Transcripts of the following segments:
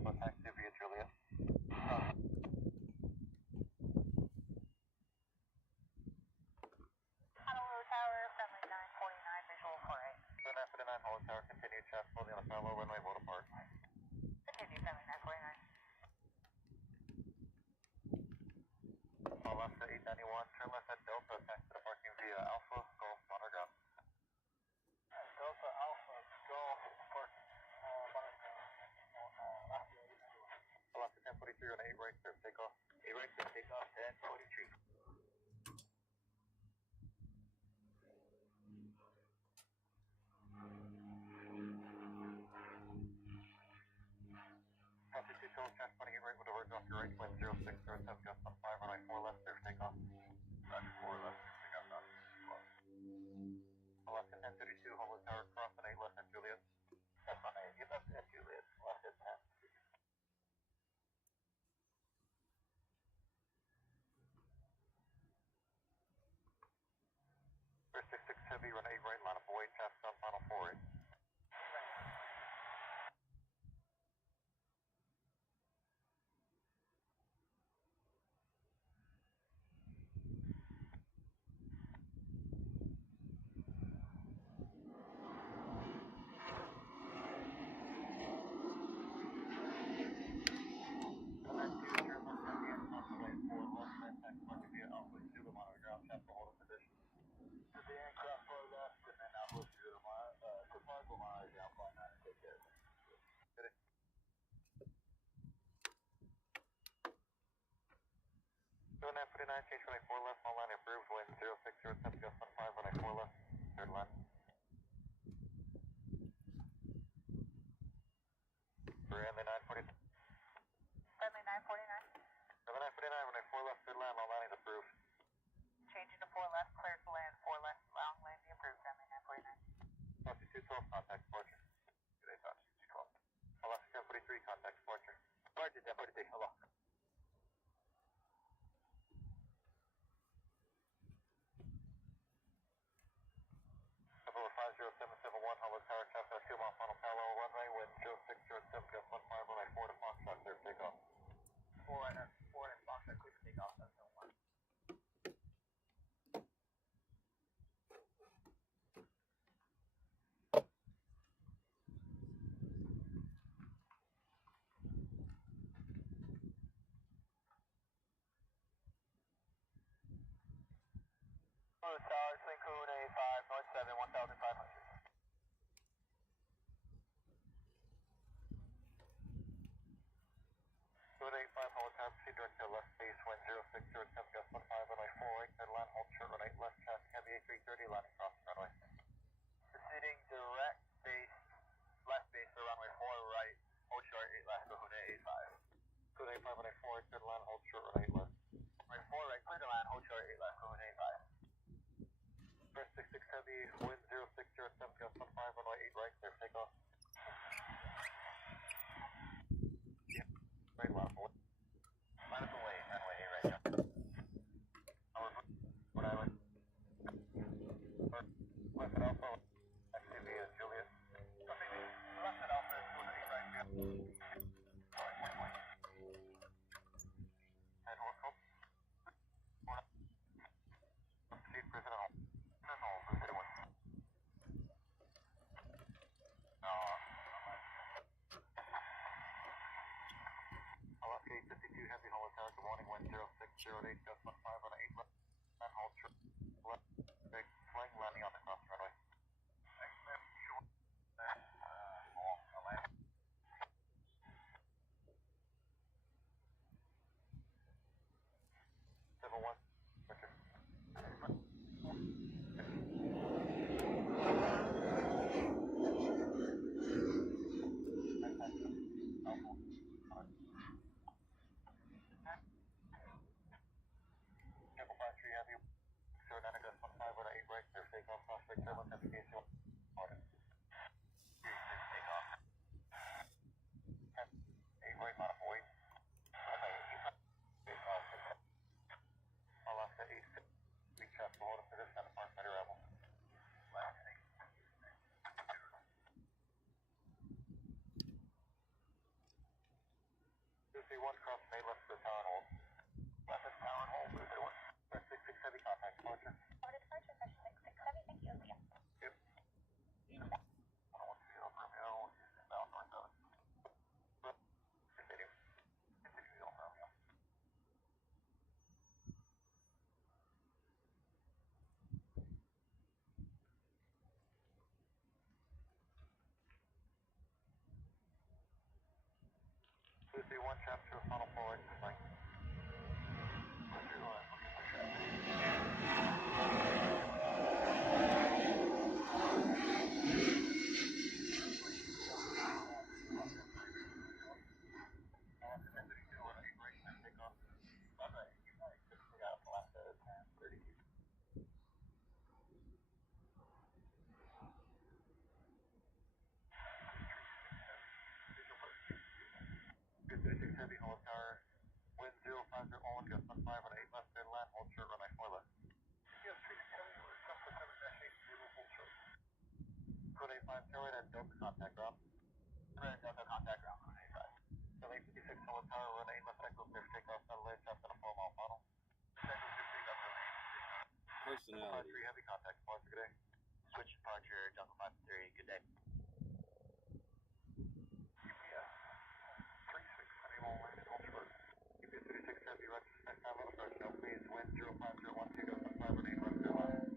Alpha, taxi via Juliet. Honolulu Tower, friendly 949, visual 48. 949 Holland Tower, continue chat holding on a parallel runway, Water Park. Continue, friendly 949. All left to 891, turn left at Delta, taxi to parking via Alpha, Golf, Monitor Ground. Delta Alpha Golf parking Monitor Ground. All left to 1043 on 8 right, clear for takeoff. 8 right, clear for takeoff, 1043. Copy 2 total chat 28 right with a word off your right, wind 0607, gust on 5 on 4 left, clear for takeoff. Roger, 4 left, pick up done. All left to 1032, Holland Tower, cross and 8 left at Juliet. That's on 8, left at Juliet, left at 10. Clear 66 heavy, run 8 right, line up away, chat on final 4 8. To the aircraft flow left, and then I'll move you to Marble Mile, down by 9 and take care of it. Good. 949, change 24 left, small line approved, wind 0607, gust on 5 on 4 left, third line. Friendly 949. Friendly 949. Friendly 949, when 4 left, third line, all landings approved. Changing to 4 left, clear to land, 4 left, long landing approved, friendly 949. Copy 212, contact departure. Good day, Fox 212. All left 1043, contact departure. Roger, 1043, hello. Double 50771, Holland Tower, traffic at 2 mile final parallel runway, wind 0607, gust on 5 on 4 to Foxtrot, clear for takeoff. 4 and Foxtrot, clear for takeoff, that's no one. Tower, St. Coon, A5, North 7, 1,500. Good 85, Holland Tower, proceed direct to left base, wind 0607, gust on 5 on 4 right, third line, hold short run 8 left, traffic heavy A330, landing crossing runway. Proceeding direct base, left base to runway 4 right, hold short 8 left, Kahuna A5. Good 85 on 4 right, third line, hold short run 8 left. Runway 4 right, clear to land, hold short 8 left, Kahuna A5. Press 66 heavy, wind 0607, gust on 5 runway 8 right, clear for takeoff. Yeah, right line away. Line up away, runway 8 right, yeah. Rhode Island. Left at Alpha, XCV is Juliet. Left at Alpha, 8 right, yeah. And Oracle. Proceed prison home. Prison home, Lucid 1. No, Alaska 852 Heavy Holland Tower, good morning, wind 0608, gust on 5 on 8 left. And hold short left, big swing, landing on the cross runway. Civil 1, Richard. Triple 53 Heavy, 09 gust on 5 on 8 right, clear for takeoff, prospect turbulence, navigation, order. take off. 8 right, line up away. Alaska 86, reach out to hold up position at the park, better rebel. 231 cross May left to the tower hole. Left at tower hole, 231. Red 66 heavy contact departure. Over departure, fresh 66 heavy, thank you, see ya. Yep. I don't want to see it over me, I don't want to see it down north of it. But, continue. Continue on Romeo. Lucy 1 chapter of funnel forward, like. Heavy hold tower, wind 050 on, gust 15 on 8 left, dead land, hold short, runway 4 left. Yes, 367, we're Delta 7-8, hold short. Code 85, tailway at Delta contact ground. Right, Delta contact ground, code 85. Delta 856, hold tower, run 8 left, echo clear, takeoff, satellite, just in a 4-mile funnel. Echo clear, takeoff, runway 8. Personality. 53 heavy contact, departure, good day. Switch departure, Delta 53, good day. UPS 36, anyone landing, hold short. UPS 36 heavy, right, next time on approach, no please, wind 05012, gust 15 on 8 left, dead land.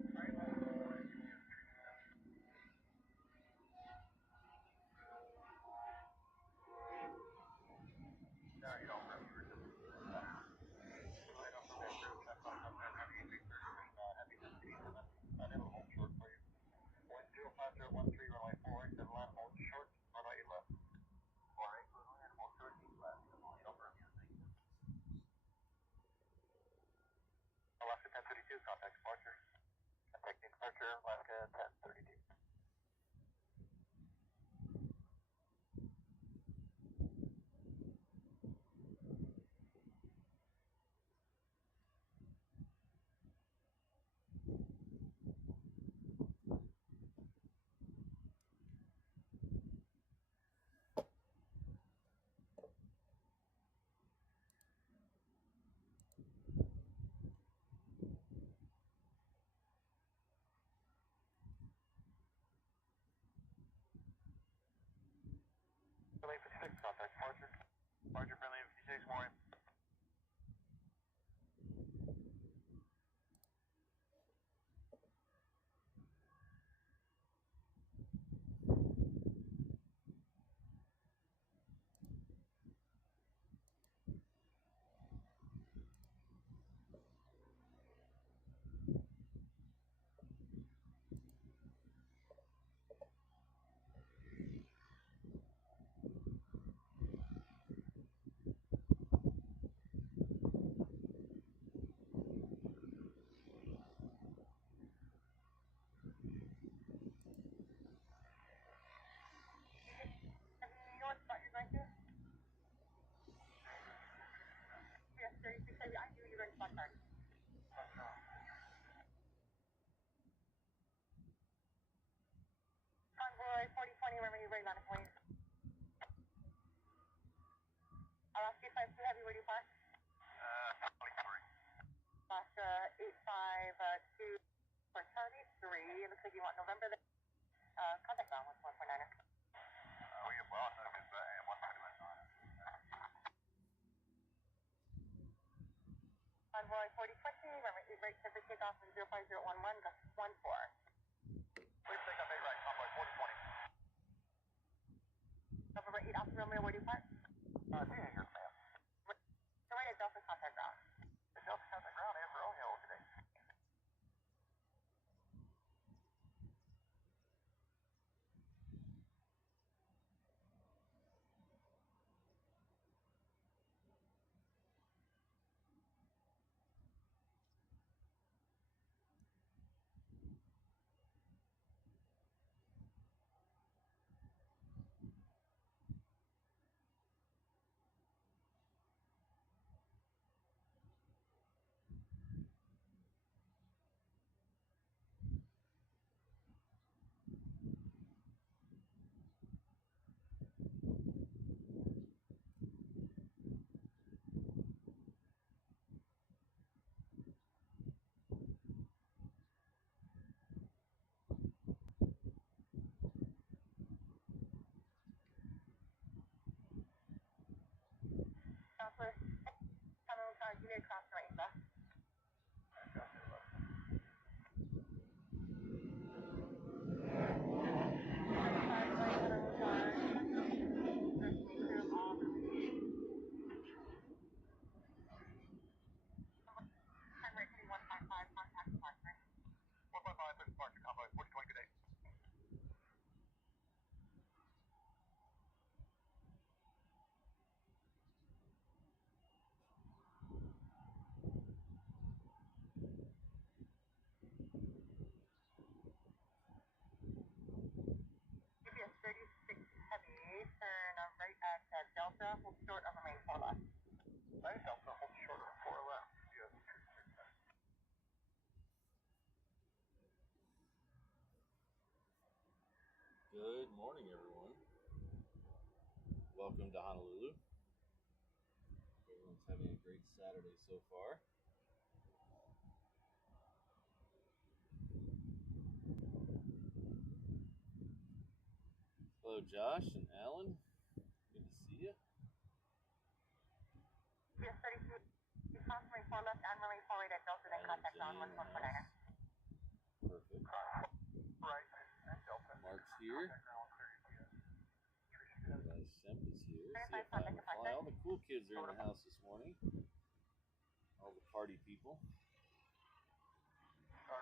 No, you don't remember, you were just, right off of that group, that's off of that heavy, heavy density, so that's it'll hold short for you. Wind 05013, runway 48, dead land, hold short, runway 8 left. 48, clear land, hold short, 8 left, you don't remember, thank you. Alaska 1032, contact departure. Taking departure, Alaska 1032. Friendly 56, contact departure. Departure friendly 56, morning. You know what spot you're going to? Yes, 36 heavy, I knew you were going to spot card. Convoy 4020, remember you right on it, please. Alaska 52 heavy, where do you park? 23. Alaska 852 for Charlie 3, it looks like you want November the, contact ground 1449er. Oh, yeah, well, no, it's 129. Convoy 4020, remember 8 right, Pacific takeoff from 05011, gust 14. Please take up 8 right, convoy 4020. November 8 Alpha Romeo, where do you park? Being here, ma'am. So right at Delta contact ground. The Delta contact ground is Romeo today. Good morning, everyone. Welcome to Honolulu. Everyone's having a great Saturday so far. Hello, Josh and Alan. Good to see you. Yes, 32. Constantly 4 left and runway 4 right at Delta, then contact on 1449er. Perfect. Right, and Delta. Mark's here. Ground clear Shemp is here. CFI on the fly. All the cool kids are in the house this morning. All the party people. So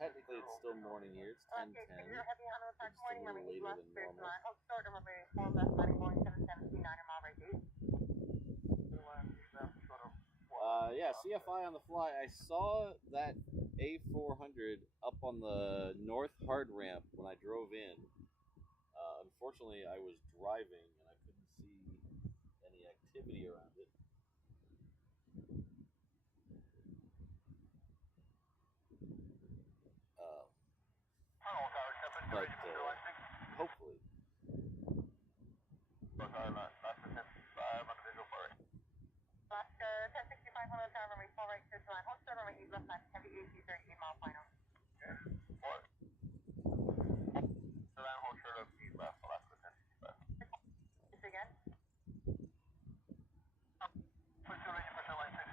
technically it's still morning here. It's 10:10. It's just a little later than normal. Hold short on runway 4 left, landing Boeing 779 mile right gate. Yeah, CFI on the fly. I saw that A400 up on the north hard ramp when I drove in. Unfortunately, I was driving and I couldn't see any activity around it. But hopefully. Alaska 1065, hello, tower, runway 4 right, clear to land. Hold short, runway 8 left, land, heavy AC 38 mile final. hold short of 8 left, Alaska 1065. This again. Push to range, push to line 6.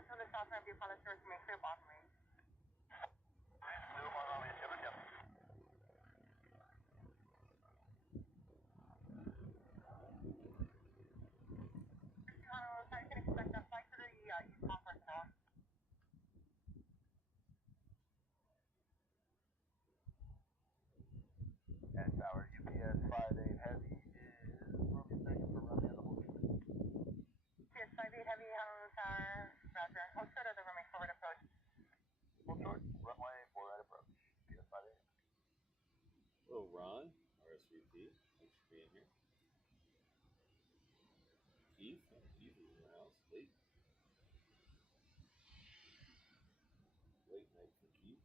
Until the south ramp, you pilot short to make clear bottom range. Still on runway 7, yep. I can expect that flight to the East Conference now. And tower UPS 58 heavy is broken second for runway on the whole short. UPS 58 heavy, Honolulu Tower, roger. Hold short of the runway forward approach. Hold short, runway 4 right approach. UPS 58. Hello, Ron, RSVP. Thanks for being here. Keith is in the house. Late night for Keith.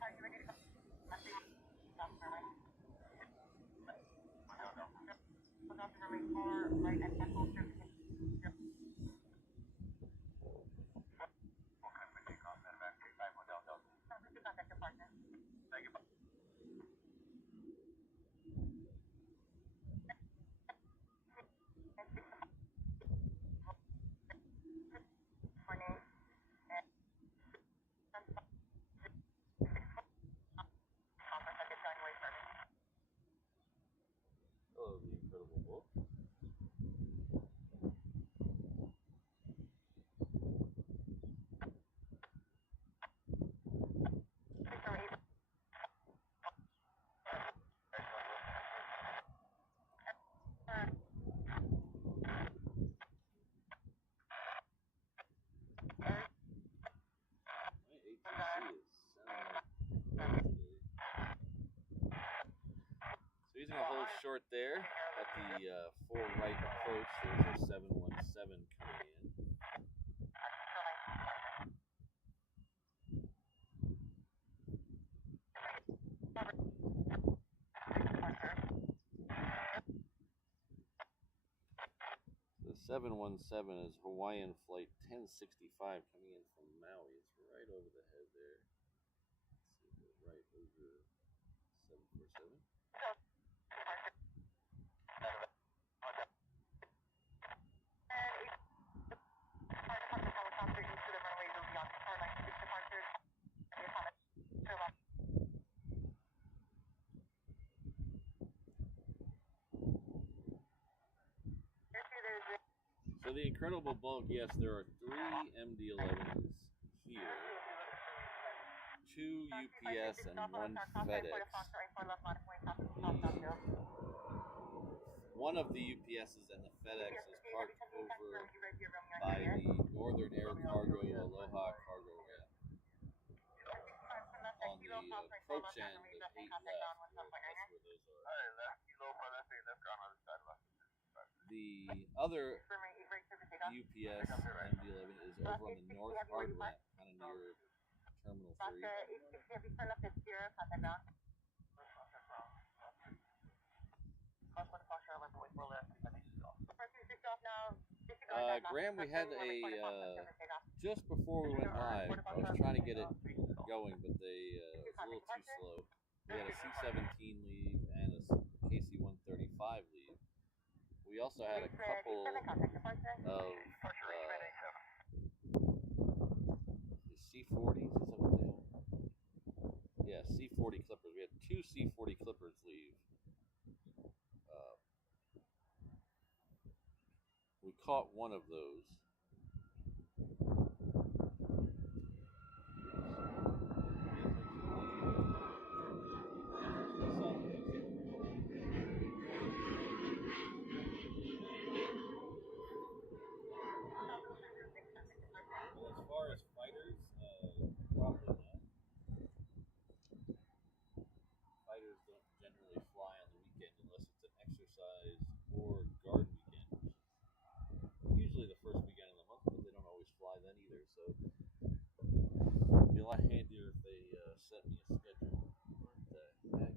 Are you ready to go? Stop runway. Hold on to runway 4 right at 10 hold short. Contact your partner. Thank you. Hello, the Incredible Book. My ATC is sounding like today. So he's going to hold short there at the 4 right approach. There's a 717 coming in. The 717 is Hawaiian Flight 1065 coming in from Maui. It's right over the head there. Let's see if it's right over 747. So the Incredible Bulk, yes, there are 3 MD-11s here, 2 UPS and 1 FedEx. One of the UPSs and the FedEx is parked over by the Northern Air Cargo Aloha cargo ramp. approach end of 8 left, that's where those are. Alright, left kilo for left 8 left ground on the side left. The other UPS MD-11 is over on the north hard ramp, kind of near Terminal 3. Graham, we had a just before we went live, I was trying to get it going, but it was a little too slow. We had a C-17 leave and a KC-135 leave. We also had a couple of C-40s, is that what they are? Yeah, C-40 Clippers. We had 2 C-40 Clippers leave. We caught one of those. Well, as far as fighters, probably not. Fighters don't generally fly on the weekend unless it's an exercise or guard weekend, which is usually the first weekend of the month, but they don't always fly then either, so it'd be a lot handier if they sent me a schedule. What the heck?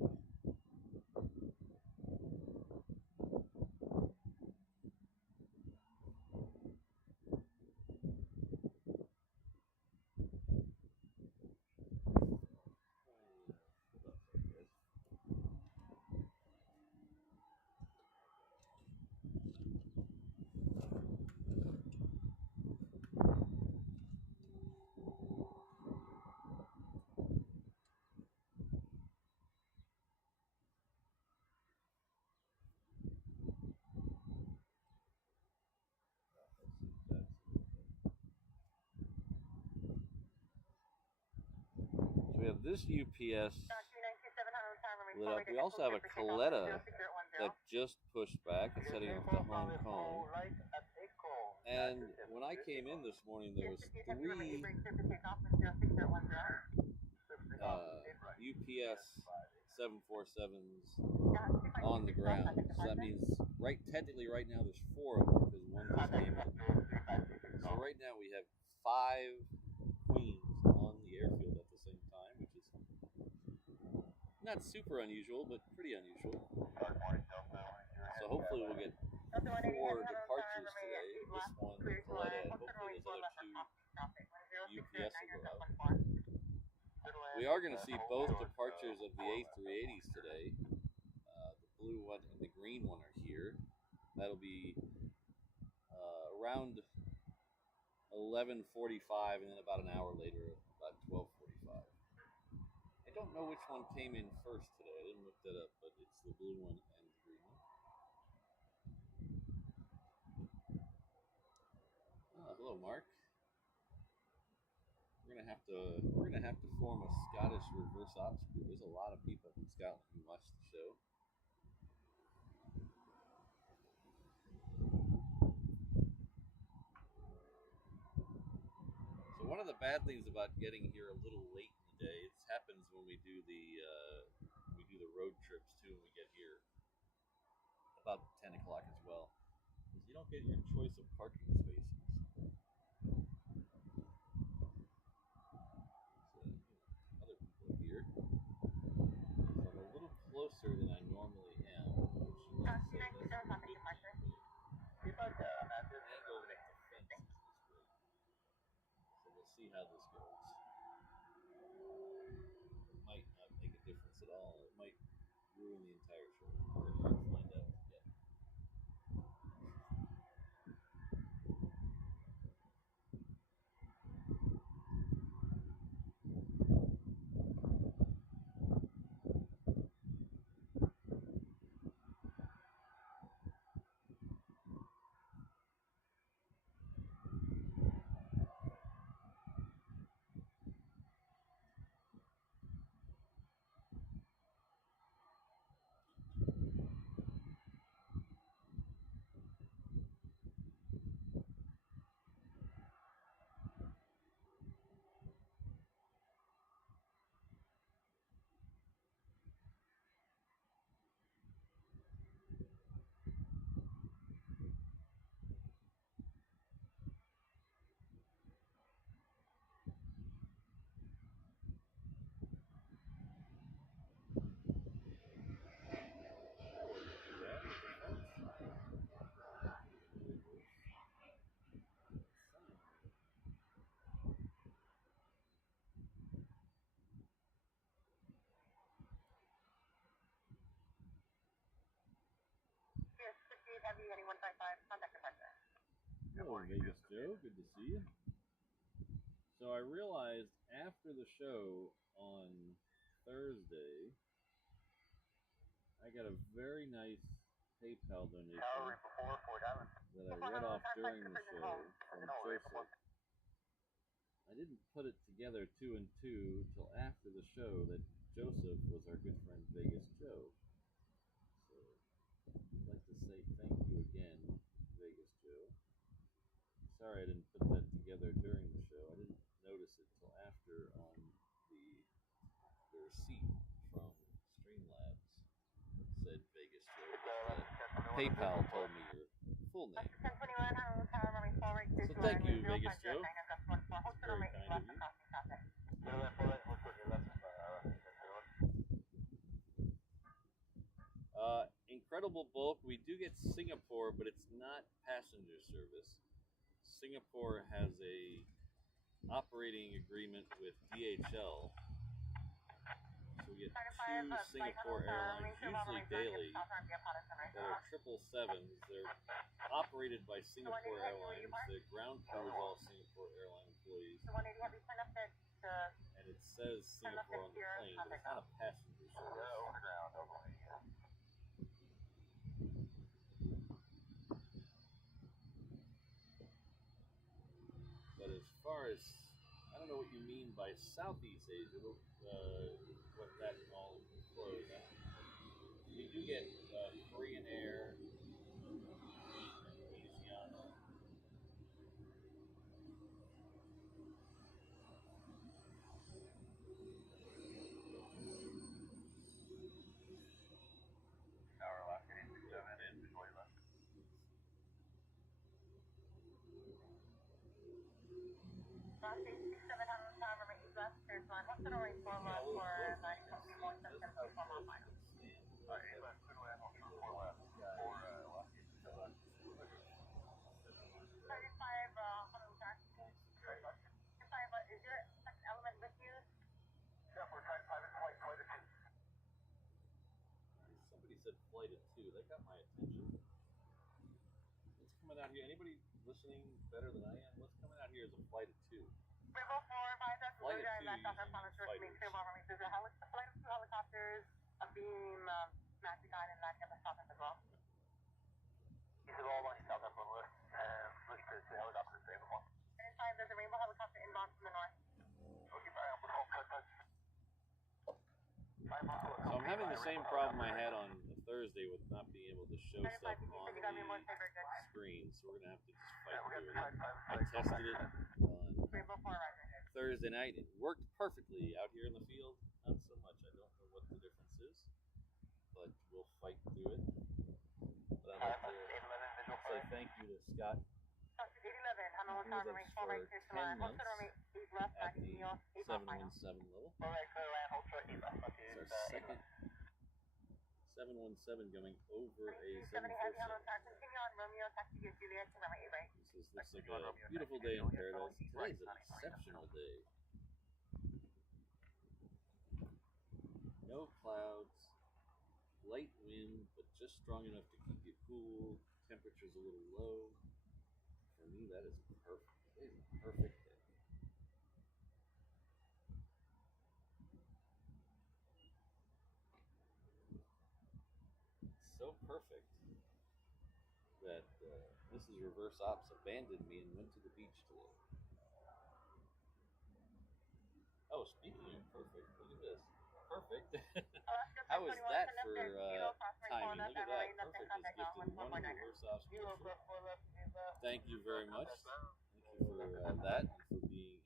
So we have this UPS lit up. We also have a Coletta that just pushed back. It's heading off to Hong Kong. And when I came in this morning, there was 3 UPS 747s on the ground. So that means technically right now there's 4 of them because one just came in. So right now we have 5 Queens on the airfield at the same time, which is not super unusual, but pretty unusual. So hopefully we'll get 4 departures today. This one, Coletta, and hopefully those other 2 UPS will go out. We are going to see both departures of the A380s today. The blue one and the green one are here. That'll be around 11:45, and then about an hour later, about 12:45. I don't know which one came in first today. I didn't look that up, but it's the blue one and the green one. Oh, hello, Mark. We're gonna have to form a Scottish reverse ops group. There's a lot of people from Scotland who watch the show. So one of the bad things about getting here a little late in the day, it happens when we do the road trips too. When we get here about 10 o'clock as well, is you don't get your choice of parking spaces. Other people are here. So I'm a little closer than I normally am, which you might say that's a good thing. The angle with the fence is great. So we'll see how this goes. It might not make a difference at all. It might ruin the entire show. We're going to find out. Yeah. heading 155, contact departure. Hello, Vegas Joe. Good to see you. So I realized after the show on Thursday, I got a very nice PayPal donation that I read off during the show from Joseph. I didn't put it together two and two till after the show that Joseph was our good friend Vegas Joe. So I'd like to say thank you again, Vegas Joe. Sorry I didn't put that together during the show. I didn't notice it till after on the receipt from Streamlabs that said Vegas Joe. PayPal told me your full name. So thank you, Vegas Joe. That's very kind of you. Incredible bulk. We do get Singapore, but it's not passenger service. Singapore has a operating agreement with DHL. So we get two Singapore airlines, usually daily, that are 777s. They're operated by Singapore Airlines. The ground crew is all Singapore airline employees. And it says Singapore on the plane, but it's not a passenger service. But as far as, I don't know what you mean by Southeast Asia, what that all includes. We do get Korean Air, Asiana. There's one hospital range 4 left for 9 company 1774 miles. 35, is your second element with you? Yeah, we're type 5 and flight 2. Somebody said flight of 2. That got my attention. What's coming out here? Anybody listening better than I am? What's coming out here is a flight of 2. Bravo 4, 5, that's Flight of 2 and that's Dr. using There's a fighters. flight of 2 helicopters, a beam, Maxi guide, and that other stuff as well. These are all on South Africa list, listed to helicopters, save one. And inside, there's a rainbow helicopter inbound from the north. So I'm having the same problem I had on Thursday with not being able to show stuff on the screen, so we're going to have to just fight through it. I tested it on Thursday night. It worked perfectly out here in the field. Not so much. I don't know what the difference is, but we'll fight through it. But I'd like to say thank you to Scott, who was with us for 10 months at the 717 level. It's our second 717 going over a 747. This looks like a beautiful day in paradise. Today's an exceptional day. No clouds, light wind, but just strong enough to keep you cool. Temperature's a little low. For me, that is perfect. It is a perfect day. So perfect that Mrs. Reverse Ops abandoned me and went to the beach today. Oh, speaking of perfect, look at this. Perfect. How is that for timing? Look at that. Perfect has gifted one Reverse Ops membership. Thank you very much. Thank you for that and for being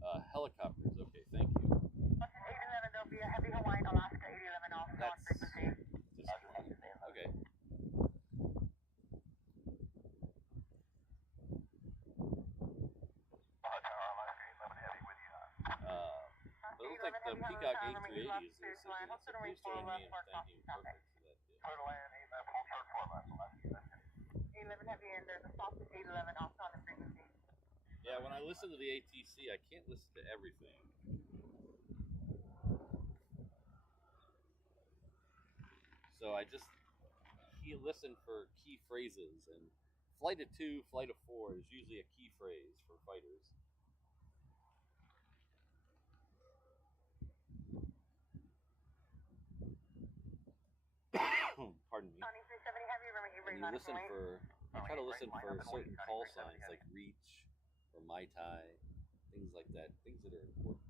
a helicopters. Okay, thank you. 811, there'll be a heavy Hawaiian Alaska 811 off on frequency. Okay. But it looks like the Peacock A380 is there, so please join me in thanking Perfect for that gift. 811 heavy, and there's a soft 811 off on the frequency. Yeah, when I listen to the ATC, I can't listen to everything. So I just listen for key phrases, and flight of 2, flight of 4 is usually a key phrase for fighters. Pardon me. And you listen for, I try to listen for certain call signs like reach or Mai Tai, things like that, things that are important.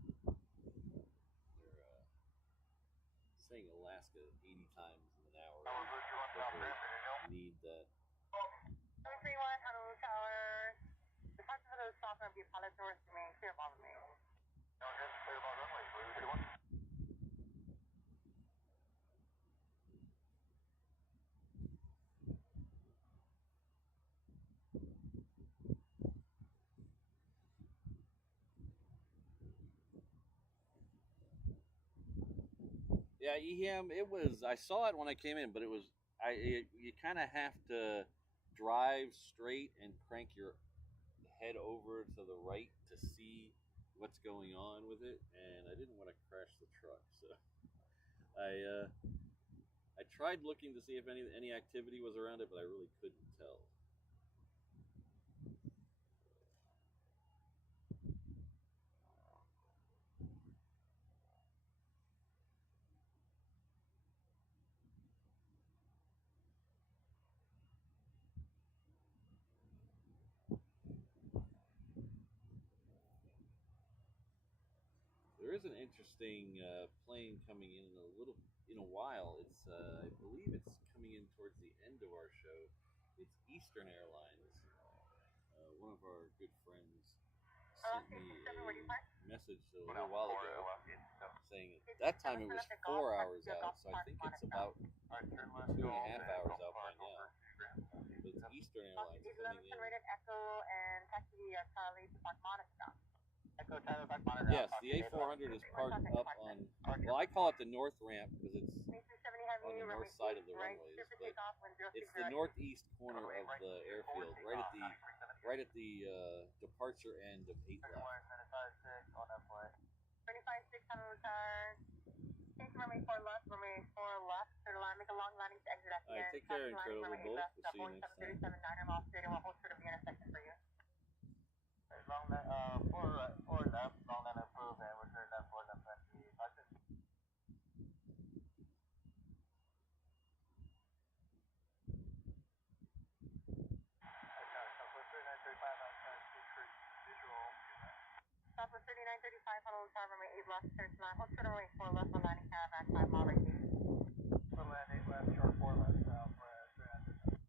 They're saying Alaska 80 times in an hour. Definitely need that. 731, Honolulu Tower. The parts of those stop and be pilot doors remain clear above me. No, just clear about runway, 321. Yeah, EHAM, it was, I saw it when I came in, but it was, you kind of have to drive straight and crank your head over to the right to see what's going on with it, and I didn't want to crash the truck, so I tried looking to see if any activity was around it, but I really couldn't tell. There is an interesting plane coming in a while. It's I believe it's coming in towards the end of our show. It's Eastern Airlines. One of our good friends sent me a message a little while ago saying at that time it was 4 hours out, so I think it's about 2.5 hours out by now. But it's Eastern Airlines coming in. Echo and taxi Charlie to Park Monica. Echo Tyler back monitor. Yes, the A400 is parked up on, well, I call it the north ramp because it's on the north side of the runways, but it's the northeast corner of the airfield, right at the departure end of 8 left. 25-6 Honolulu Tower. Change to runway 4 left, runway 4 left. Clear to land, make a long landing to exit at the end. Take care, Incredible Bolt. We'll see you next time. 737 9er miles straight and we'll hold short of the intersection for you. Long land, 4 left, long land approved, and we're turning left 4 left 20, departure. Southwest 3935 Honolulu Tower, runway 8 left, clear to land. Hold short of runway 4 left, on landing caravan 5 mile right gate. Full land 8 left, short 4 left, southwest 3935.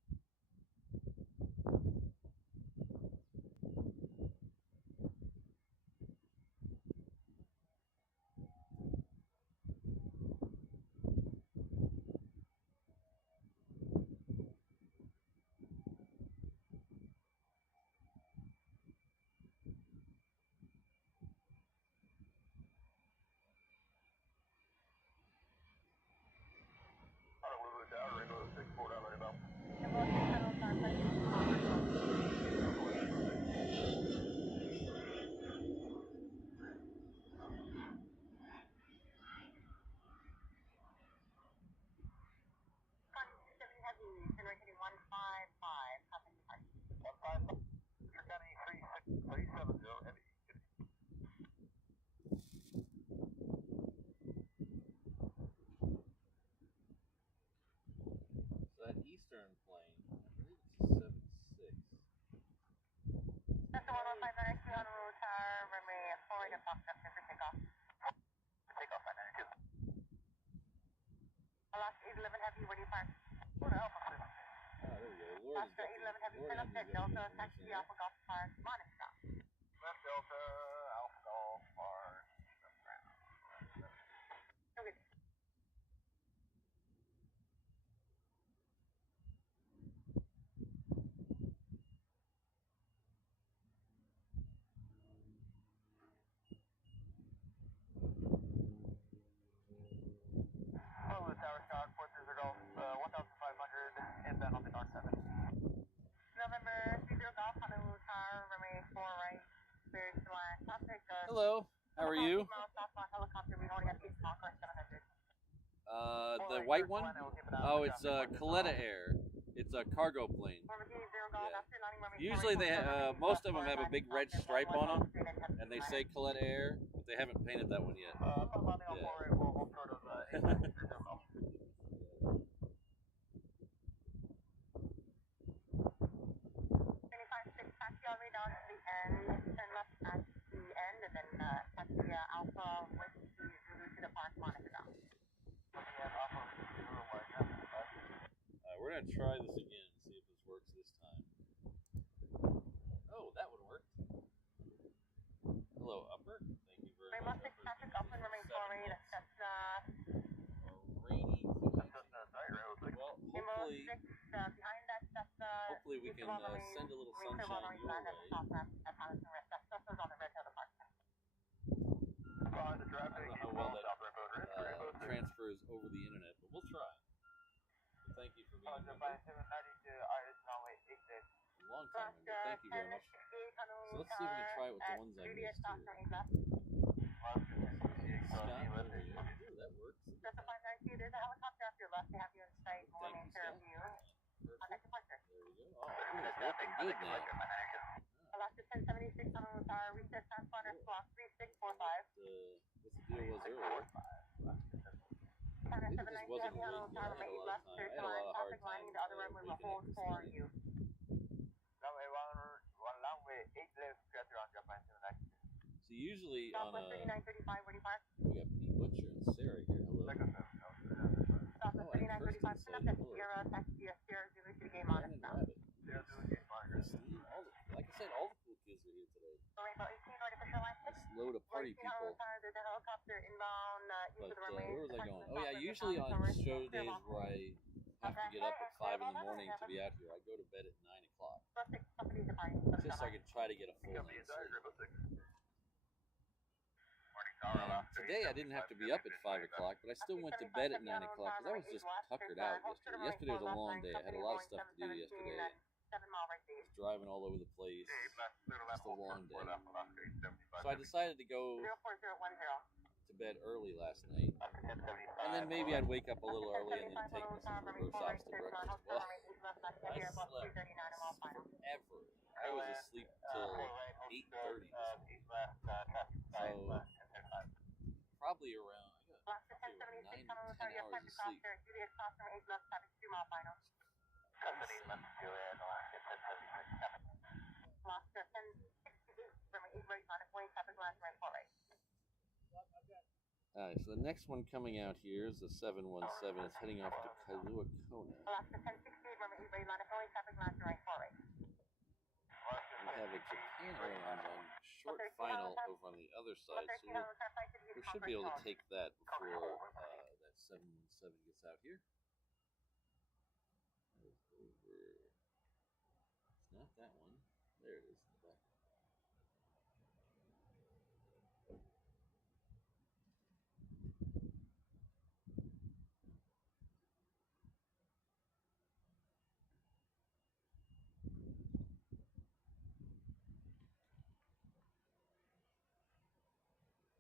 Honolulu Tower, Rainbow 64 down right now. Heavy, runway 155, contact departure. 155, County 370, heavy. So that Eastern plane, I believe it's a 76. That's the 115 to Honolulu Tower, runway 4 right at Foxtrot, clear for takeoff. Takeoff by 92. Alaska 811 Heavy, where do you park? What Alpha City? Ah, there we go. Lord has Alaska got 811 Heavy, Lord turn up has at got the Delta, information taxi there. Alpha Golf Park, Monica. Left Delta, Alpha Golf, Park. Okay. Honolulu Tower, Scott, 430 Golf, 1500, inbound on the North 7. November 30 Golf, Honolulu Tower, runway 4 right, clear to land. Traffic, Hello, how are you? Southbound helicopter, we only have 8 Concourse 700. The white one? Oh, it's Coletta Air. It's a cargo plane. Normandy 0 Golf, Yeah. after landing runway Usually they 48, most of them have a big red Foster, stripe on them, straight in, and they say Colette Air, but they haven't painted that one yet. Upon landing on Yeah. 48, we'll hold short of 8 left, 30 Golf. 25-6, taxi all the way down to the end, turn left at the end, and then taxi Alpha Whiskey Zulu to the park, monitor down. We're gonna try this again, see if this works this time. Oh, that one worked. Hello, Upper. Thank you very much. Rainbow 6 traffic, Upland remain 4-8, Cessna. Rainy. Well, Rainbow hopefully, 6, behind that Cessna. hopefully we can send a little sunshine your way. Land at the top ramp at Patterson Red. Cessna's on the red tail of the park. Follow the I traffic, don't know how well that transfers over the internet, but we'll try. So thank you for being Follow here. Japan 790 to IS runway 8 left. Long time ago. Thank you very much. So let's see if we can try it with the ones I missed here. Scott, over here. Ooh, that works. Just a 592, there's a helicopter off your left. They have you in sight. We'll Thank you, maintain Scott. view. Perfect. Contact departure. There we go. Oh, it's working good now. Alaska 1076 on the tower. Reset transponder block 3645. What's the deal was earlier? Counter Maybe it just 790, wasn't heavy on rigged. the tower. I had a Eight lot left. of time. There's I had a lot of hard traffic lining. time The other runway will rigging it hold this for morning. you. Runway 1 runway 8 left, clear on Japan 790. So usually on Southwest 3935, where do you park? we got Pete Butcher and Sarah here. Hello. Southwest Oh, and 3935, Kirsten turn up said at hello. Sierra, taxi Sierra Zulu to the game on Brandon us now. Rabbit. Christine. Like I said, all the cool kids are here today. Rainbow 18, artificial line 6. This load of party people. There's a helicopter inbound east But of the runway. where was I going? Oh yeah, usually on show days where I have to get up at 5 in the morning to be out here, I go to bed at 9 o'clock. Just so I can try to get a full night's sleep. Today I didn't have to be up at 5 o'clock, but I still went to bed at 9 o'clock because I was just tuckered out yesterday. Yesterday was a long day. I had a lot of stuff to do yesterday. I was driving all over the place. Just a long day. So I decided to go 04010. to bed early last night. And then maybe I'd wake up a little early and then take Mrs. Reverse Ops to breakfast. Well, I slept forever. I was asleep till 8:30 this morning. So probably around, I got 9 to 10 hours of sleep. Alright, so the next one coming out here is the 717. It's heading off to Kailua Kona. Alaska 1060, remember 8 right line of only traffic lines right forward. We have a Japan Airlines on short final over on the other side, so we should be able to take that before that 717 gets out here. That is over. It's not that one. There it is in the back.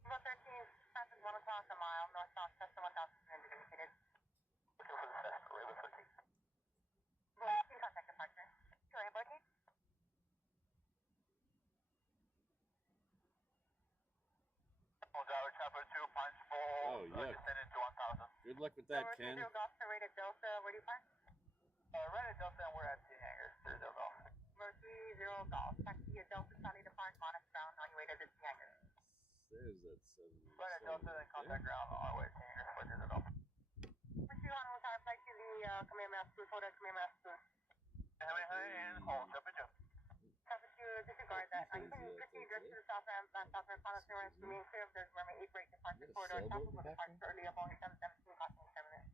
About 13, traffic 1 o'clock a mile, north-south, Cessna 1000 indicated. Contact departure. Sorry, about 8. Oh, yeah. Good luck with that, Ken. Golf, rated Delta, where do you park? Right at Delta, and we're at 10 hangars. 30 Golf. Mercy 0 Golf. Taxi at Delta, Sunny to park, Monarch ground, on your way to the hangar. There's that 717. Right at Delta, and contact ground on our way to 10 hangars for 30 Golf. Mercy on one time, flight to the Kamehameha School, Hotel Kamehameha School. And hold temperature. Traffic to disregard that. You can proceed just to the south ramp, pilot clearance remain clear of the runway 8 break departure corridor, south of the departure early up only 717 crossing terminus.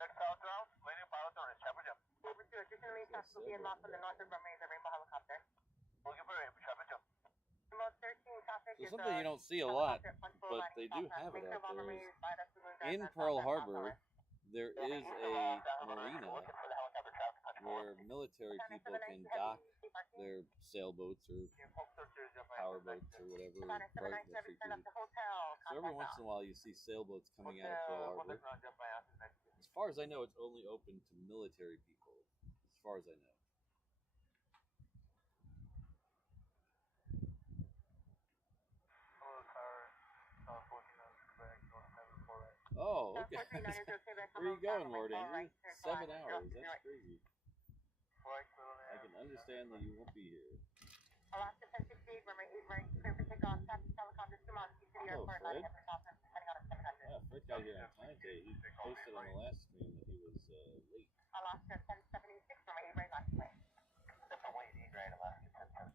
Next southbound, landing pilot turn, temperature. Over to additionally, traffic will be unlocked on the north of runway is a Rainbow helicopter. Looking for Rainbow temperature. Remote 13 traffic So is something you don't see a lot, but they do have it out there. In Pearl Harbor, there is a marina where military people can dock their sailboats or power boats or whatever. So every once in a while you see sailboats coming out of Pearl Harbor. As far as I know, it's only open to military people. As far as I know. Hello, Tower. South 14 is Quebec, North 748. Oh, okay. Where are you going, Lord Andrew? 7 hours. That's crazy. Flight Little I can understand that you won't be here. Alaska 1068, runway 8 right, clear for takeoff, taxi telecom to Suman, City Hello, Airport, Fred. landing at the top, depending on 700. Yeah, Fred got here on time today. He posted on the last stream that he was late. Alaska 1076, runway 8 right, last way. That's a way to eat, right, Alaska 10.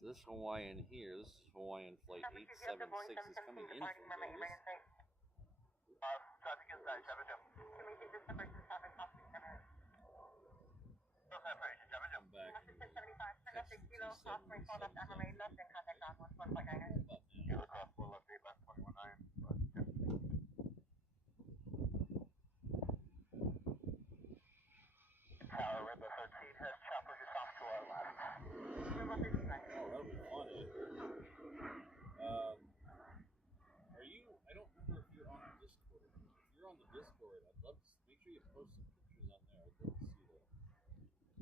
So this Hawaiian here, this is Hawaiian flight 876 is coming in from Vegas. Traffic inside, 72. Come back and catch the 277 Kilo cross 4 left 8 left 21.9. Tower Rainbow 13 has chopper just off to our left. Oh, that'll be fun. Are you? I don't remember if you're on the Discord. If you're on the Discord, I'd love to make sure you post some pictures on there. I'd love to see that.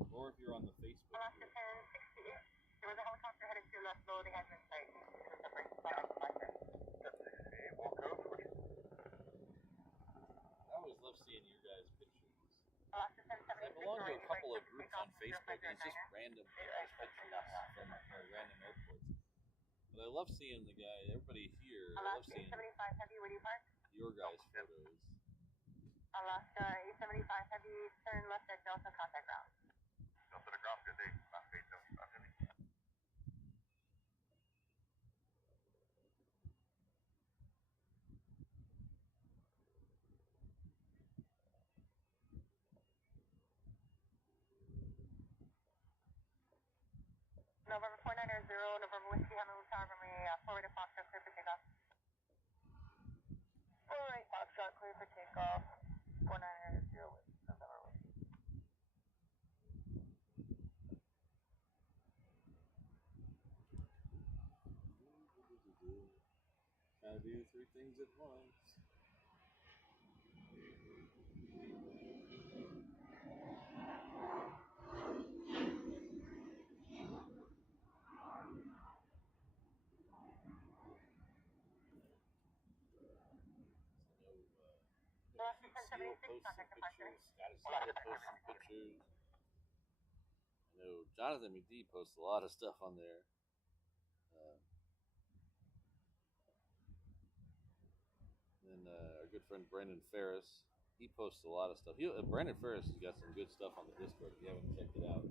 Or if you're on the Facebook Alaska group. 1068, there was a helicopter headed to left loading has been sighted. Separate flight departure. 1068, we'll go for it. I always love seeing your guys' pictures. Alaska I 1076, belong to runway a 8 right, couple of clear for groups on takeoff, Facebook, and it's just 0509er. random guys' pictures from random airports. But I love seeing the guy, everybody here. I love Alaska seeing 875 heavy, where do you park? your guys' photos. Alaska 875 heavy, turn left at Delta, contact ground. Delta to ground, good day. Last 8 left heavy. November 490, November Whiskey, Honolulu Tower, runway forward to Foxtrot, clear for takeoff. Alright, Foxtrot, clear for takeoff. 490, November Whiskey. Gotta do 3 things at once. Alaska Seal 1076, posts some contact departure. pictures. Status posts some pictures. I know Jonathan McD posts a lot of stuff on there. And our good friend Brandon Ferris, he posts a lot of stuff. Brandon Ferris has got some good stuff on the Discord if you haven't checked it out.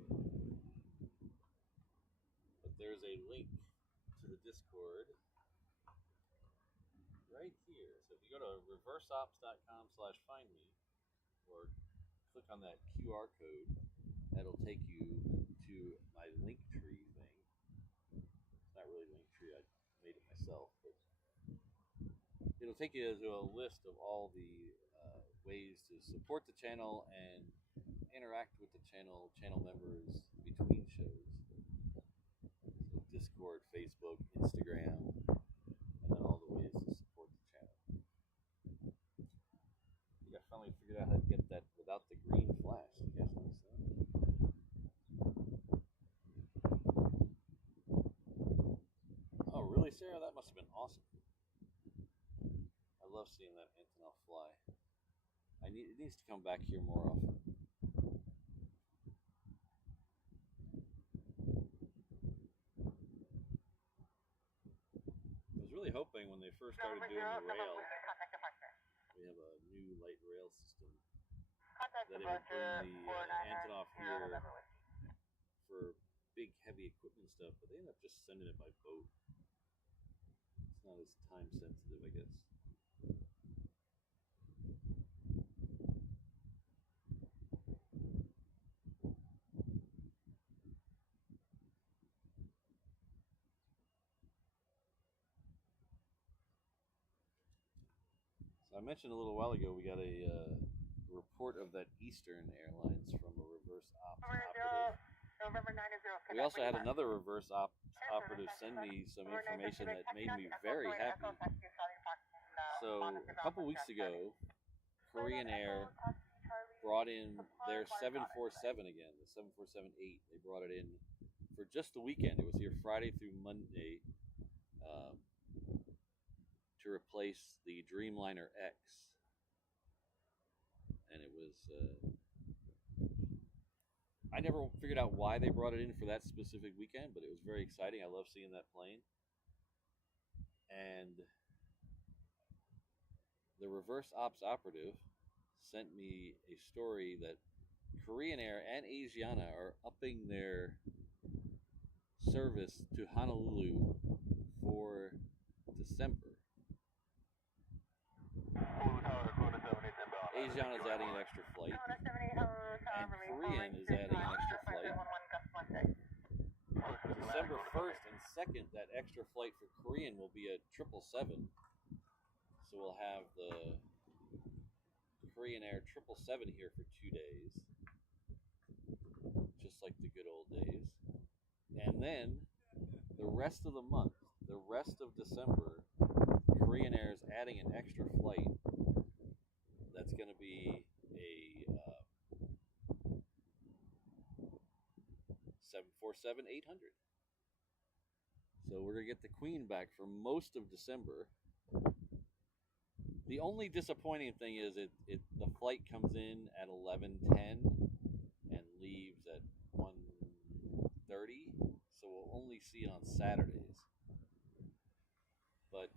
But there's a link to the Discord right here. So if you go to reverseops.com/findme or click on that QR code, that'll take you to my link tree thing. It's not really link tree, I made it myself, but it'll take you to a list of all the ways to support the channel and interact with the channel members between shows. So Discord, Facebook, Instagram, and then all the ways to support the channel. I think I finally figured out how to get that without the green flash. You guys notice that? Oh, really, Sarah? That must have been awesome. I love seeing that Antonov fly. It needs to come back here more often. I was really hoping when they first started doing the rail, we have a new light rail system, that it would bring the Antonov here for big heavy equipment stuff, but they end up just sending it by boat. It's not as time sensitive, I guess. So I mentioned a little while ago we got a report of that Eastern Airlines from a reverse ops November operative. November 9 is 0. We also had another reverse ops operative send me some information that made me very happy. So a couple weeks ago, Korean Air brought in their 747 again, the 747-8. They brought it in for just the weekend. It was here Friday through Monday to replace the Dreamliner X. And it was... I never figured out why they brought it in for that specific weekend, but it was very exciting. I love seeing that plane. And the reverse ops operative sent me a story that Korean Air and Asiana are upping their service to Honolulu for December. Asiana is adding an extra flight, and Korean is adding an extra flight. December 1st and 2nd, that extra flight for Korean will be a 777. So we'll have the Korean Air 777 here for 2 days, just like the good old days. And then the rest of the month, the rest of December, Korean Air is adding an extra flight that's going to be a 747-800. So we're going to get the Queen back for most of December. The only disappointing thing is the flight comes in at 11:10 and leaves at 1:30, so we'll only see it on Saturdays. But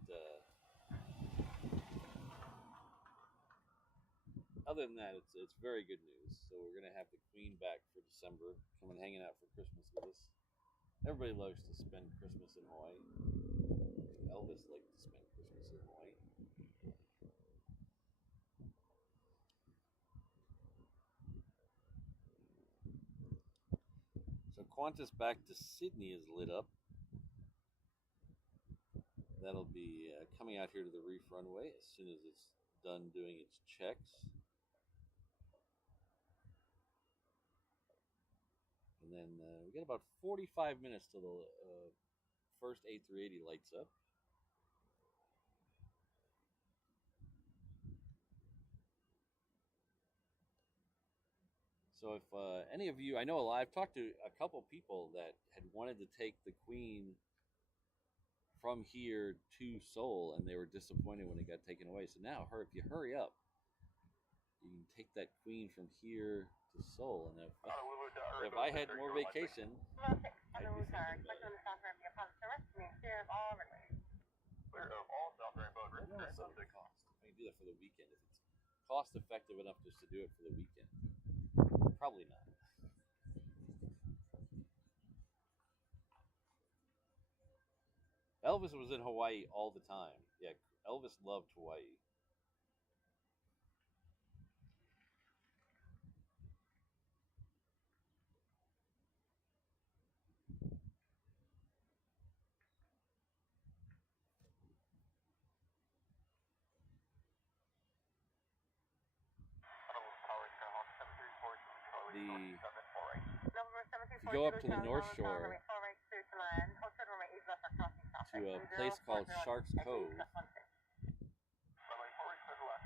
other than that, it's very good news. So we're gonna have the Queen back for December, coming hanging out for Christmas with us. Everybody loves to spend Christmas in Hawaii. Elvis liked to spend Christmas in Hawaii. So Qantas back to Sydney is lit up. That'll be coming out here to the reef runway as soon as it's done doing its checks. And then we get about 45 minutes till the first A380 lights up. So if any of you, I know I've talked to a couple people that had wanted to take the Queen from here to Seoul, and they were disappointed when it got taken away. So now, if you hurry up, you can take that Queen from here to Seoul. And if I had more vacation, I'd be thinking about it. Clear of all South Rainbow I don't know what's the cost. I can do that for the weekend if it's cost effective enough just to do it for the weekend. Probably not. Elvis was in Hawaii all the time. Yeah, Elvis loved Hawaii. If you go up to the North Shore to a place called Shark's Cove,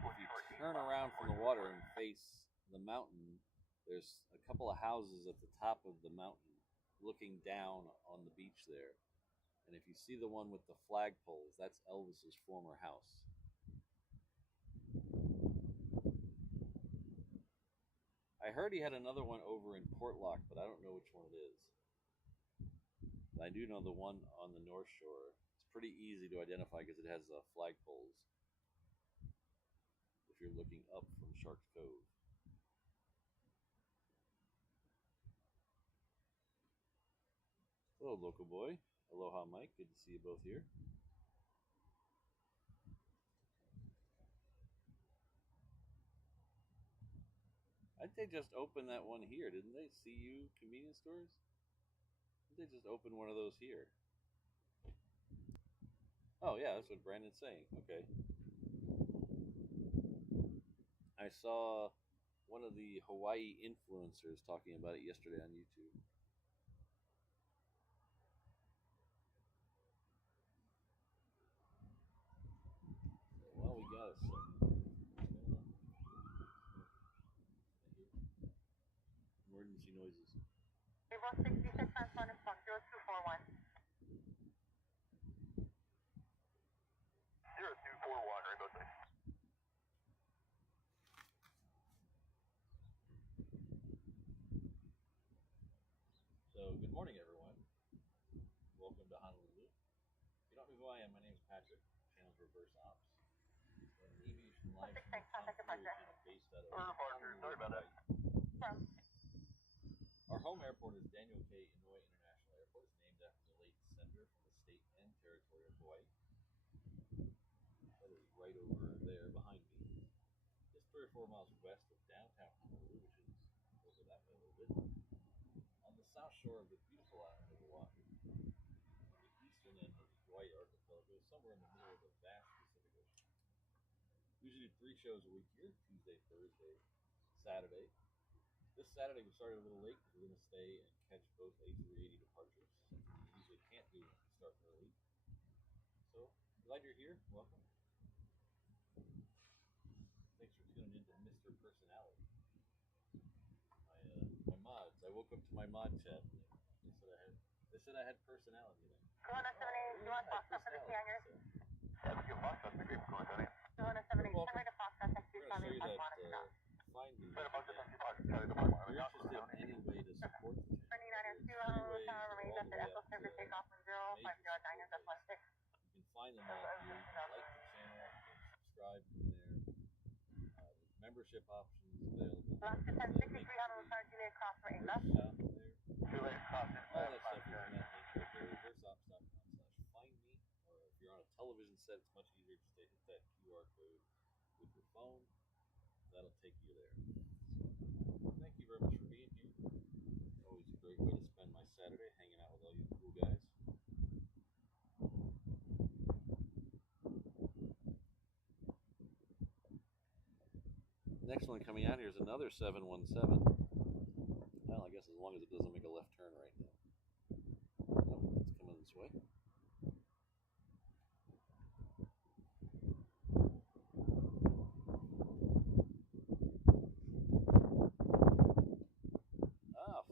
if you turn around from the water and face the mountain, there's a couple of houses at the top of the mountain looking down on the beach there. And if you see the one with the flagpoles, that's Elvis's former house. I heard he had another one over in Portlock, but I don't know which one it is. I do know the one on the North Shore. It's pretty easy to identify because it has flagpoles if you're looking up from Shark's Cove. Hello, local boy. Aloha, Mike. Good to see you both here. I think they just opened that one here, didn't they? CU convenience stores? They just opened one of those here. Oh, yeah, that's what Brandon's saying. Okay. I saw one of the Hawaii influencers talking about it yesterday on YouTube. Well, we got us emergency noises. Table 66 transponder from 0241. 0241, Rainbow 6. So, good morning, everyone. Welcome to Honolulu. If you don't know who I am, my name is Patrick. Channel's Reverse Ops. An aviation live stream channel based out of Honolulu, Sorry about that. From Our home airport is Daniel K. Inouye International Airport. It's named after the late senator from the state and territory of Hawaii. That is right over there behind me. Just 3 or 4 miles west of downtown Honolulu, which is over that way a little bit. On the south shore of the beautiful island of Oahu. On the eastern end of the Hawaii archipelago, somewhere in the middle of the vast Pacific Ocean. We usually do 3 shows a week here, Tuesday, Thursday, Saturday. This Saturday we started a little late because we're going to stay and catch both A380 departures. Something we usually can't do when we start early. So, glad you're here. Welcome. Thanks for tuning in to Mr. Personality. My mods. I woke up to my mod chat. They said I had personality then. 278, you want Foxtrot for the key on yours? That's a good box. That's a great going, Tony. 278, send me to Foxtrot, text We're you going to show you that find the Sorry about if the empty box. Charlie, the box. you're interested in any way to support the channel. 29 Honolulu Tower, remain at the Echo Server takeoff from 050 diners at 16. You can find them all here. You can like the channel, you can subscribe from there. Membership options available. Alaska 1063 Honolulu Tower, Juliet Cross for 8 left. Shop there. Too late. Crossing. All that stuff is in that link right there, reverseops.com/find me. Or if you're on a television set, it's much easier just to hit that QR code with your phone. That'll take you there. So, thank you very much for being here. Always a great way to spend my Saturday hanging out with all you cool guys. Next one coming out here is another 717. Well, I guess as long as it doesn't make a left turn right now. Oh, it's coming this way.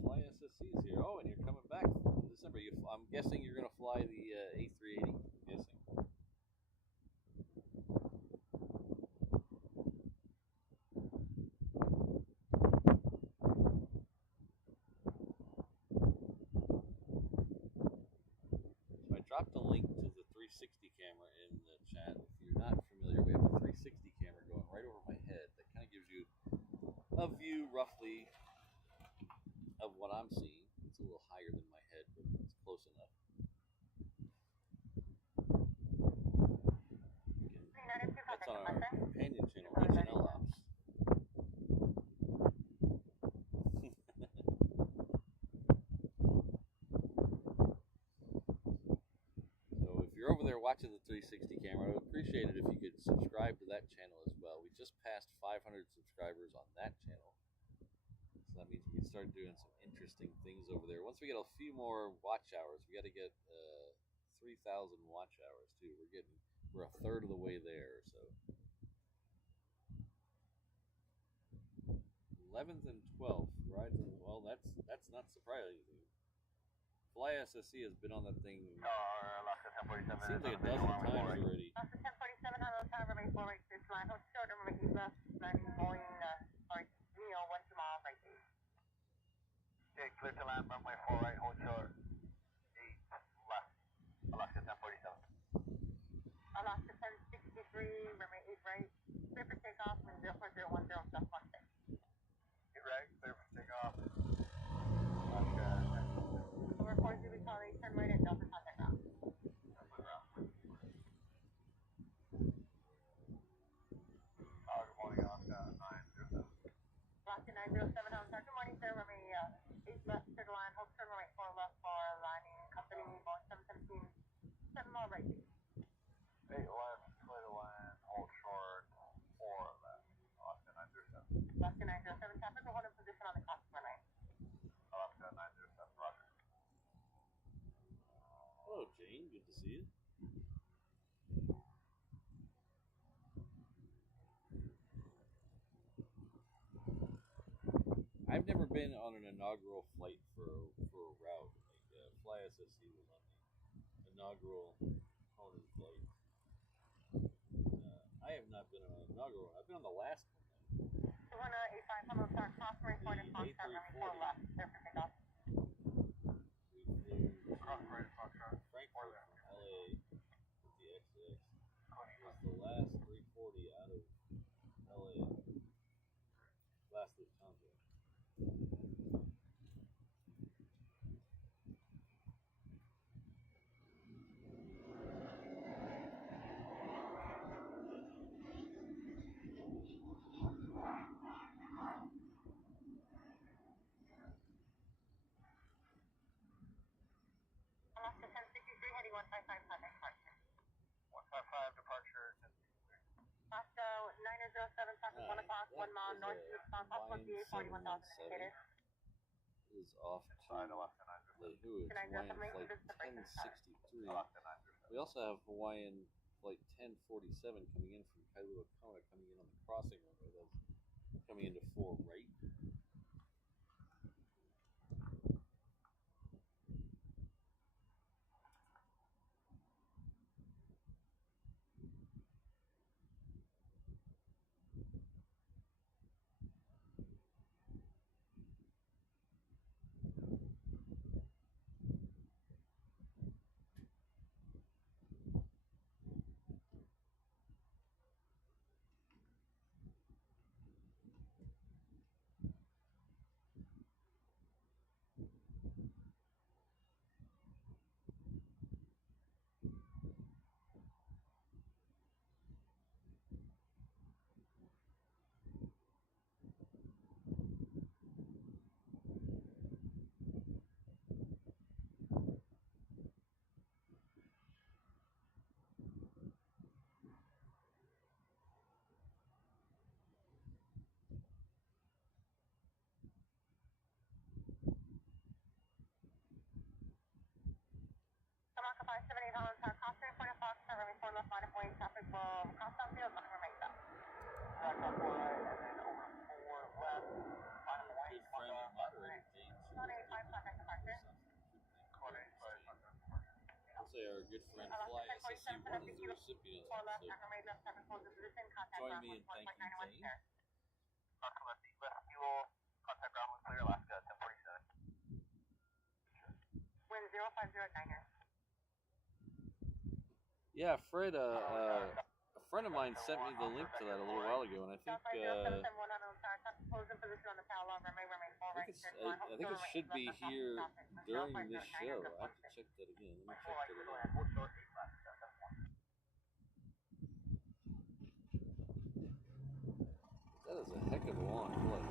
Fly SSC is here. Oh, and you're coming back in December. I'm guessing you're going to fly the A380. I'm guessing. So I dropped a link to the 360 camera in the chat. If you're not familiar, we have a 360 camera going right over my head that kind of gives you a view roughly of what I'm seeing. It's a little higher than my head, but it's close enough. Again, that's on our companion channel, HNL Ops. So if you're over there watching the 360 camera, I would appreciate it if you could subscribe to that channel as well. We just passed 500 subscribers on that channel. So that means we can start doing some interesting things over there. Once we get a few more watch hours, we got to get 3,000 watch hours too. We're a third of the way there. So 11th and 12th rides. Well, that's not surprising. Fly SSC has been on that thing. It seems like a dozen times already. Alaska 1047 Honolulu Tower, remain 4 right this line. Hold short, remember 8 left, landing Boeing, sorry, Neo 12 miles right there. Okay, clear to land, runway 4 right, hold short. 8 left. Alaska 1047. Alaska 1063, remember 8 right. Clear for takeoff from 04010 stuff 16. 8 right, clear for takeoff. Alaska. Over 40, we call 8, turn right at Delta contact ground. Good morning, Alaska 907. Alaska 907 Honolulu Tower, good morning, sir. Remember 8 left, clear to line. Hold turn right 4 left for landing company Boeing 717. 7 mile right. 8 left, clear to land, hold short, 4 left. Alaska 907. Alaska 907 traffic will hold in position on the crossing runway. Alaska 907, roger. Hello, Jane. Good to see you. I've never been on an inaugural flight for a route. Like Fly SSC was on the inaugural Conan flight. I have not been on an inaugural one. I've been on the last one. 285 Hello Star crossing report and Foxtrot runway 4 left. Clear for takeoff. We flew Cross-grade Foxtrot. Frankfurt from LA with the XX. It was the last 340 out of LA. Last Lufthansa. Alaska 1063 heading 155 contact departure. 155 departure, 1063. Alaska 907 traffic 1 o'clock, 1 mile northeast on possible GA 41,000 indicated. Is off to Side Alaska 907. Lehu. It's Hawaiian flight 1063. Alaska 907. We also have Hawaiian flight 1047 coming in from Kailua Kona, coming in on the crossing runway. That's coming into 4 right. Alaska 578 Holland Star crossing report and Foxtrot runway 4 left line of way traffic will cross down field on runway stop. Track on 4 right, and then over 4 left. Final way, Good friend and moderator, James. 185 contact departure. 185 contact departure. I'll say our good friend Fly SSC1 is the recipient 4 of left this. on runway left traffic holds in position. Contact Join ground me in 1.91 thanking Jane. clear. Alaska left fuel, contact ground was clear, Alaska 1047. Wind 050 Yeah, Fred, a friend of mine sent me the link to that a little while ago, and I think it should be here during this show. I have to check that again. Let me check that again. That is a heck of a long flight.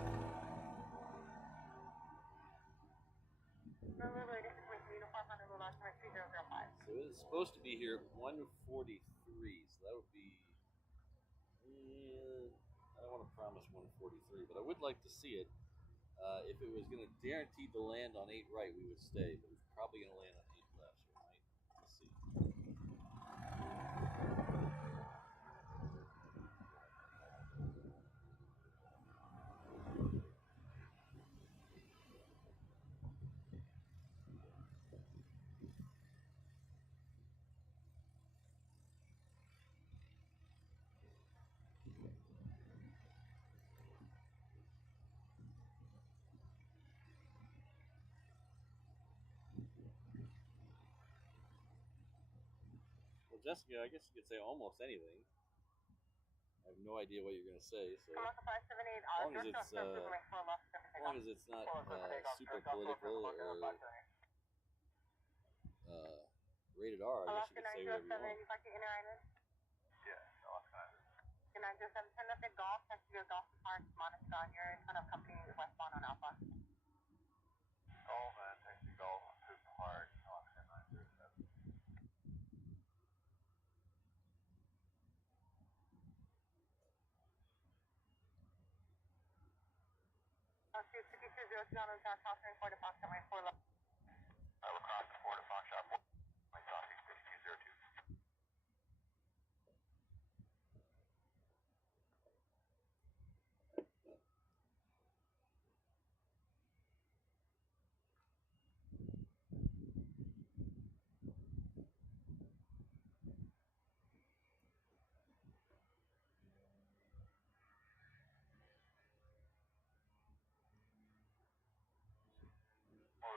So it's supposed to be here at 1:43, so that would be. I don't want to promise 1:43, but I would like to see it. If it was going to guarantee to land on 8 right, we would stay, but it's probably going to land on 8 left, so we might. Let's see. Well, Jessica, I guess you could say almost anything. I have no idea what you're going to say, so as long as it's not super political or rated R, I guess you could say whatever you want. Yeah, Alaska 907. Can I just send up the golf, text you a golf park, Monica, on your kind of company westbound on Alpha? Golf and taxi golf to Park, Alaska 907. Altitude 5202 on Tower, crossing for the Fox, runway 4 left. I will cross the Florida Fox Shop. My Southeast 5202.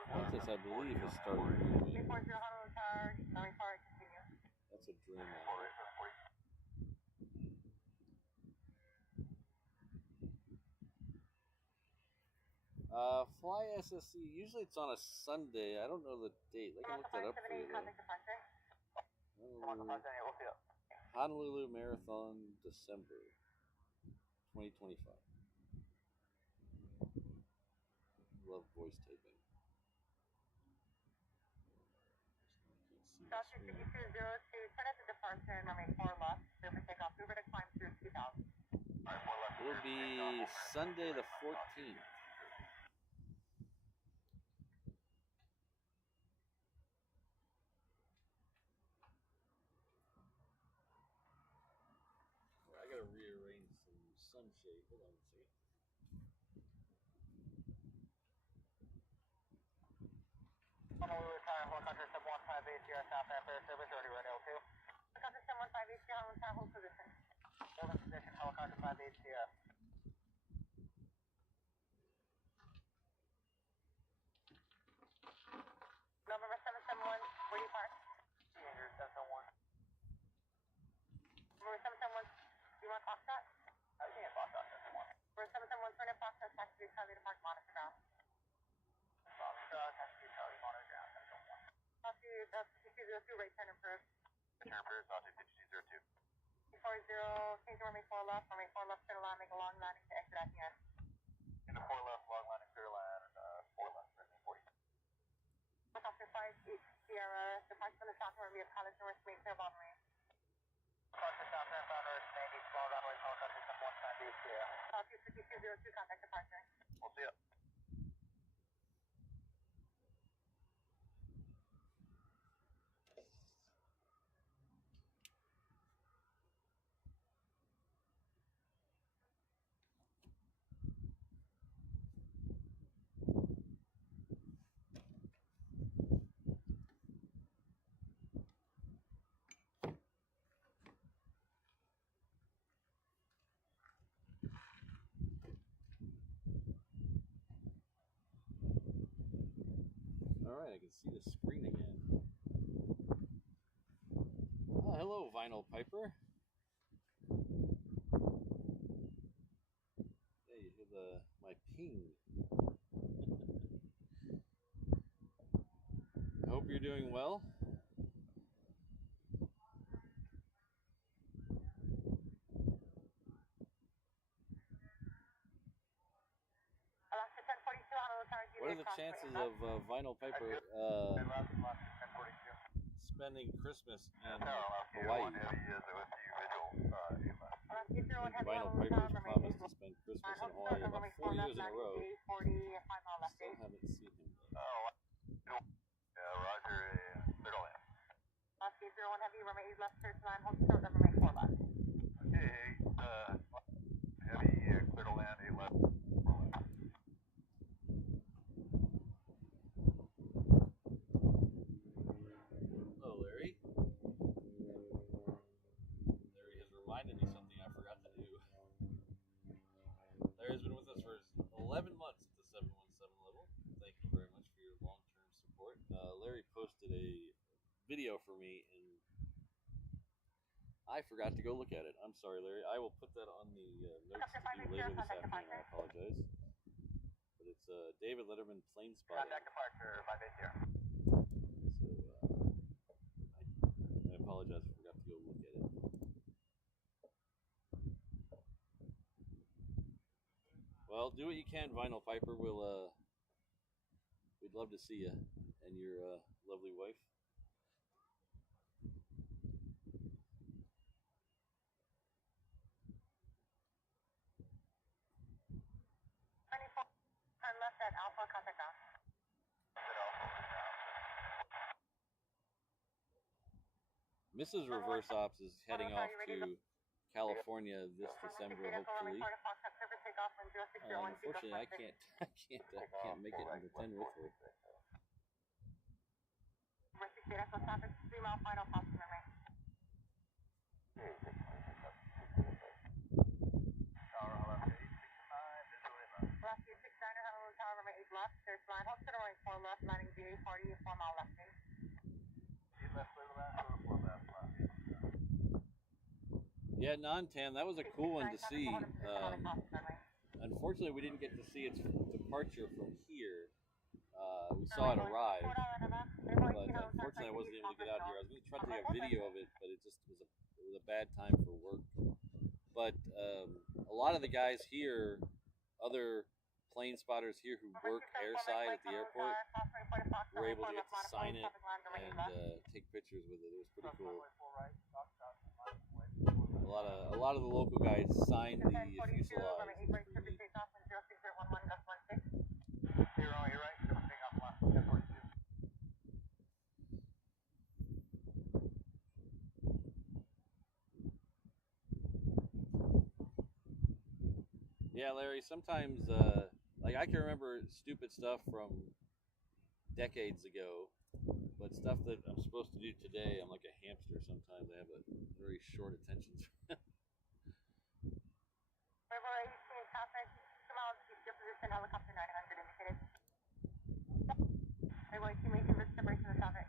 Qantas, I believe, has started moving. 340 Honolulu Tower, runway 4 continue. That's a dream. Fly SSC. Usually it's on a Sunday. I don't know the date. I can look that up for you though. Honolulu Marathon, December 2025. Love voice typing. Altitude 5202, turn at the departure, runway 4 left. Clear for takeoff. Uber to climb through 2000. It'll be Sunday the 14th. I gotta rearrange some sunshade. Hold on a second. Honolulu Tower, helicopter 7158 Sierra South Air Service, already ready L2. Helicopter 7158 Sierra, Honolulu Tower, hold position. Holding position, helicopter 58 Sierra. November 771, where do you park? Andrew 771. November 771, do you want Foxtrot? I can't box out 771. November 771, turn at Foxtrot, taxi to Charlie to park monitor ground. Foxtrot, taxi Charlie, monitor ground 771. Altitude 5202, right turn approved. Return approved, altitude 5202. 240, change runway 4 left, turn around, make a long landing to exit at the end. Into 4 left, long line and clear line, 4 left, 1340. Helicopter 58 Sierra, departure from the south runway of College North, make clear bottom range. Helicopter South End, Founder, 90, small runway, helicopter 7158 Sierra. Altitude 5202, contact departure. We'll see ya. Alright, I can see the screen again. Oh, hello, Vinyl Piper. Yeah, you hear my ping. I hope you're doing well. Alaska 1042, Honolulu Tower, What are the chances of Vinyl Piper spending Christmas in Hawaii? I think Vinyl Piper's promised to spend Christmas in Hawaii about 4 years in a row. Still haven't seen him though. Roger, middle end. Alaska 01 Heavy, runway 8 left, search line, hold short, runway 4 left. Okay, heavy, clear to land, 8 left, 4 left. Hello, Larry. Larry has reminded me something I forgot to do. Larry's been with us for 11 months at the 717 level. Thank you very much for your long-term support. Larry posted a video for me, and I forgot to go look at it. I'm sorry, Larry. I will put that on the notes to do later this afternoon. I apologize. But it's David Letterman plane spotting. Contact departure, 580. So I apologize. I forgot to go look at it. Well, do what you can, Vinyl Piper. We'd love to see you and your lovely wife. Offset Alpha, contact ground. Mrs. Reverse Ops is heading off to California this December, hopefully. Unfortunately, I can't make it and attend with her. Yeah, non-tam, that was a cool one to see. Unfortunately, we didn't get to see its departure from here. We saw it arrive, but unfortunately, I wasn't able to get out here. I was going to try to take a video of it, but it was a bad time for work. But a lot of the guys here, other plane spotters here who work airside at the airport, were able to get to sign it and take pictures with it. It was pretty cool. A lot of the local guys signed the fuselage. Yeah, Larry, sometimes, like, I can remember stupid stuff from decades ago, but stuff that I'm supposed to do today, I'm like a hamster sometimes. I have a very short attention span. Helicopter 900 indicated. They're going to make this separation of the traffic.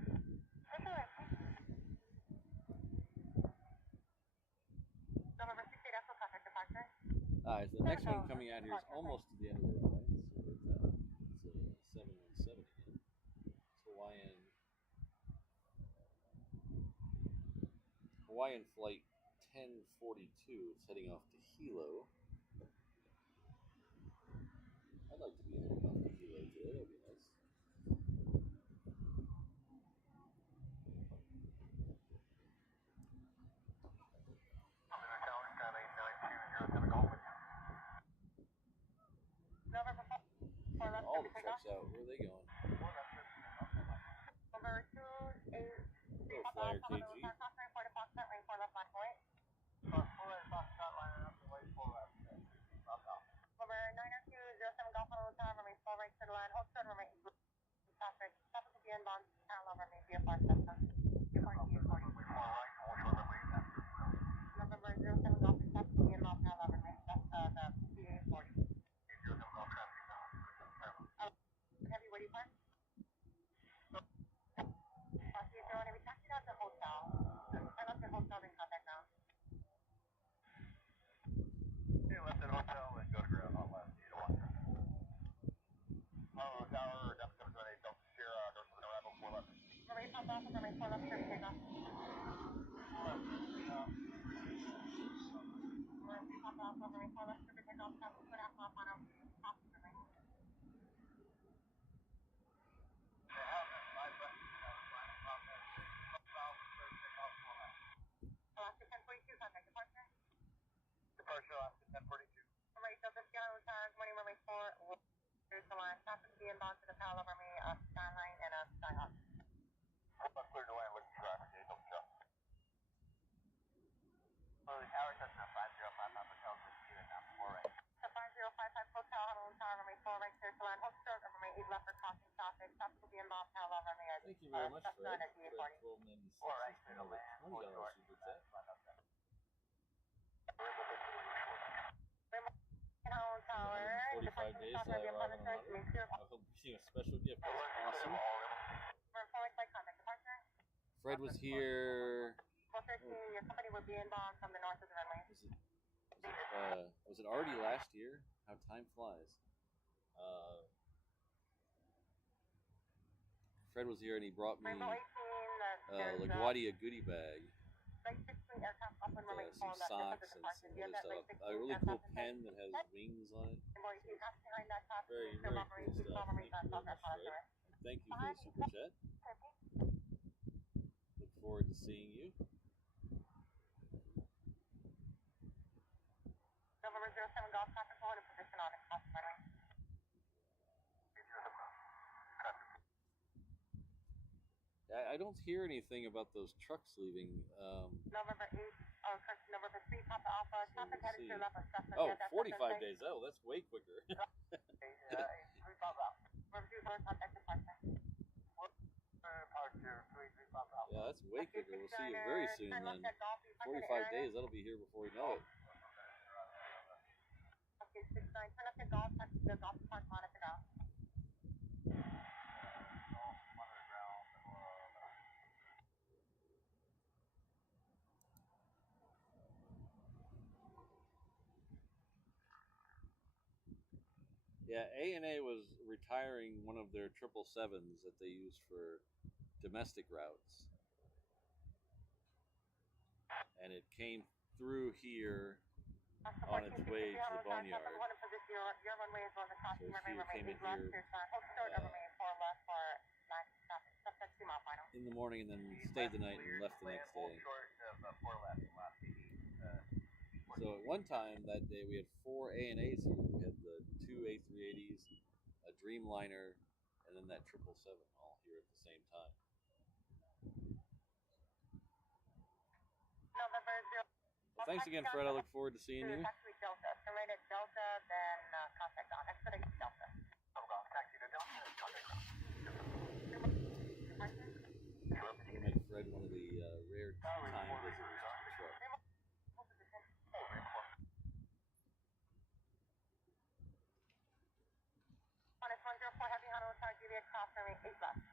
November 68 Echo traffic departure. Alright, so the next one coming out here is almost to the end of the runway. So it's 717 again. It's Hawaiian flight 1042. It's heading off to Hilo. I'd like to be heading off to Hilo today. That'd be nice. All the trucks out. Where are they going? Go Flyer KG. Thank you very much, Fred. Fred 1296 is another $20 super chat. 145 days till I arrive on Oahu. I hope you see a special gift. That's awesome. Fred was here. Was it already last year? How time flies. Fred was here and he brought me LaGuardia goodie bag. With, some socks and some other stuff. A really cool pen that has wings on it. Very, very cool stuff. Thank you very much, Fred. And thank you for the super chat. Look forward to seeing you. November 07 Golf traffic forward in position on express runway. I don't hear anything about those trucks leaving. November 8th, or correction, November 3, Papa Alpha, So traffic we'll headed to see. your left of Cessna. Oh, 45 days. Oh, that's way quicker. Contact departure. Departure 33 Papa Alpha. Yeah, that's way quicker. We'll see you very soon then. 45 days, that'll be here before we know it. Okay, 69, turn left at golf, touch the golf park, monitor golf. Yeah, A&A was retiring one of their 777s that they use for domestic routes. And it came through here on its way to the boneyard. So it came in here in the morning and then stayed the night and left the next day. So at one time that day we had 4 A&As here. We had the 2 A380s, a Dreamliner, and then that 777 all here at the same time. Well, thanks again, Fred. I look forward to seeing you. Delta, terminate at Delta, then contact on expedite Delta. We'll make Fred one of the rare time visitors to the truck. On its 104 Heavy Honolulu Tower, Juliet Cross, runway 8 left.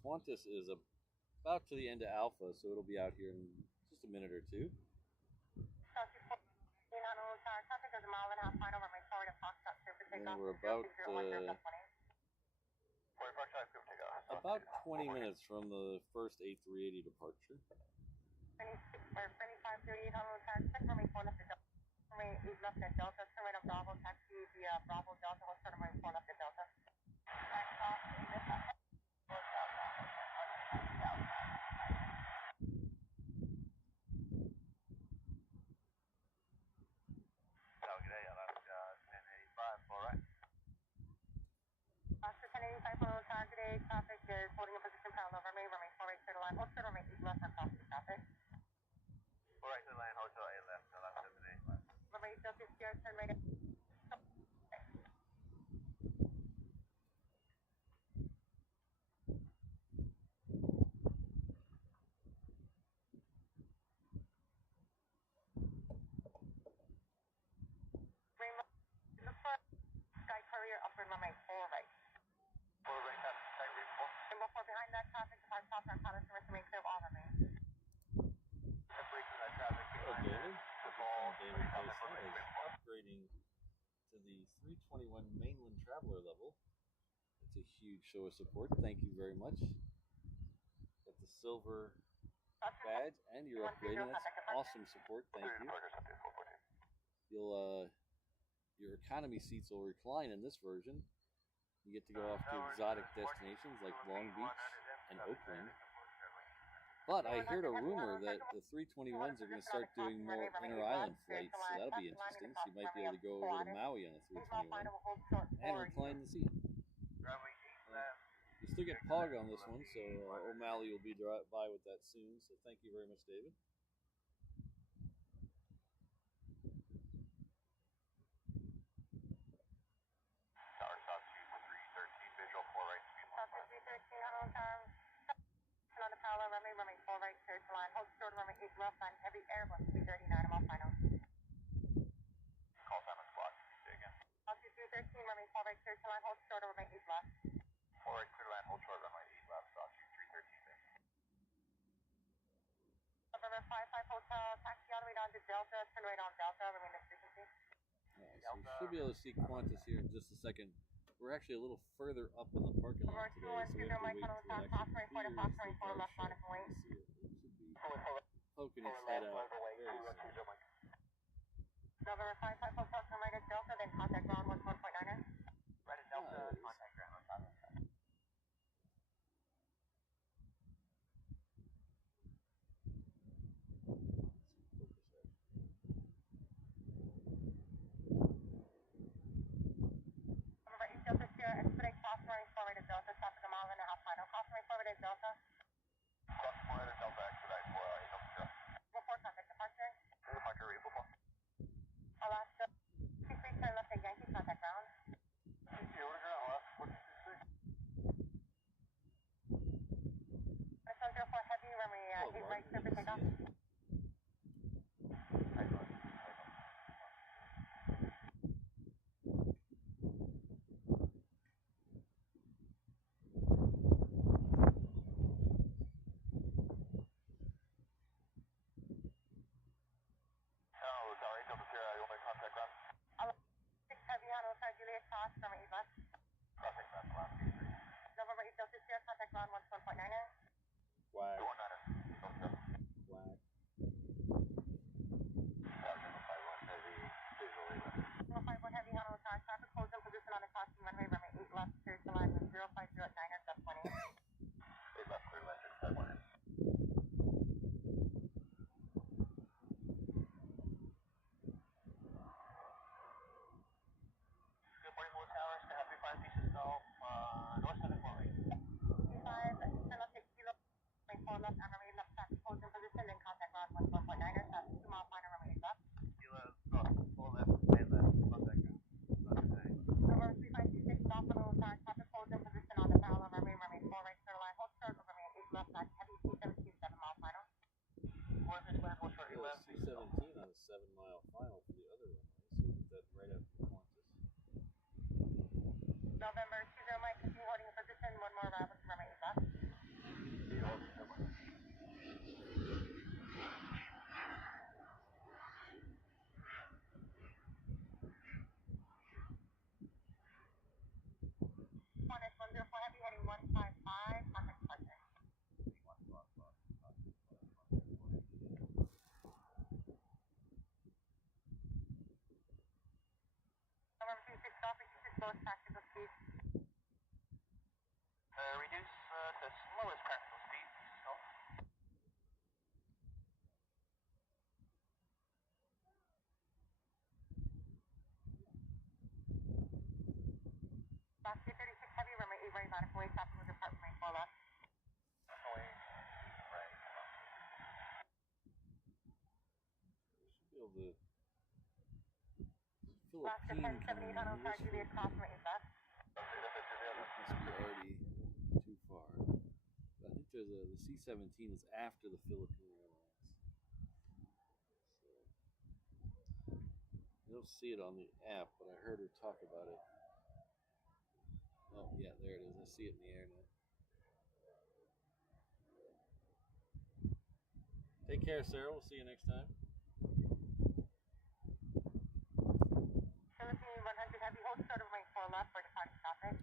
Qantas is about to the end of Alpha, so it'll be out here in just a minute or two. And we're about 20 minutes from the first A380 departure. 2538 Honolulu Tower, check runway 4 left at Delta. Runway 8 left at Delta, turn right on Bravo, taxi via Bravo Delta, hold short runway 4 left at Delta. Oscar 1085 Honolulu Tower, today traffic is holding a position parallel runway 4 right to the line, hold short runway 8 left on top of the traffic. 4 right to the line, hold short 8 left, no left 7 8 left. Runway 8 Delta here, turn right at Sky Courier, upper runway 4 right. 4 right, that's Sky Courier 4. And before behind that traffic, depart south on Thomas River to make clear of all runway. Breaking that traffic Hello, behind David. David Jason Jason is upgrading to the 321 mainland traveler level. It's a huge show of support. Thank you very much. Got the silver badge and you're upgrading. That's awesome support. Thank you. You'll your economy seats will recline in this version. You get to go off to exotic destinations like Long Beach and Oakland. But I heard a rumor that the 321s are going to start doing more inter-island flights, so that'll be interesting. So you might be able to go over to Maui on a 321 and recline the seat. You still get POG on this one, so O'Malley will be by with that soon. So thank you very much, David. Tower South 2313, visual 4 right speed. South 313 Honolulu Tower. On the parallel runway, runway 4 right, clear to line. Hold short runway 8 left on heavy Airbus 339, I'm all final. Call Simon's block, say again. South 313, runway 4 right, clear to line. Hold short runway 8 left. 4 right, clear line, hold short runway 8 left, South 2313. November 55 Hotel, taxi all the way down to Delta, turn right on Delta, remain this frequency. So we should be able to see Qantas here in just a second. We're actually a little further up in the parking lot today, so we have to wait till it actually clears the dark shot to see it. It should be poking its head out very soon. November 55 Hotel, turn right at Delta, then contact ground 14.9er. Right at Delta, contact ground on top of that. November 8 Delta Sierra, expedite Hello, 8 right, Martin. clear Good for to see takeoff. you. Oh, sorry, Delta Sierra, you'll make contact ground. 6 Heavy on Hotel Juliet Cross, runway 8 left. Contact ground, ground. November 8 Delta Sierra, contact ground 11.99. Quack. 219, Delta. Quack. Delta 51 Heavy, visually. 51 Heavy on Hotel, traffic holds in position on the crossing runway 8 left, clear to line 0509 or 20. 8 left, clear line 651. Good morning, Willis Towers, to Happy 5 pieces now, north 748. 35, external 6 kilo, runway 4 left, and runway 8 left, traffic holds in position, then contact ground 14.9 or 2 mile final runway 8 left. Kilo, cross, 4 left, 8 left, contact ground. November 3526, Dolphin Hotel, traffic holds in position on the parallel runway 4 right, clear line, hold short, runway 8 left, line heavy C17, 7 mile final. 4 pitch line, hold short, 8 Yeah, left, C-17 on a 7-mile final for the other runway, so we'll get that right after the Qantas. November 20 Mike, continue holding in position, one more arrival to runway 8 left. Qantas 104 Heavy, heading 155, contact departure. November 26 Golf, 66 lowest practical speed. Reduce to slowest practical speed, so. Last 36 Heavy, runway 8 right, line away, stopping with departure runway 4 left. Away, right. We should be able to. Last Philippine 10 coming 78 on in. Hotel Juliet Cross, runway 8 left. Must be already too far. I think there's the C-17 is after the Philippine Airlines. So, I don't see it on the app, but I heard her talk about it. Oh, yeah, there it is. I see it in the air now. Take care, Sarah. We'll see you next time. Philippine 100 Heavy, hold short of runway 4 left for departure traffic.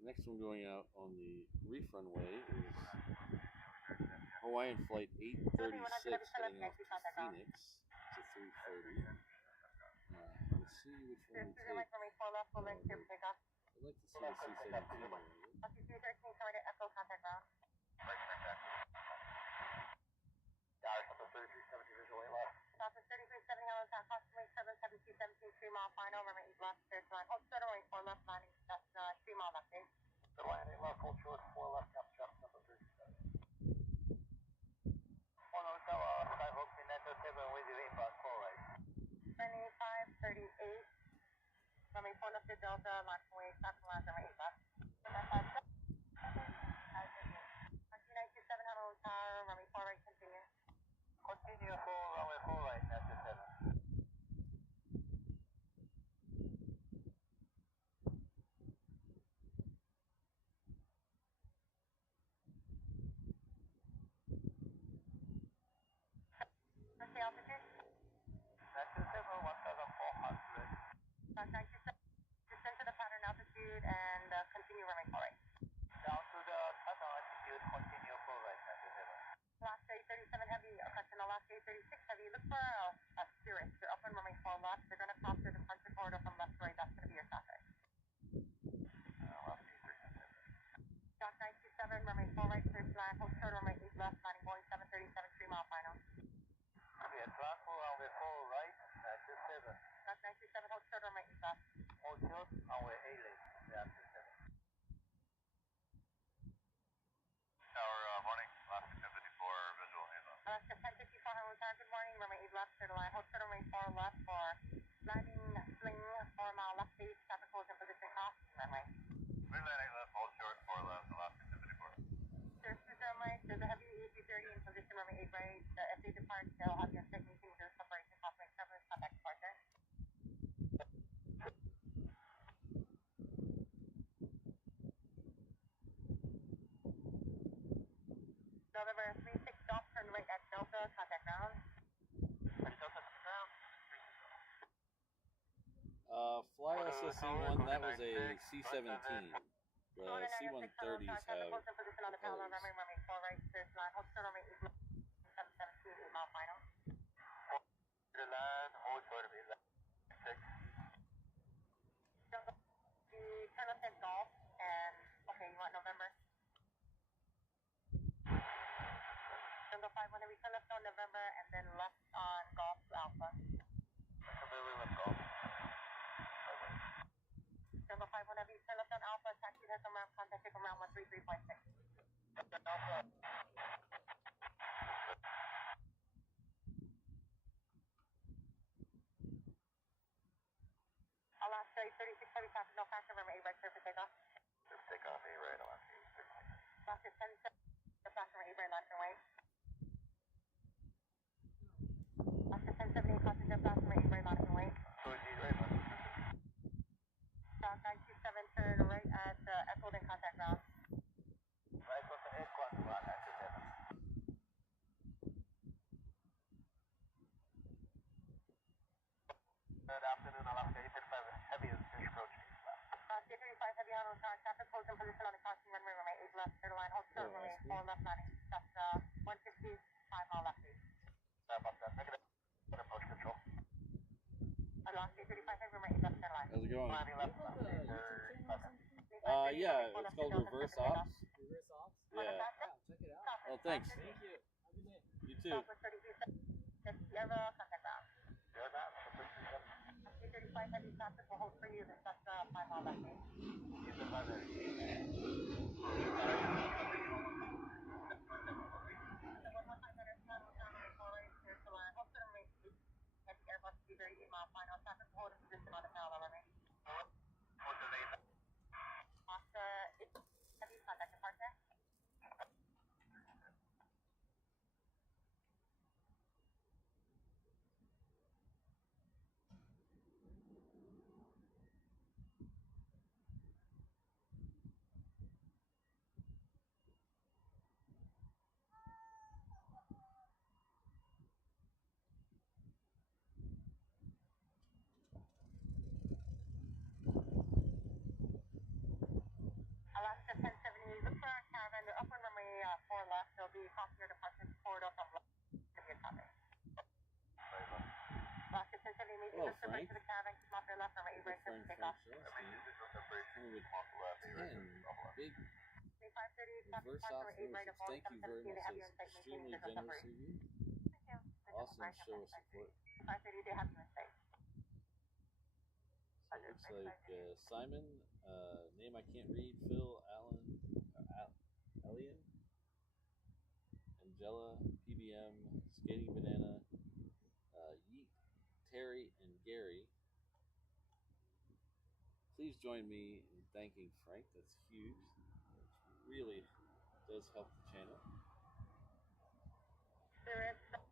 The next one going out on the reef runway is Hawaiian Flight 836 heading off to Phoenix. It's a 3:30. Let's see which one we Susan take. Mike, runway 4 left, full length, clear for takeoff. I'd like to see the C-17 one. Altitude 13, sorry to echo, contact ground. Right, contact. Tower, something 3370 visual 8 left. Southwest 3370 on time, approximately 772, 3 mile final, runway 8 left, clear to line. Hold short, runway 4 left, landing, that's 3 mile left, eh? Good line, 8 left, hold short, 4 left, cap shop, number 37. 1 hotel, Skyhawk, Pinetta 7 with you, 8 left, 4 right. 2538, runway 4 left to Delta, line away, stopping line, runway 8 left. 1997 Honolulu Tower, runway 4 right, continue. Continue for runway 4 right, Nesta 7. What's the altitude? Nesta 7, 1400. About 97, descend to the pattern altitude and continue runway 4 right. Down to the pattern altitude, continue for right, Nesta 7. Last 837 Heavy, correction, the last 836 Heavy, look for a Spirit. They're up on runway 4 left. They're going to cross their departure corridor from left to right. That's going to be your traffic. Last 837. Dock 927, runway 4 right, clear to land. Hold short, runway 8 left, landing Boeing 737, 3 mile final. Okay, transfer runway 4 right, Nesta 7. Dock 927, hold short, runway 8 left. Hold short, runway 8 left, Nesta 7. Tower, morning, last 1054, visual, 8 left. Alaska 1054, Honolulu Tower, good morning, runway 8 left, clear to land. Hold short, runway 4 left for landing, sling, 4 mile left base, traffic holds in position, crossing runway. Midland 8 left, hold short, 4 left, Alaska 1054. Sir, Susan Mike, there's a still seeing one. That was a C-17. The C-130s have propellers. Land, hold short of me. 6. Turn left at Golf, and, okay, you want November? Jungle 5, whenever you turn left on November, and then left on Golf to Alpha. Completely left golf. Jungle 5, whenever you turn left on Alpha, taxi has around, contact from around 133.6. Alpha. Alaska 36 heavy traffic, no faster, remember 8 right clear for takeoff. Just take off 8 right, Alaska. Alaska 10, the faster, 8 right left and right. Alaska 1078, crossing the faster, 8 right left and right. Proceed right, left. Stock 927, turn right at Echo, then contact ground. Right, close to 8 o'clock, Alaska 7. Good afternoon, Alaska 835, heavy is fish approaching. Alaska 35 heavy on car, traffic holds in position on the crossing runway, runway 8 left, clear line, hold short, runway 4 left landing. That's 155 mile left. Sorry about that. Negative. Approach control. Alaska 35 heavy, runway 8 left, clear line. How's it going? Landing left, left. Yeah, it's called Reverse Ops. Reverse ops? Yeah. Yeah, check it out. Oh, thanks. Thank you. Have a good day. You too. Sierra, contact ground. You're that. Alaska 35 heavy traffic will hold for you, that's 5 mile left. Use the 5 there. Alaska 1070, look for our caravan, the upper runway 4 left, there'll be passenger departure corridor from left to the traffic. Alaska 1070, meet Hello, the Frank. to the caravan, keep off your left, runway 8 right, Frank take off. Celestine. Coming with 10 big 3530, traffic Reverse departure Ops 8 right, notices. Thank you very much. have you That's in sight, extremely maintaining visual generous separation. of you. Thank you. Awesome show of support. 530, they have you in sight. So it looks like Simon, name I can't read, Phil, Alan, Elian, Angela, PBM, Skating Banana, Yeet, Terry, and Gary. Please join me in thanking Frank. That's huge. It really does help the channel. There is 204,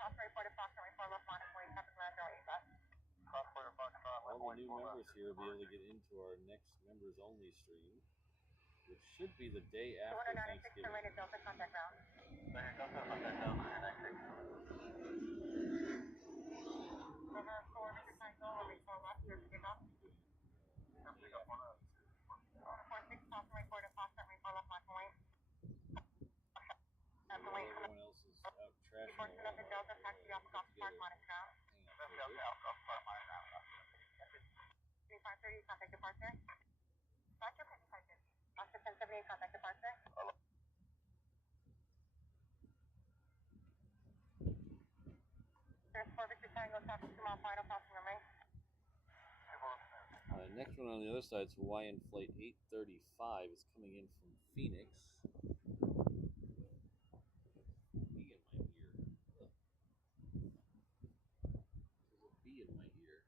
cross right for the approximately 4 left line, 40 traffic land, 8 left. Cross-border Foxtrot, All the new members here will be able to get into our next members only stream, which should be the day after 296, Thanksgiving. rated Delta, contact ground. Second Delta, contact down, 996. River 4, Mr. Tango, runway 4 left, clear to take off. 46, cross right for the Foxtrot, runway 4 left, line from Wayne. That's the Wayne, Everyone else is out trashing before the turn left at Delta, taxi off Golf Park, minus ground. 3530, contact departure. Roger, 5530. Oscar 1078, contact departure. There's 4 Victor Tango, traffic 2 mile final, crossing runway. Next one on the other side is Hawaiian Flight 835. It's coming in from Phoenix. Bee in my ear. Ugh. There's a bee in my ear.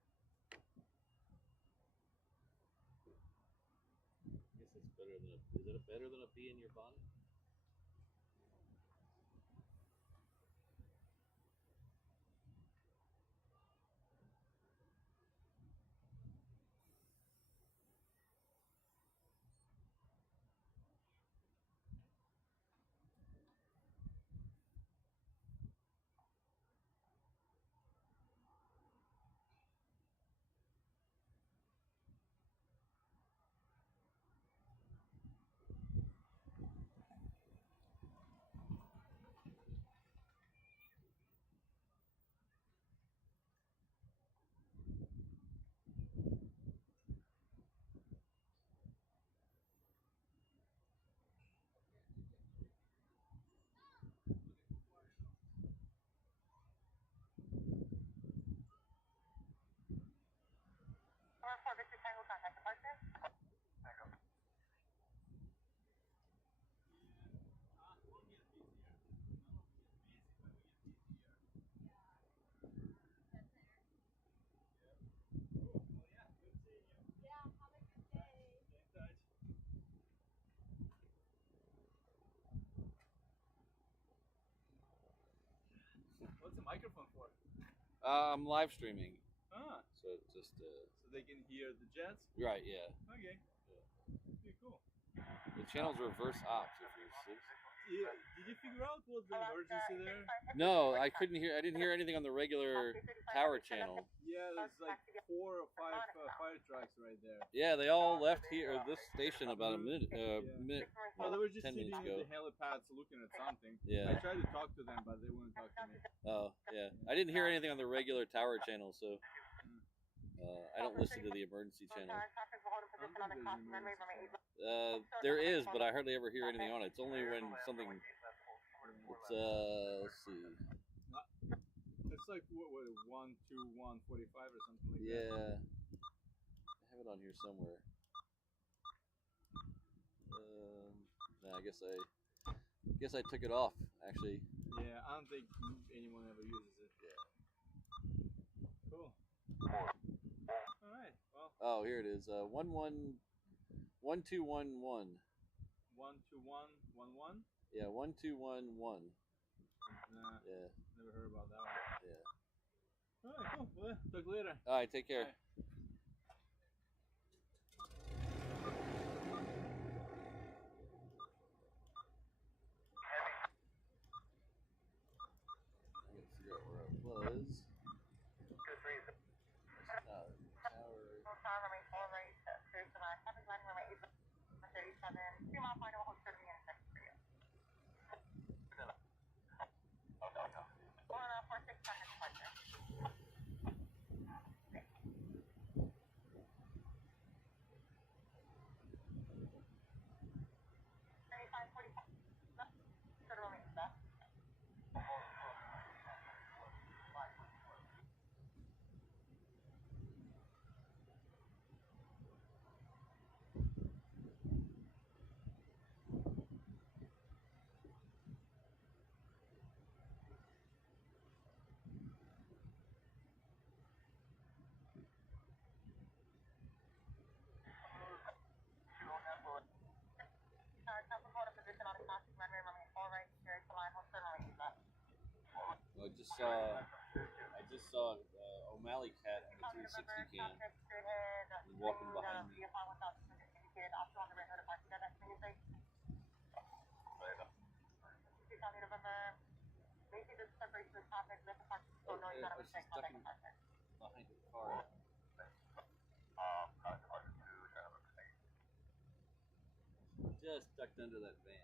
I guess it's better than a. Is it better than a bee in your bonnet? What's the microphone for? I'm live streaming, Ah, so just so they can hear the jets? right, yeah. Okay. Pretty cool. The channel's reverse ops. If you see. Did you figure out what's the emergency there? No, I couldn't hear. I didn't hear anything on the regular tower channel. Yeah, there's like 4 or 5 fire trucks right there. Yeah, they all left here this station about a minute. Minute. Well, they were just 10 sitting minutes at ago. the helipads looking at something. Yeah. I tried to talk to them, but they wouldn't talk to me. Oh, yeah. I didn't hear anything on the regular tower channel, so I don't listen to the emergency channel. There is, but I hardly ever hear anything on it. It's only when something. It's let's see. It's like what 12145 or something like that. Yeah, I have it on here somewhere. Nah, I guess I took it off actually. Yeah, I don't think anyone ever uses it. Yeah. Cool. All right. Well. Oh, here it is. 1211. 12111. Yeah, 1211. Nah. Yeah. Never heard about that one. Yeah. All right. Cool. Well, talk later. All right. Take care. Bye. I gotta figure out where I was. I just saw O'Malley Cat on the 360 cam. He's walking behind me. She's ducking behind the car. Just ducked under that van.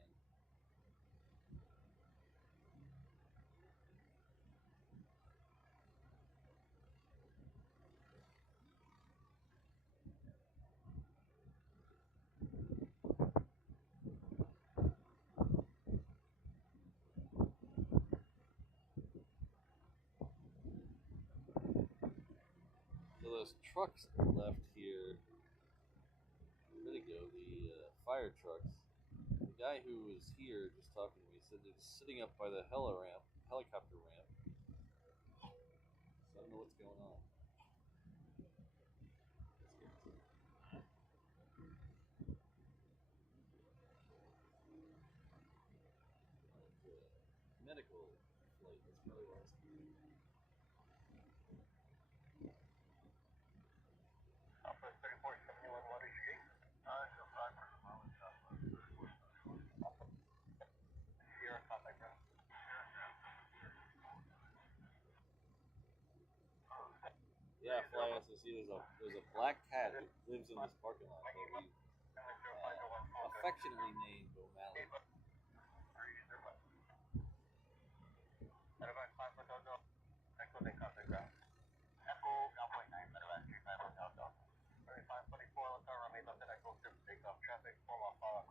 So those trucks left here a minute ago, the fire trucks. The guy who was here just talking to me said they're just sitting up by the helicopter ramp. So I don't know what's going on. Medical flight, that's probably what I was doing. Yeah, Fly SSC, there's a black cat who lives in this parking lot that we affectionately named O'Malley.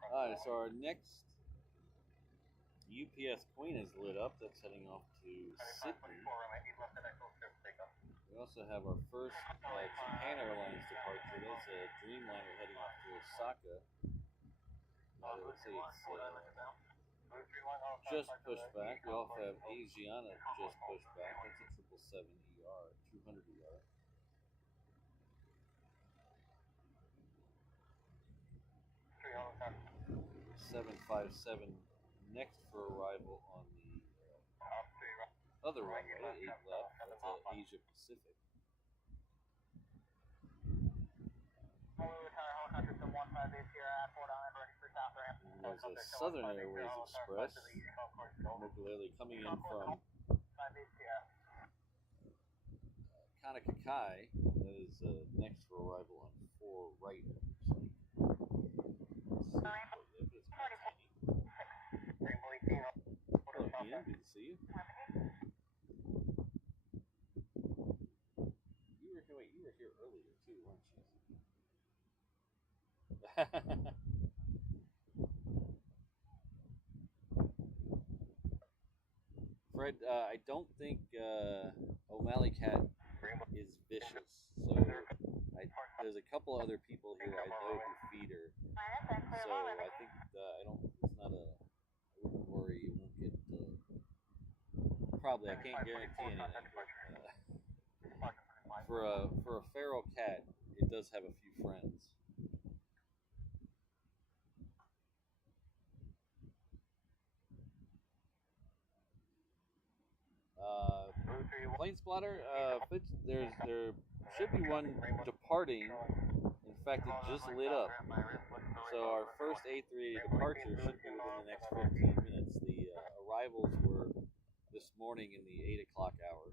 Alright, so our next UPS Queen is lit up. That's heading off to Sydney. We also have our first Japan Airlines departure. That's a Dreamliner heading off to Osaka. Let's see, it's just pushed back. We also have Asiana just pushed back. That's a 777 ER, 200 ER. .757 next for arrival on the other runway, 8 left. That's Asia Pacific. And there's a Southern Airways Express, Mokulele, coming in from Kanakakai. That is next for arrival on 4 right. Hello, Ian. Good to see you. You were here earlier too, weren't you? Fred, I don't think O'Malley Cat is vicious, so there's a couple other people here I know who feed her. So I think I don't. It's not a. I wouldn't worry. You won't get. Probably, I can't guarantee anything. But, for a feral cat, it does have a few friends. Plane spotter. There should be one departing. In fact, it just lit up. So our first A380 departure should be within the next 15 minutes. The arrivals were this morning in the 8 o'clock hour.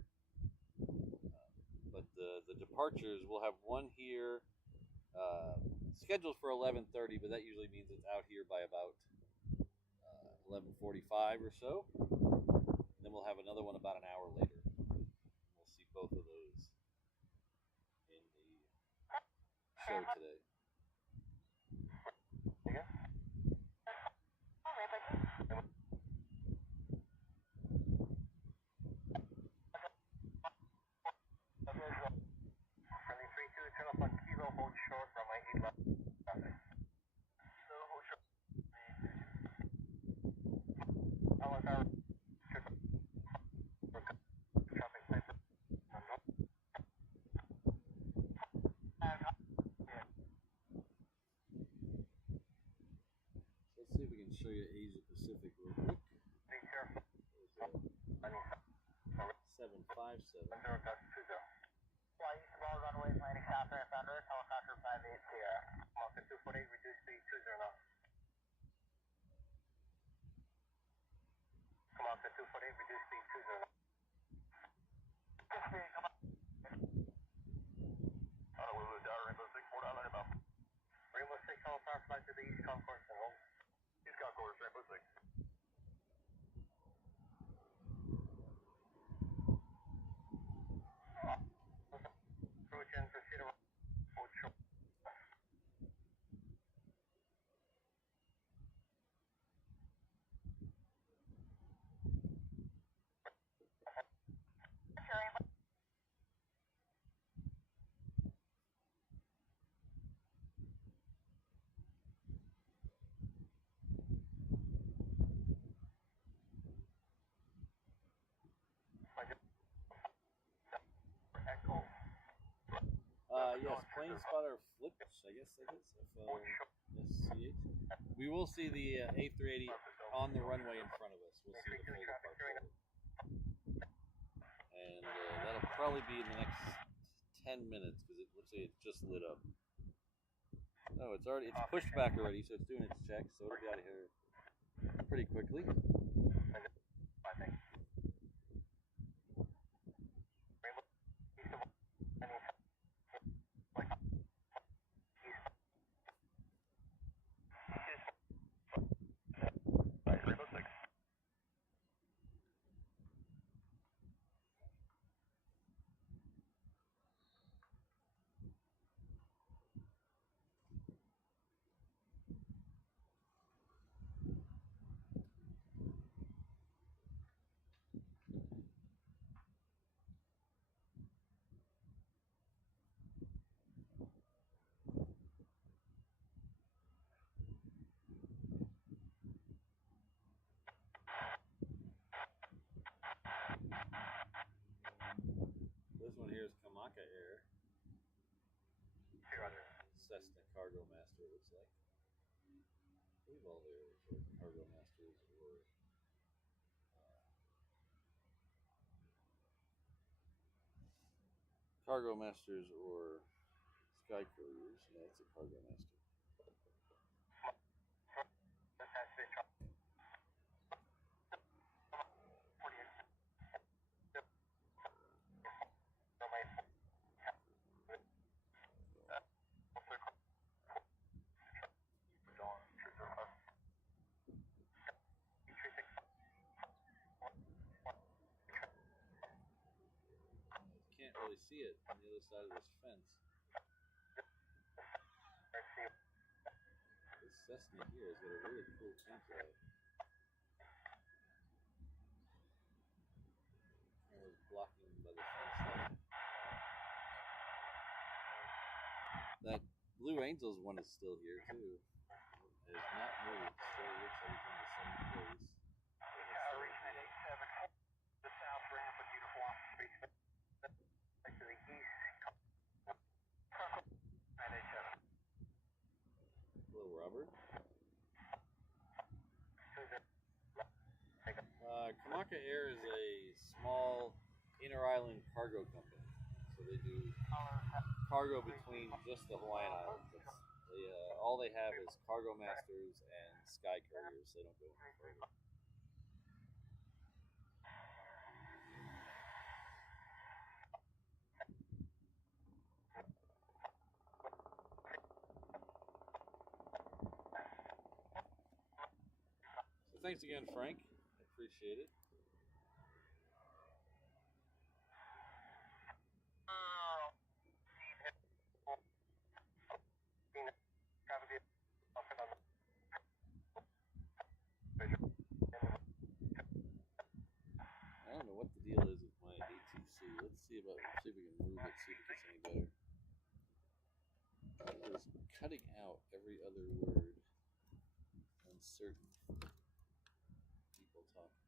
But the departures, we'll have one here scheduled for 11:30, but that usually means it's out here by about 11:45 or so. Then we'll have another one about an hour later. We'll see both of those in the show today. Let's see if we can show you Asia Pacific real quick. 757. Fly eastbound runways, landing Catherine Thunder, helicopter 58 Sierra. Mach 248, reduce speed 20 knots. Mach 248, reduce speed 20 knots. Honolulu, Tower, Rainbow 6, Port Island, about. Rainbow 6, helicopter flight to the East Concourse and hold. East Concourse, Rainbow 6. Approach and proceed around. Hold short. Yes, plane spotter flips, I guess SCH. We will see the A380 on the runway in front of us. We'll see the full departure of it. And that'll probably be in the next 10 minutes because it looks like it just lit up. Oh, it's pushed back already, so it's doing its check, so it'll be out of here pretty quickly. This one here is Kamaka Air. Cessna Cargo Master, it looks like. I believe all their Cargo Masters were cargo masters or sky couriers. Yeah, it's a cargo master. Can't really see it on the other side of this fence. This Cessna here has got a really cool paint job. It was blocking by the fence there. That Blue Angels one is still here too. It has not moved. Still looks like it's in the same place. The south ramp of uniform space to the east. Hello, Robert. Kamaka Air is a small inter-island cargo company. So they do cargo between just the Hawaiian Islands. All they have is cargo masters and sky couriers. They don't go any further. So thanks again, Frank. I appreciate it. I don't know what the deal is with my ATC. Let's see if we can move it, see if it gets any better. It is cutting out every other word on certain people talking.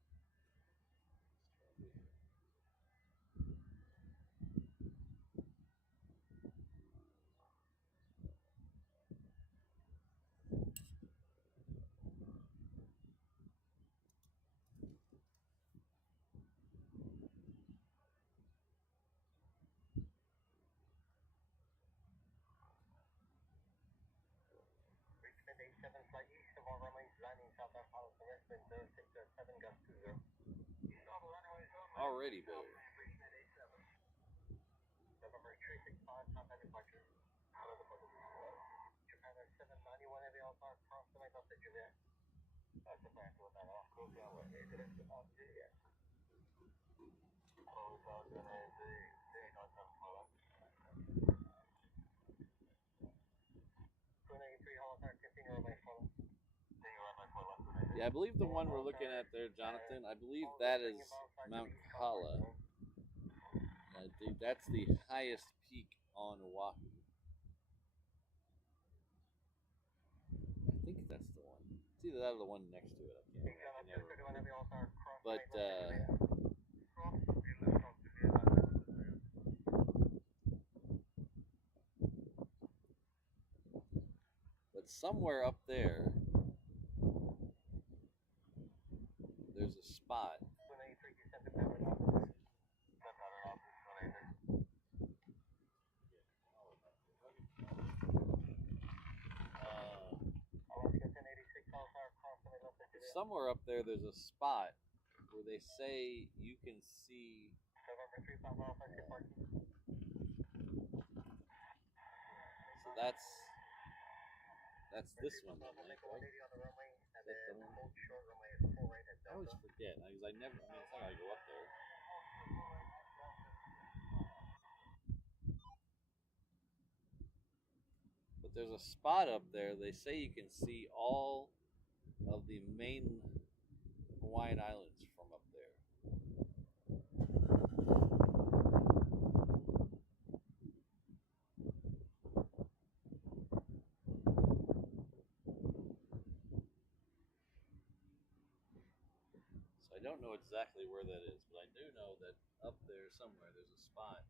Flight east of our runways, landing southbound Palo Western 0607 gust 20. Already better. November 365, contact departure. Japan 791 heavy Alpha, cross the Delta Juliet. That's the plan to that off, close down with Juliet. Close out the Yeah, I believe the one we're looking at there, Jonathan, I believe that is Mount Kala. That's the highest peak on Oahu. I think that's the one. It's either that or the one next to it. I can't remember. But somewhere up there, there's a spot. Somewhere up there, there's a spot where they say you can see. So that's this one, then, right? Is that the one? I always forget because I never. I mean, it's not like I go up there. But there's a spot up there. They say you can see all of the main Hawaiian Islands from up there. So I don't know exactly where that is, but I do know that up there somewhere there's a spot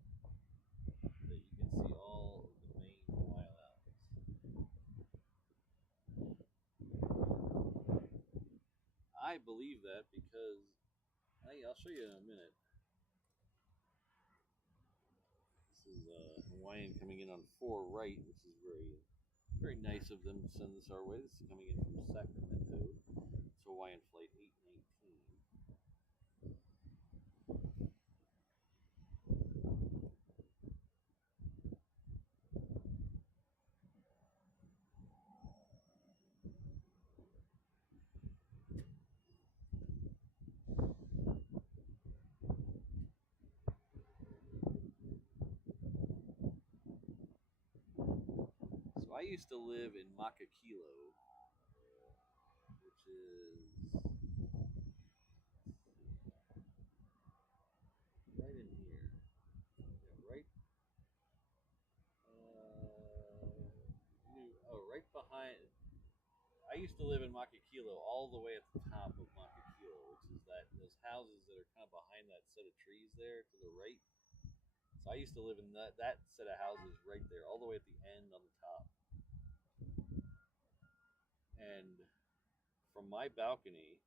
that you can see all of the main Hawaiian Islands. I believe that because I'll show you in a minute. This This is Hawaiian coming in on 4 right, which is very, very nice of them to send this our way. This is coming in from Sacramento. It's Hawaiian flight 819. So I used to live in Makakilo, which is right in here. Yeah, right. Right behind. I used to live in Makakilo, all the way at the top of Makakilo, which is those houses that are kind of behind that set of trees there to the right. So I used to live in that set of houses right there, all the way at the end on the top. And from my balcony,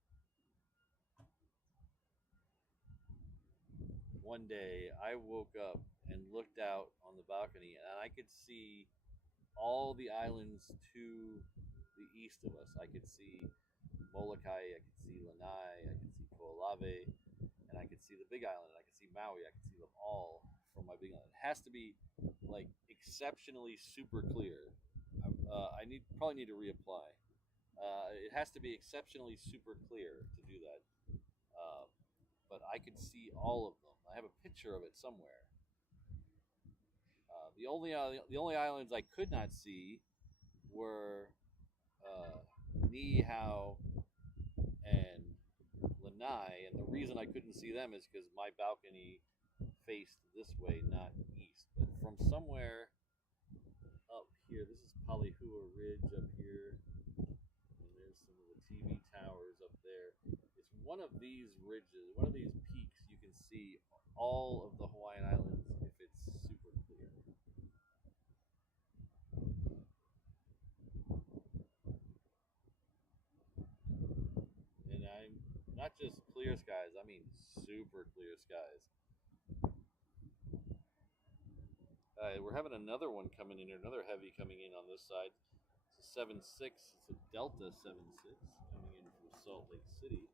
one day I woke up and looked out on the balcony, and I could see all the islands to the east of us. I could see Molokai, I could see Lanai, I could see Ko'olave, and I could see the Big Island, and I could see Maui. I could see them all from my Big Island. It has to be like exceptionally super clear. I probably need to reapply. It has to be exceptionally super clear to do that. But I could see all of them. I have a picture of it somewhere. The only islands I could not see were Niihau and Lanai, and the reason I couldn't see them is because my balcony faced this way, not east. But from somewhere up here, this is Palihua Ridge up here, and there's some of the TV towers up there. It's one of these ridges, one of these peaks. You can see all of the Hawaiian Islands if it's super clear. And I'm not just clear skies, I mean super clear skies. We're having another one coming in here, another heavy coming in on this side. It's a 7.6, it's a Delta 7.6 coming in from Salt Lake City.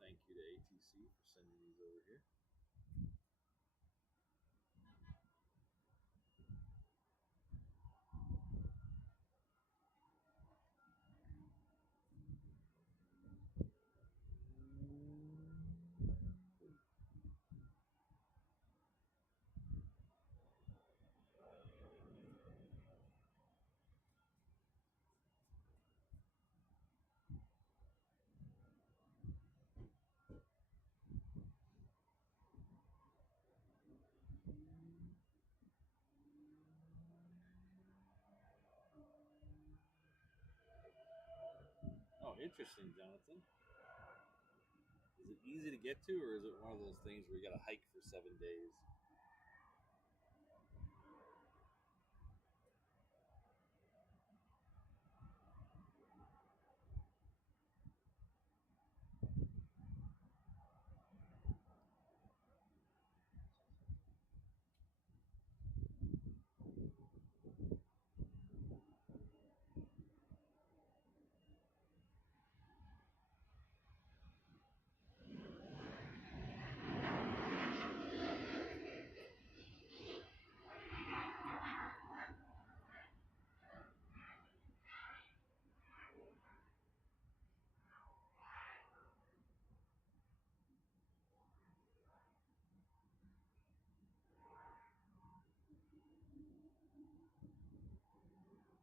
Thank you to ATC for sending these over here. Oh, interesting, Jonathan. Is it easy to get to, or is it one of those things where you got to hike for 7 days?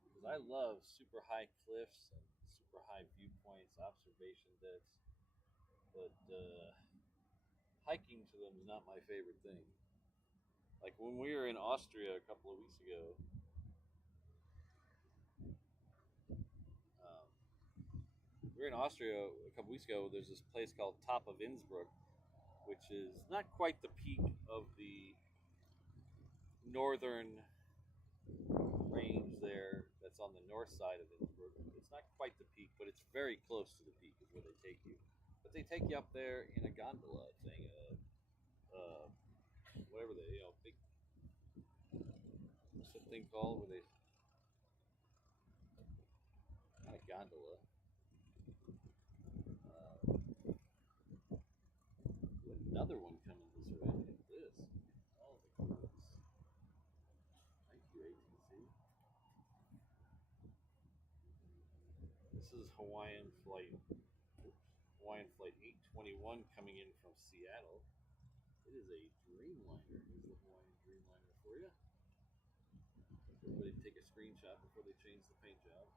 Because I love super high cliffs and super high viewpoints, observation decks, but hiking to them is not my favorite thing. Like when we were in Austria a couple of weeks ago, we were in Austria a couple weeks ago. There's this place called Top of Innsbruck, which is not quite the peak of the northern range there that's on the north side of Innsbruck. It's not quite the peak, but it's very close to the peak is where they take you. But they take you up there in a gondola thing, whatever big that thing called? Where they not a gondola. Another one coming this way. Look at this. Oh, the goodness. Thank you, ATC. This is Hawaiian Flight 821 coming in from Seattle. It is a Dreamliner. Here's the Hawaiian Dreamliner for you. Everybody take a screenshot before they change the paint job.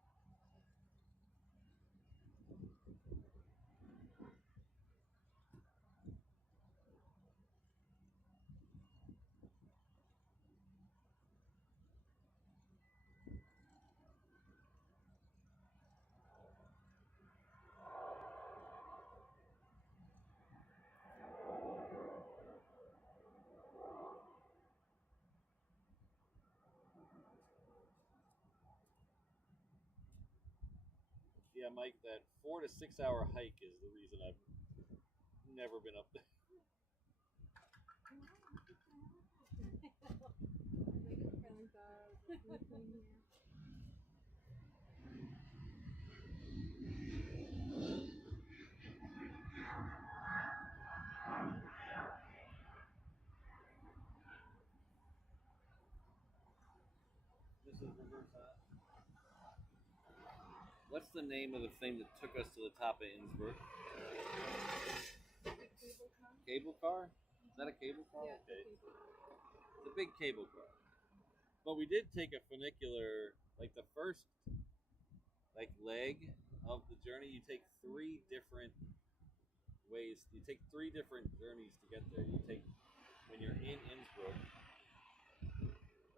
Yeah, Mike, that 4 to 6 hour hike is the reason I've never been up there. This is reverse hot. What's the name of the thing that took us to the top of Innsbruck? Cable car? Is that a cable car? Yeah, Okay. It's a big cable car. But we did take a funicular, like the first leg of the journey. You take 3 different ways. You take 3 different journeys to get there. You take, when you're in Innsbruck,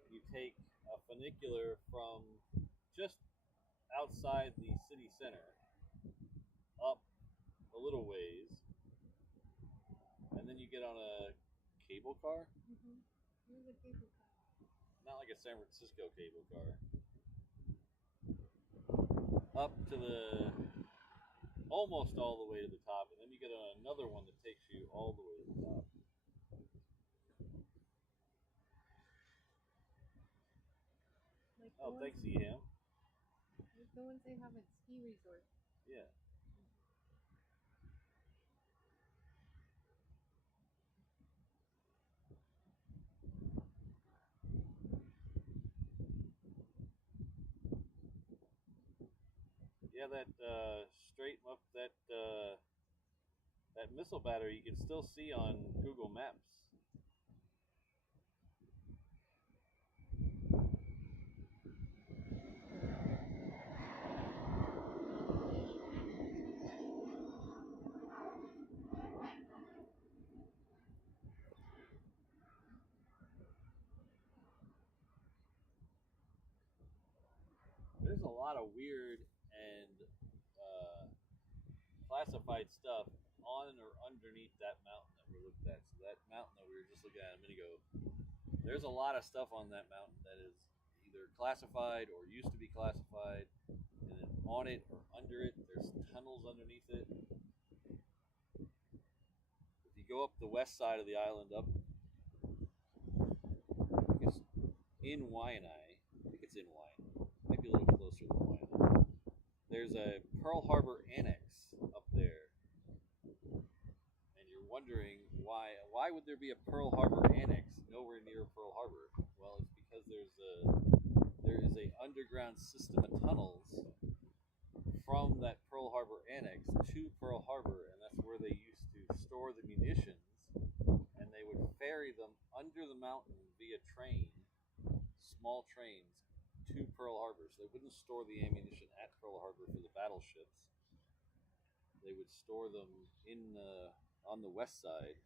you take a funicular from just outside the city center up a little ways, and then you get on a cable car. Here's a cable car. Not like a San Francisco cable car. Up to the almost all the way to the top, and then you get on another one that takes you all the way to the top. Like Oh, thanks, EM. Like the ones they have at ski resorts. Yeah. Yeah, that straight up that missile battery you can still see on Google Maps. There's a lot of weird and classified stuff on or underneath that mountain that we looked at. So that mountain that we were just looking at a minute ago, there's a lot of stuff on that mountain that is either classified or used to be classified. And then on it or under it, there's tunnels underneath it. If you go up the west side of the island, up, I think it's in Waianae. I think it's in Waianae. Might be a little closer than Waianae. There's a Pearl Harbor annex up there, and you're wondering why would there be a Pearl Harbor annex nowhere near Pearl Harbor? Well, it's because there is a underground system of tunnels from that Pearl Harbor annex to Pearl Harbor, and that's where they used to store the munitions, and they would ferry them under the mountain via train, small trains, to Pearl Harbor. So they wouldn't store the ammunition at Pearl Harbor for the battleships. They would store them on the west side.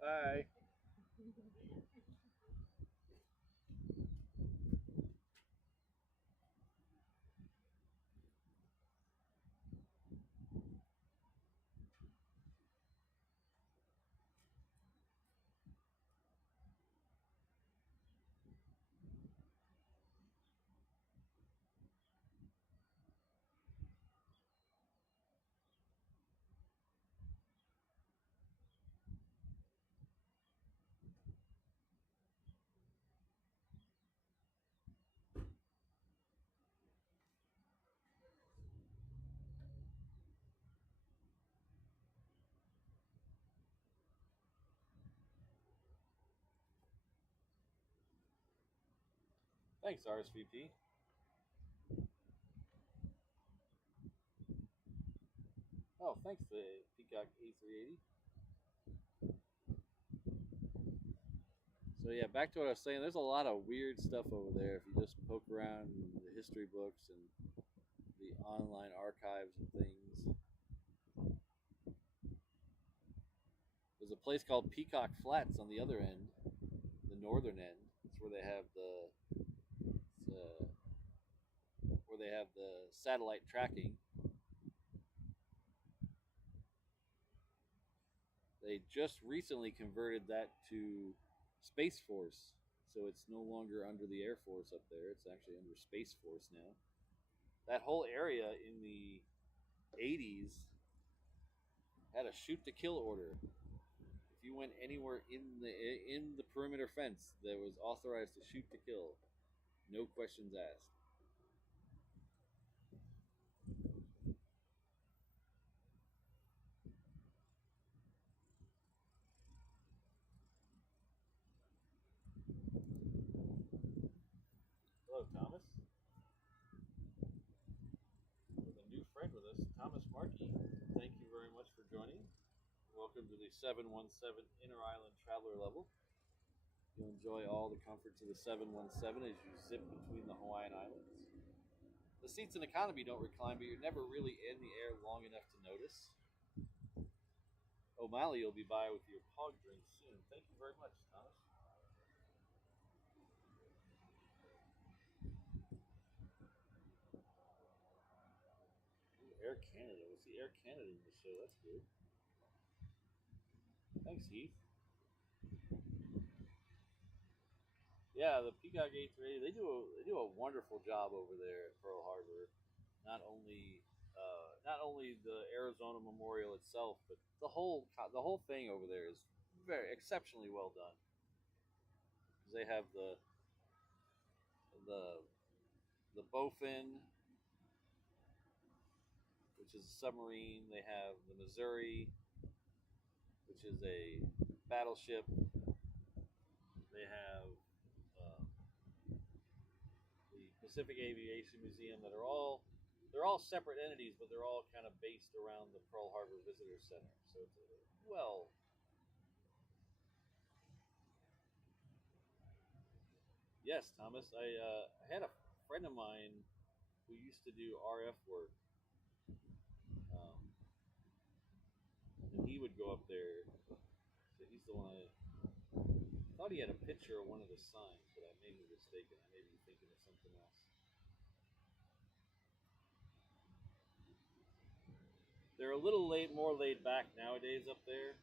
Bye. Thanks, RSVP. Oh, thanks, the Peacock A380. So yeah, back to what I was saying. There's a lot of weird stuff over there if you just poke around in the history books and the online archives and things. There's a place called Peacock Flats on the other end, the northern end. It's where they have the satellite tracking. They just recently converted that to Space Force, so it's no longer under the Air Force up there. It's actually under Space Force now. That whole area in the 80s had a shoot to kill order. If you went anywhere in the perimeter fence that was authorized to shoot to kill, no questions asked. Hello, Thomas. With a new friend with us, Thomas Markey. Thank you very much for joining. Welcome to the 717 Inter Island Traveler level. You'll enjoy all the comforts of the 717 as you zip between the Hawaiian Islands. The seats in economy don't recline, but you're never really in the air long enough to notice. O'Malley will be by with your pog drink soon. Thank you very much, Thomas. Ooh, Air Canada. We see Air Canada in the show. That's good. Thanks, Heath. Yeah, the Peacock A380. They do a wonderful job over there at Pearl Harbor. Not only the Arizona Memorial itself, but the whole thing over there is very exceptionally well done. Because they have the the Bowfin, which is a submarine. They have the Missouri, which is a battleship. They have the Pacific Aviation Museum that are they're all separate entities, but they're all kind of based around the Pearl Harbor Visitor Center. So it's well, yes, Thomas. I had a friend of mine who used to do RF work, um, and he would go up there. So he's the one I thought he had a picture of one of the signs, but I may be mistaken. I may be thinking of something else. They're a little more laid back nowadays up there.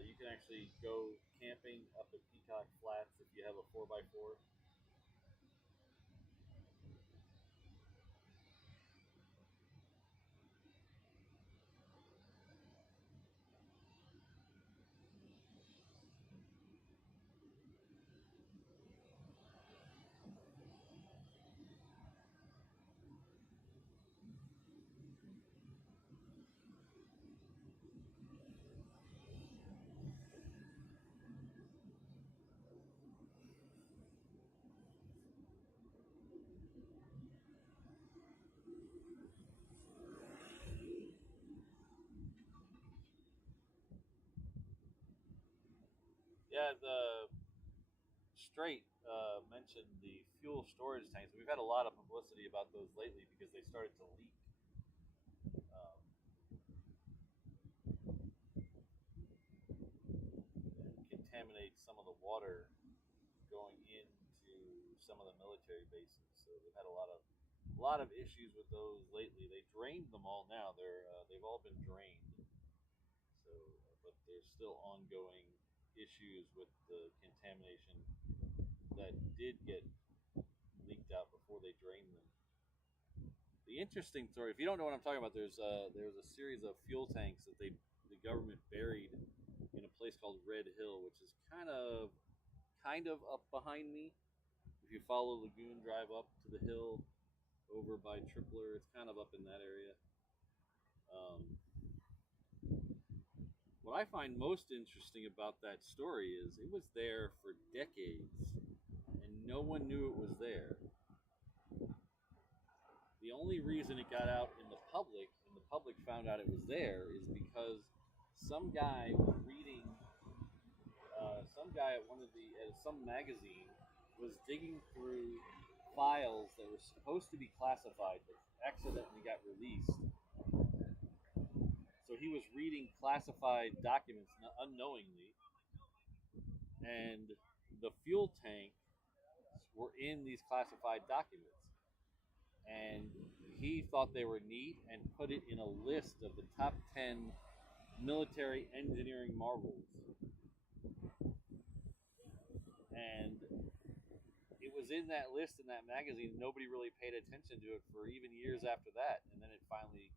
You can actually go camping up at Peacock Flats if you have a 4x4. Yeah, the Strait mentioned the fuel storage tanks. We've had a lot of publicity about those lately because they started to leak. Um, water going into some of the military bases. So they've had a lot of issues with those lately. They drained them all now. They've all been drained. So, but there's still ongoing issues with the contamination that did get leaked out before they drained them. The interesting story, if you don't know what I'm talking about, there's a series of fuel tanks that the government buried in a place called Red Hill, which is kind of up behind me. If you follow Lagoon Drive up to the hill over by Tripler, it's kind of up in that area. What I find most interesting about that story is it was there for decades and no one knew it was there. The only reason it got out in the public and the public found out it was there is because some guy was reading, some guy at some magazine was digging through files that were supposed to be classified but accidentally got released. So he was reading classified documents unknowingly, and the fuel tanks were in these classified documents. And he thought they were neat and put it in a list of the top 10 military engineering marvels. And it was in that list in that magazine. Nobody really paid attention to it for even years after that. And then it finally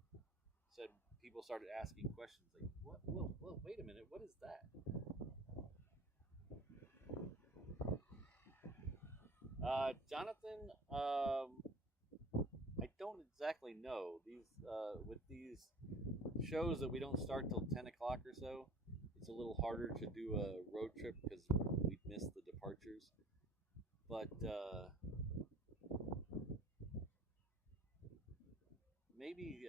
said, people started asking questions like, what? Whoa, wait a minute, what is that? Jonathan, I don't exactly know. With these shows that we don't start till 10 o'clock or so, it's a little harder to do a road trip because we'd miss the departures. But maybe,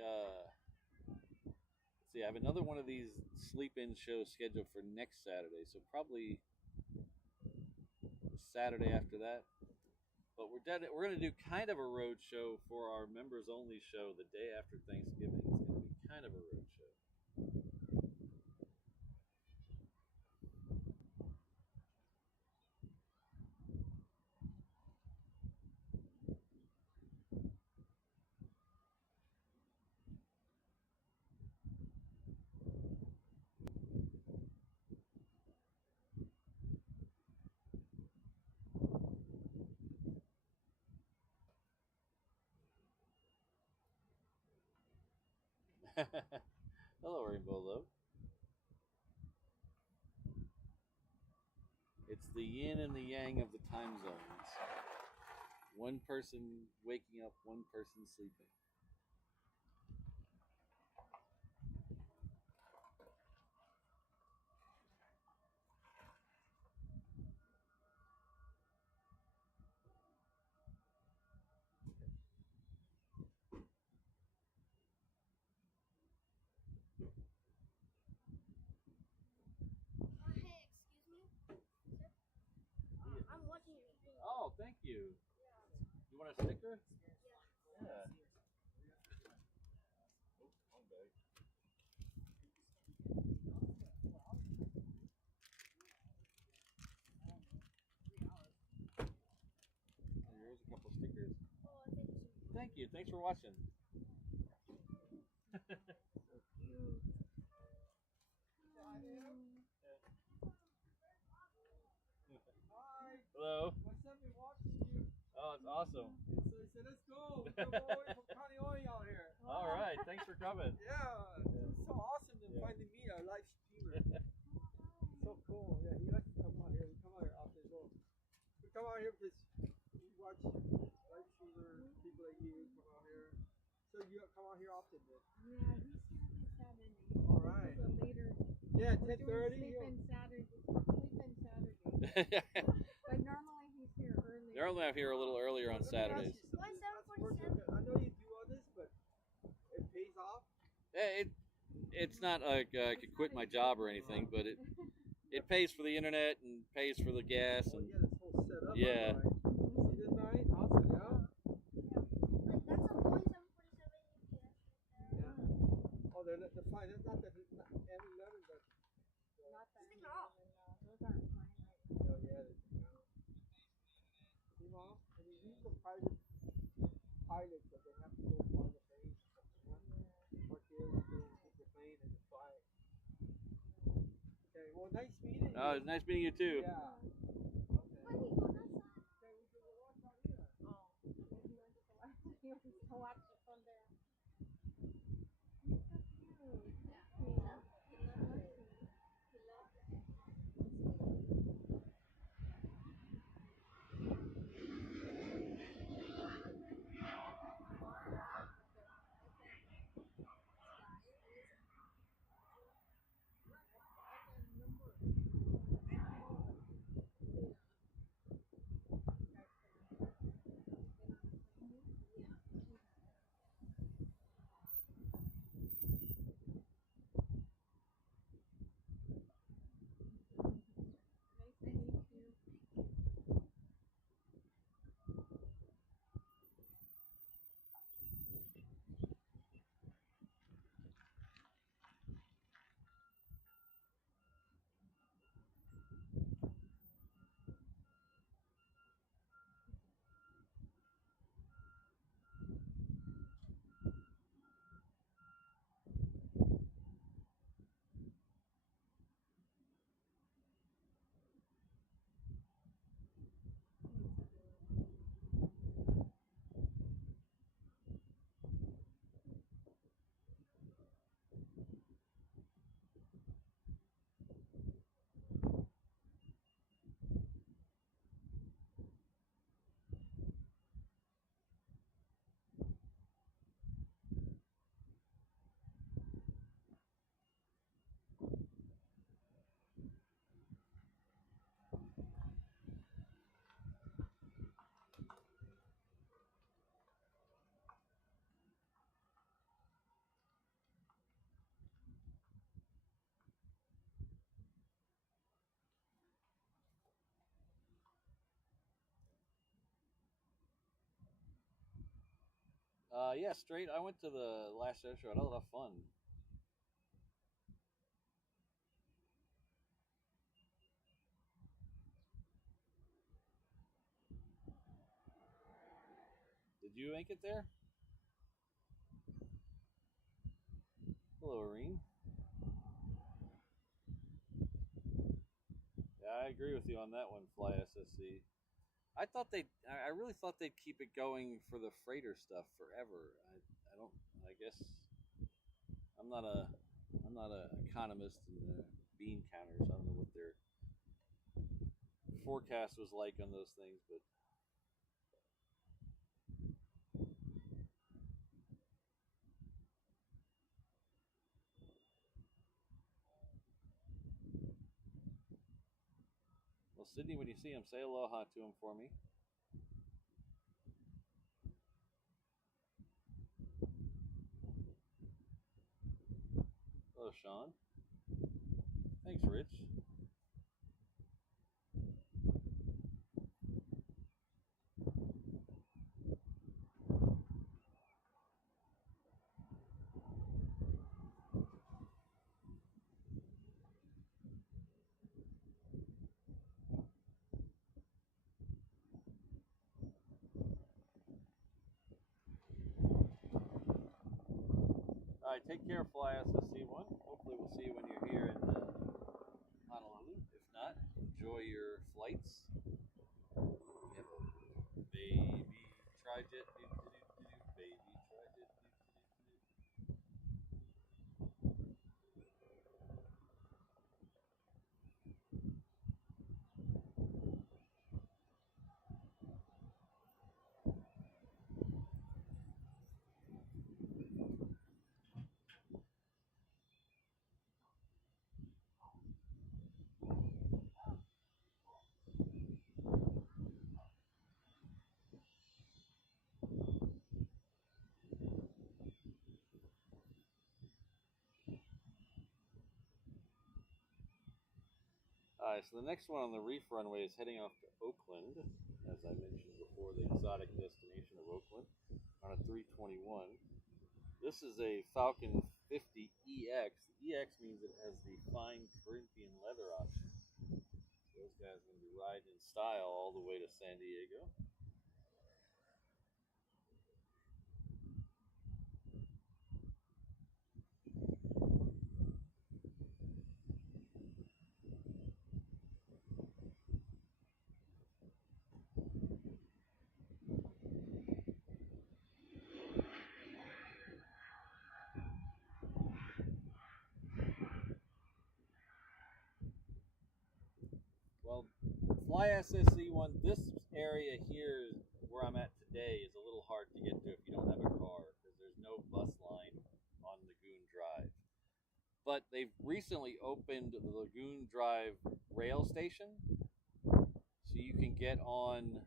let's see, I have another one of these sleep-in shows scheduled for next Saturday, so probably Saturday after that. But we're going to do kind of a road show for our members-only show the day after Thanksgiving. It's going to be kind of a road show. Hello, Rainbow Love. It's the yin and the yang of the time zones. One person waking up, one person sleeping. Hey, excuse me, sir. I'm watching your video. Oh, thank you. You want a sticker? Yeah. Here's a couple stickers. Oh, thank you. Thank you. Thanks for watching. Hello. My son been watching you. Oh, it's awesome. So he said, let's go. We're all the way from County Oil out here. All right. Thanks for coming. Yeah. It's so awesome to finally meet a live streamer. So cool. Yeah, he likes to come out here. We come out here often as well. We come out here because we watch live streamer, people like you come out here. So you come out here often then? Yeah, he's here this Saturday. All right. This is a later. Yeah, We're 10:30. doing sleep-in Saturday. But normally he's here early. Normally I'm here a little earlier on Saturdays. Why 747? I know you do all this, but it pays off. It's not like I could quit my job or anything, but it pays for the internet and pays for the gas Oh, and yeah, this whole setup. yeah. Right. See this night? Awesome, yeah. Like, that's a Boeing 747 UPS. Yeah. Oh, the fine. That's not the M11, but Not that Stick many, off. those aren't fine right now. oh yeah. pilots, but they have to go fly the base. Park here, you go get your plane and just fly. Okay, well, nice meeting you. Oh, it's nice meeting you too. Yeah. Why he go that side? Okay, we can watch out here. Oh, maybe he went to watch. He went to watch it from there. He's so cute. He loves it. Nice to meet you. Yeah, straight. I went to the last air show. I had a lot of fun. Did you make it there? Hello, Irene. Yeah, I agree with you on that one, Fly SSC. I really thought they'd keep it going for the freighter stuff forever. I don't. I guess I'm not a economist in the bean counters. I don't know what their forecast was like on those things, but well, Sydney, when you see him, say aloha to him for me. Hello, Sean. Thanks, Rich. All right, take care, Fly SSC1. Hopefully, we'll see you when you're here in Honolulu. If not, enjoy your flights. We have a baby tri-jet, baby tri-jet. All right, so the next one on the reef runway is heading off to Oakland, as I mentioned before, the exotic destination of Oakland, on a 321. This is a Falcon 50 EX. The EX means it has the fine Corinthian leather option. So those guys are going to be riding in style all the way to San Diego. Fly SSC one, this area here where I'm at today is a little hard to get to if you don't have a car because there's no bus line on Lagoon Drive. But they've recently opened the Lagoon Drive rail station, so you can get on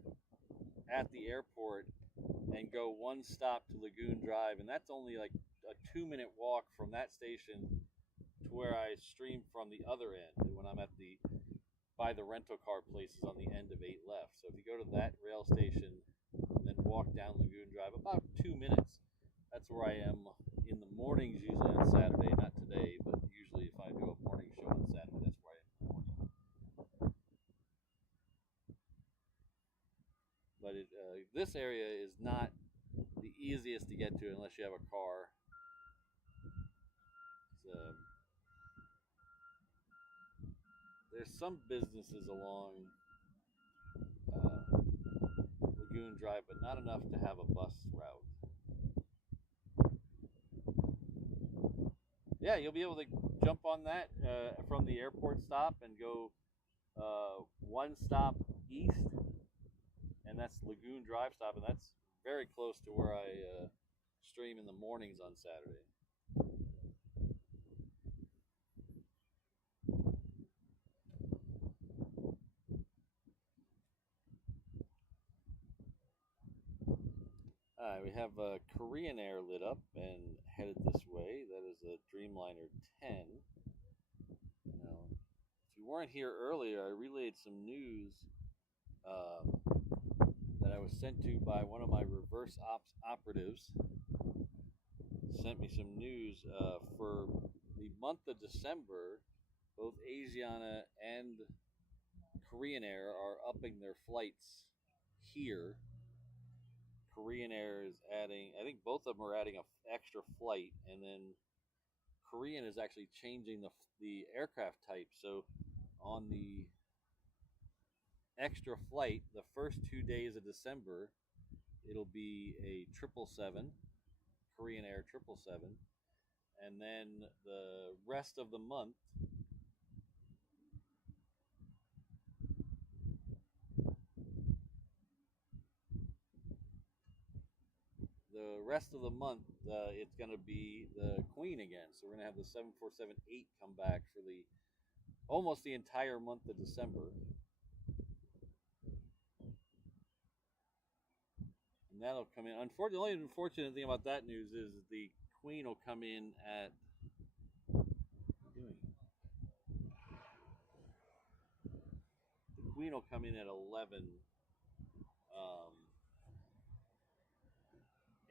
at the airport and go one stop to Lagoon Drive, and that's only like a 2-minute walk from that station to where I stream from the other end when I'm at the by the rental car places on the end of 8 left. So if you go to that rail station and then walk down Lagoon Drive, about 2 minutes, that's where I am in the mornings usually on Saturday. Not today, but usually if I do a morning show on Saturday, that's where I am in the morning. But this area is not the easiest to get to unless you have a car. There's some businesses along Lagoon Drive, but not enough to have a bus route. Yeah, you'll be able to jump on that from the airport stop and go one stop east, and that's Lagoon Drive stop, and that's very close to where I stream in the mornings on Saturday. We have Korean Air lit up and headed this way. That is a Dreamliner 10. Now, if you weren't here earlier, I relayed some news that I was sent to by one of my reverse ops operatives. Sent me some news for the month of December. Both Asiana and Korean Air are upping their flights here. Korean Air is adding, I think both of them are adding an extra flight, and then Korean is actually changing the aircraft type. So on the extra flight, the first 2 days of December, it'll be a 777, Korean Air 777, and then the rest of the month, it's going to be the Queen again. So we're going to have the 747-8 come back for almost the entire month of December. And that'll come in. Unfortunately, the only unfortunate thing about that news is the Queen will come in at. What are you doing? The Queen will come in at 11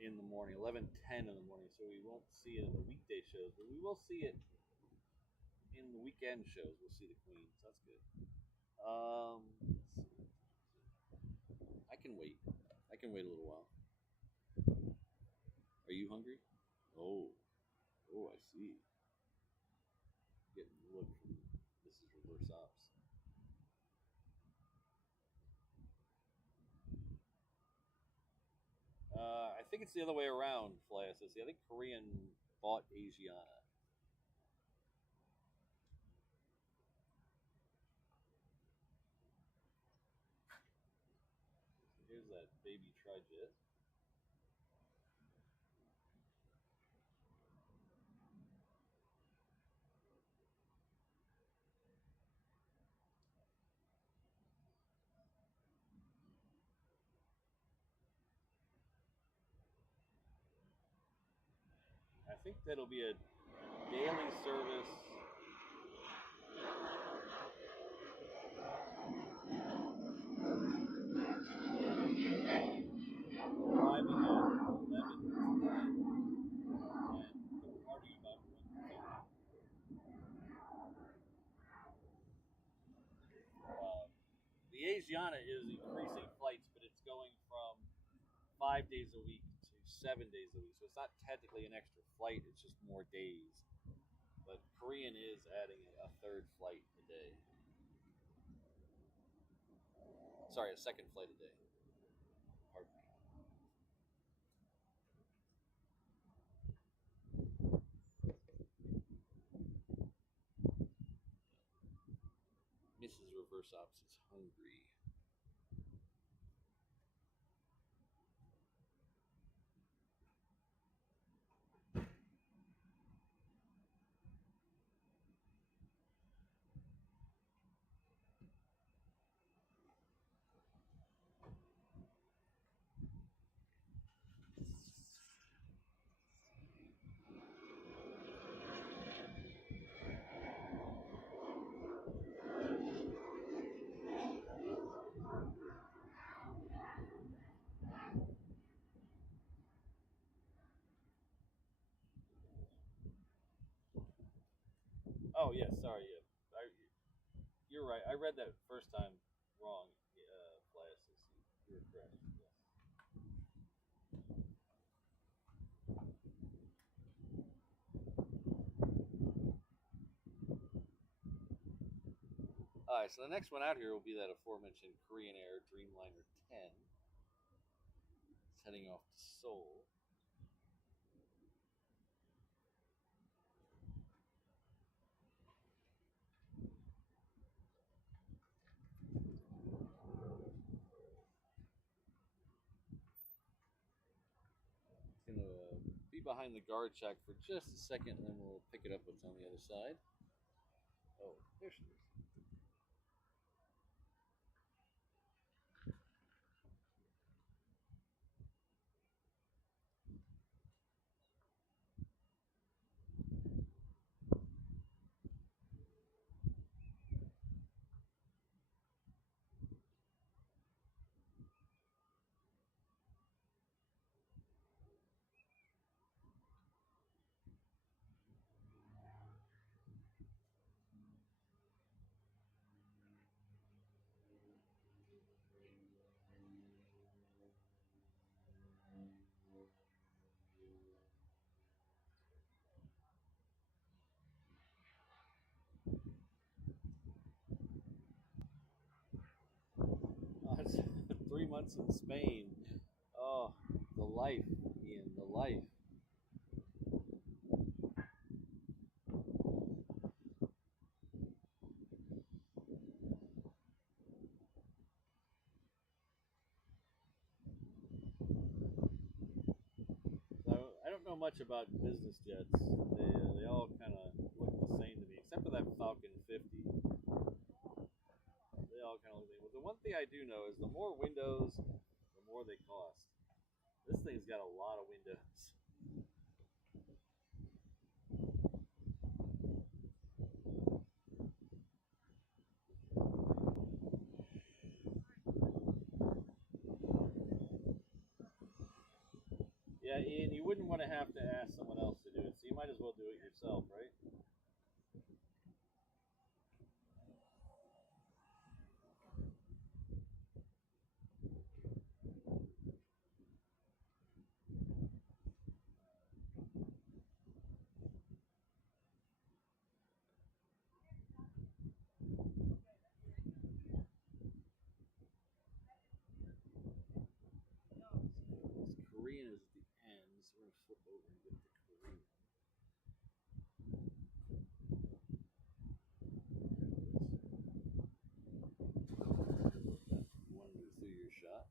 in the morning, 11:10 in the morning. So we won't see it in the weekday shows, but we will see it in the weekend shows. We'll see the Queen. So that's good. I can wait. I can wait a little while. Are you hungry? Oh, I see. Getting a look from this is reverse ops. I think it's the other way around, Fly SSC. I think Korean bought Asiana. Here's that baby tri-jet. I think that'll be a daily service. Arriving at 11 today, and departing about 1:10. The Asiana is increasing flights, but it's going from 5 days a week to 7 days a week. So it's not technically an extra flight, it's just more days. But Korean is adding a third flight a day. Sorry, a second flight a day. Pardon me. Mrs. reverse ops is hungry. Oh, yeah, sorry. Yeah. You're right. I read that first time wrong. Fly SAC. You're correct. Yes. All right, so the next one out here will be that aforementioned Korean Air Dreamliner 10. It's heading off to Seoul. It's going to be behind the guard shack for just a second, and then we'll pick it up what's on the other side. Oh, there she is. Oh, it's 3 months in Spain. Oh, the life, Ian, the life. So I don't know much about business jets. They all kind of look the same to me, except for that Falcon 50. They all kind of look the same. But the one thing I do know is the more windows, the more they cost. This thing's got a lot of windows. Yeah, Ian, you wouldn't want to have to ask someone else to do it, so you might as well do it yourself, right? This Korean is at the end, so we're going to flip over and get the Korean. One to through your shot.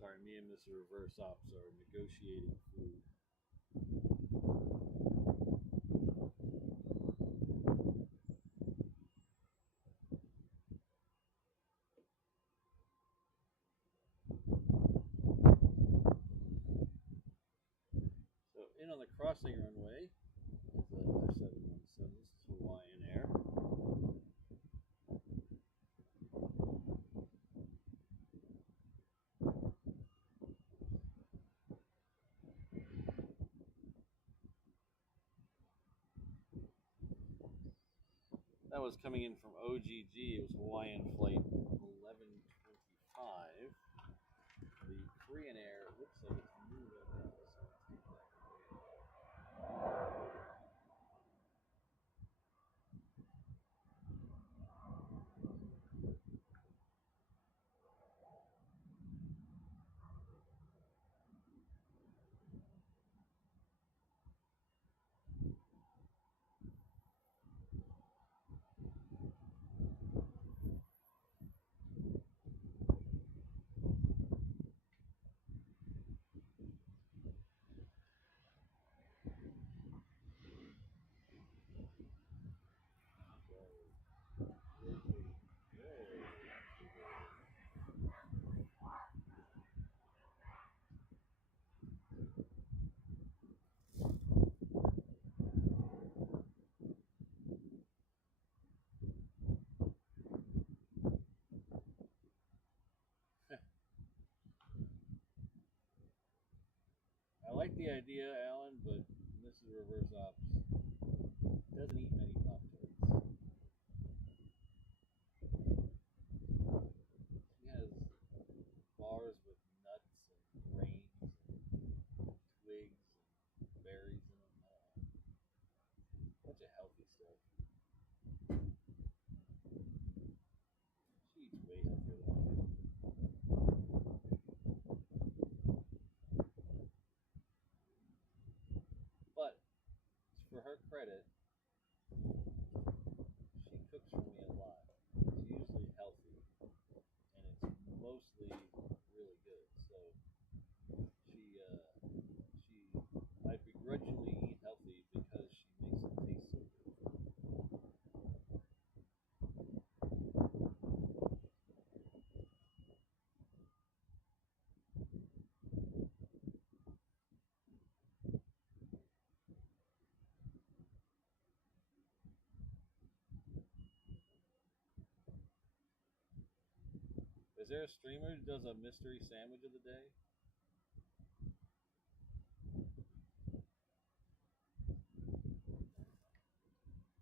Sorry, me and Mr. Reverse Ops are negotiating food. So in on the crossing runway is the 717. This is Hawaiian Air. That was coming in from OGG. It was Hawaiian Flight 1125. The Korean Air looks like it's moved up now, so let's take that. I like the idea, Alan, but this is reverse ops. Doesn't eat many Pop-Tarts. He has bars with nuts and grains and twigs and berries in them. Bunch of healthy stuff. She eats way healthier than I do. But for her credit, she cooks for me a lot. It's usually healthy, and it's mostly really good. So I begrudgingly eat healthy because she makes it taste so good. Is there a streamer who does a mystery sandwich of the day?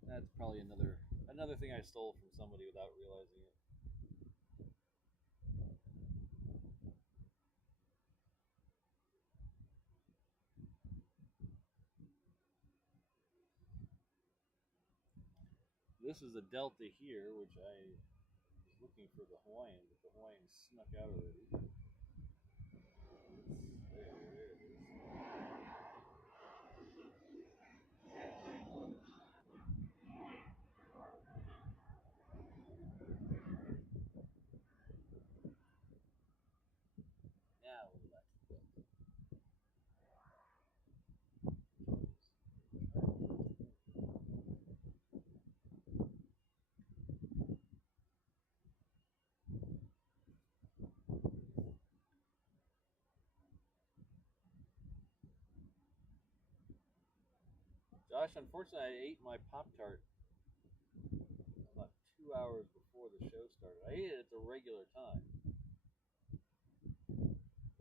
That's probably another thing I stole from somebody without realizing it. This is a Delta here, which I was looking for the Hawaiian, but the Hawaiian snuck out already. There it is. Now we'll back to Delta. Josh, unfortunately, I ate my Pop-Tart about 2 hours before the show started. I ate it at the regular time,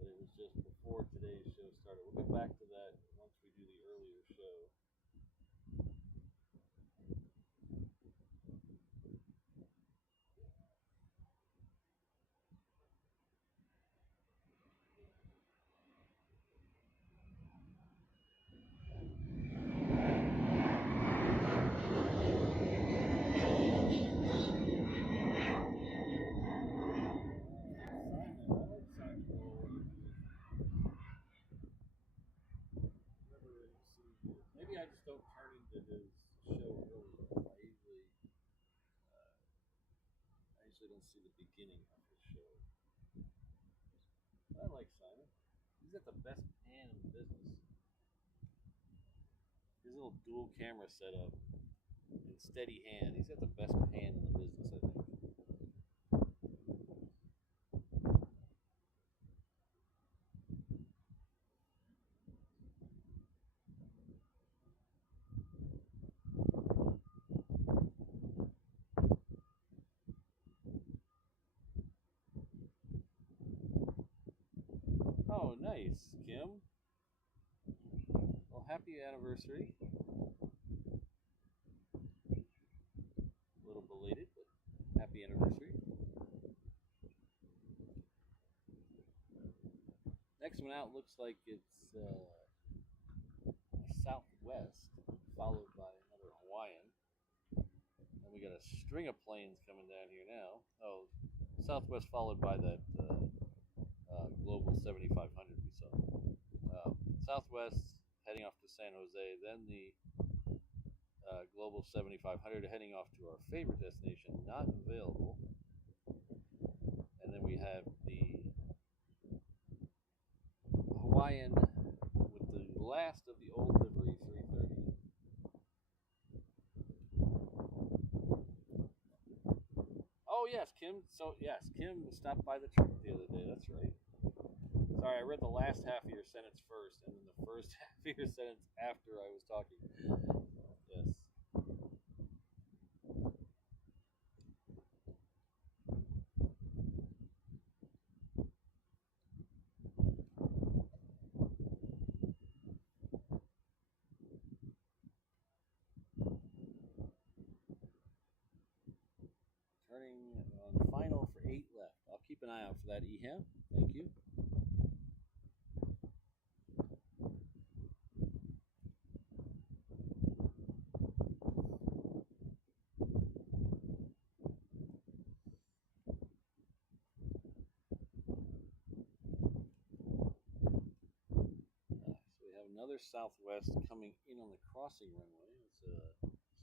but it was just before today's show started. We'll get back to that once we do the earlier show. Maybe I just don't turn into his show early. I usually don't see the beginning of his show. I like Simon. He's got the best pan in the business. His little dual camera setup and steady hand. He's got the best pan in the business, I think. Oh, nice, Kim. Well, happy anniversary. next one out looks like it's Southwest, followed by another Hawaiian. And we got a string of planes coming down here now. Oh, Southwest followed by that Global 7500 we saw. Southwest heading off to San Jose, then the Global 7500 heading off to our favorite destination, not available. And then we have the Hawaiian with the last of the old livery 330. Oh yes, Kim. So yes, Kim stopped by the truck the other day. That's right. Sorry, I read the last half of your sentence first, and then the first half of your sentence after I was talking. Yes. Turning on final for 8 left. I'll keep an eye out for that, Eham. Thank you. So we have another Southwest coming in on the crossing runway. It's a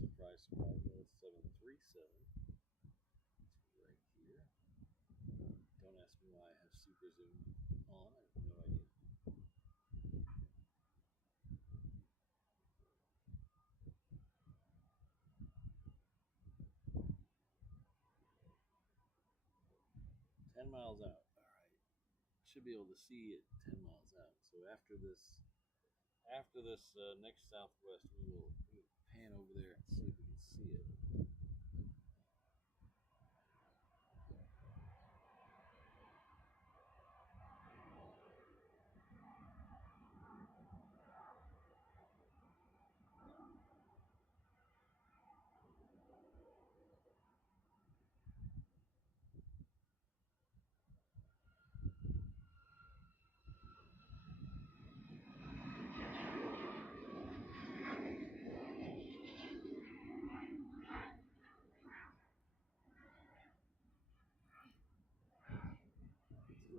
surprise, surprise. That's 737. Right here. Don't ask me why I have super zoom on. I have no idea. $10 out. All right. Should be able to see it 10 miles out. So after this next Southwest, we will pan over there and see if we can see it.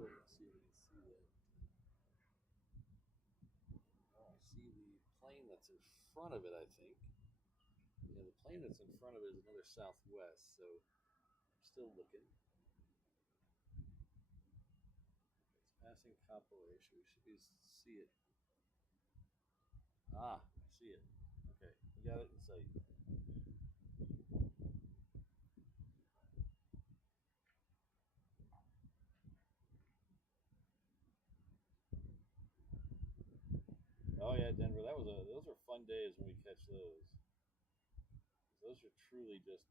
Let's see if we can see that. Oh, I see the plane that's in front of it, I think. Yeah, the plane that's in front of it is another Southwest, so I'm still looking. It's passing Capoeira. We should be able to see it. Ah, I see it. Okay, we got it in sight. Oh yeah, Denver. Those are fun days when we catch those. Those are truly just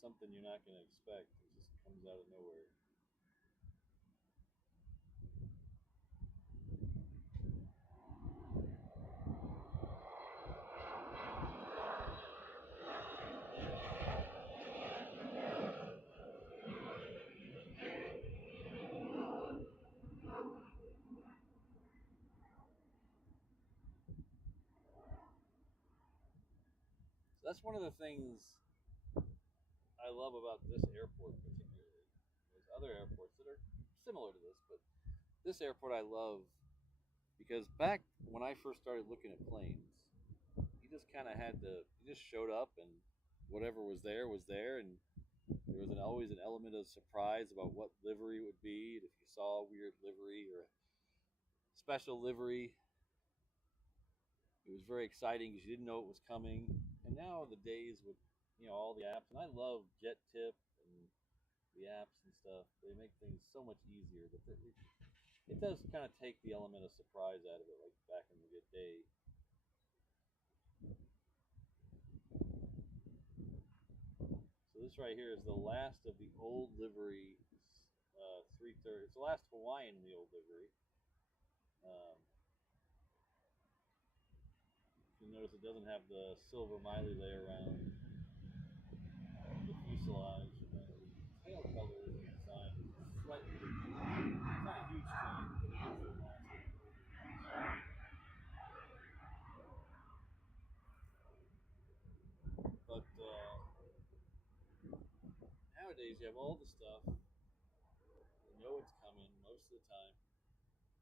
something you're not going to expect. It just comes out of nowhere. So that's one of the things I love about this airport particularly. There's other airports that are similar to this, but this airport I love because back when I first started looking at planes, you just kind of had to, you just showed up and whatever was there, and there was always an element of surprise about what livery would be. If you saw a weird livery or a special livery, it was very exciting because you didn't know it was coming. And now the days with all the apps, and I love Jet Tip and the apps and stuff. They make things so much easier, but it does kind of take the element of surprise out of it, like back in the good day. So this right here is the last of the old livery 330. It's the last Hawaiian in the old livery. You'll notice it doesn't have the silver Miley layer around the fuselage. The tail color is designed slightly different. It's not a huge nowadays you have all the stuff. You know it's coming most of the time.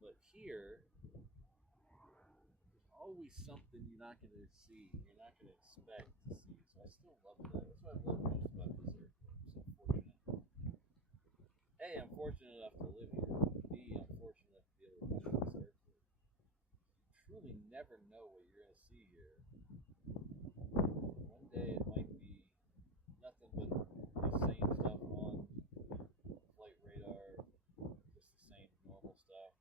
But here, there's always something you're not going to see, you're not going to expect to see. So I still love that. That's what I love most about this airport. I'm so fortunate. A, I'm fortunate enough to live here. B, I'm fortunate enough to be able to visit this airport. You truly never know what you're going to see here. One day it might be nothing but the same stuff on flight radar, just the same normal stuff.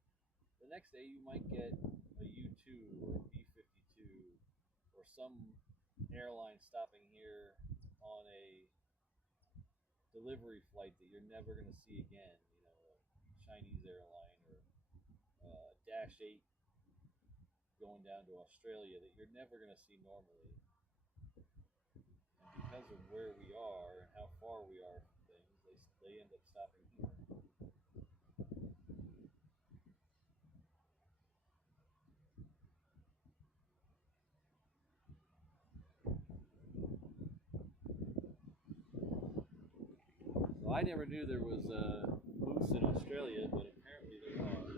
The next day you might get a U-2 or a B-52 or some airline stopping here on a delivery flight that you're never going to see again. You know, a Chinese airline or Dash 8 going down to Australia that you're never going to see normally. And because of where we are and how far we are from things, they end up stopping here. So I never knew there was a moose in Australia, but apparently there are.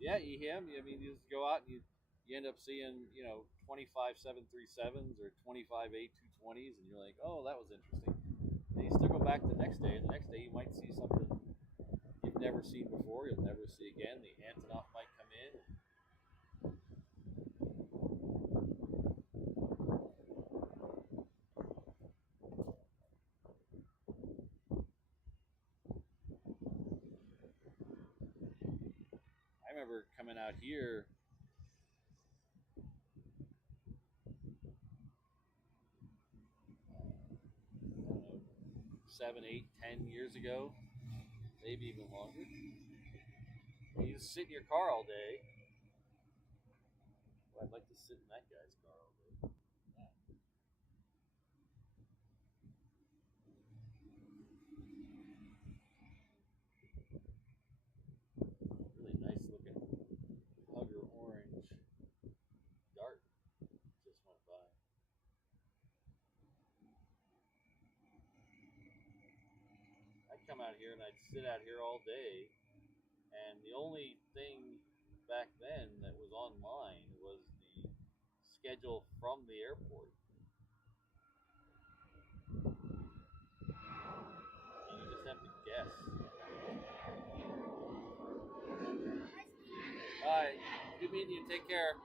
Yeah, you hear him. I mean, you just go out and you end up seeing 25 737s or 25 A220s, and you're like, oh, that was interesting. And you still go back the next day, and the next day you might see something you've never seen before, you'll never see again. The Antonov might come in. I remember coming out here. I don't know, 7, 8, 10 years ago, maybe even longer. You just sit in your car all day. Well, I'd like to sit in that guy's car all day. Really nice looking Hugger orange dart just went by. I'd come out here and I'd sit out here all day, and the only thing back then that was online was the schedule from the airport. And you just have to guess. All right, good meeting you. Take care.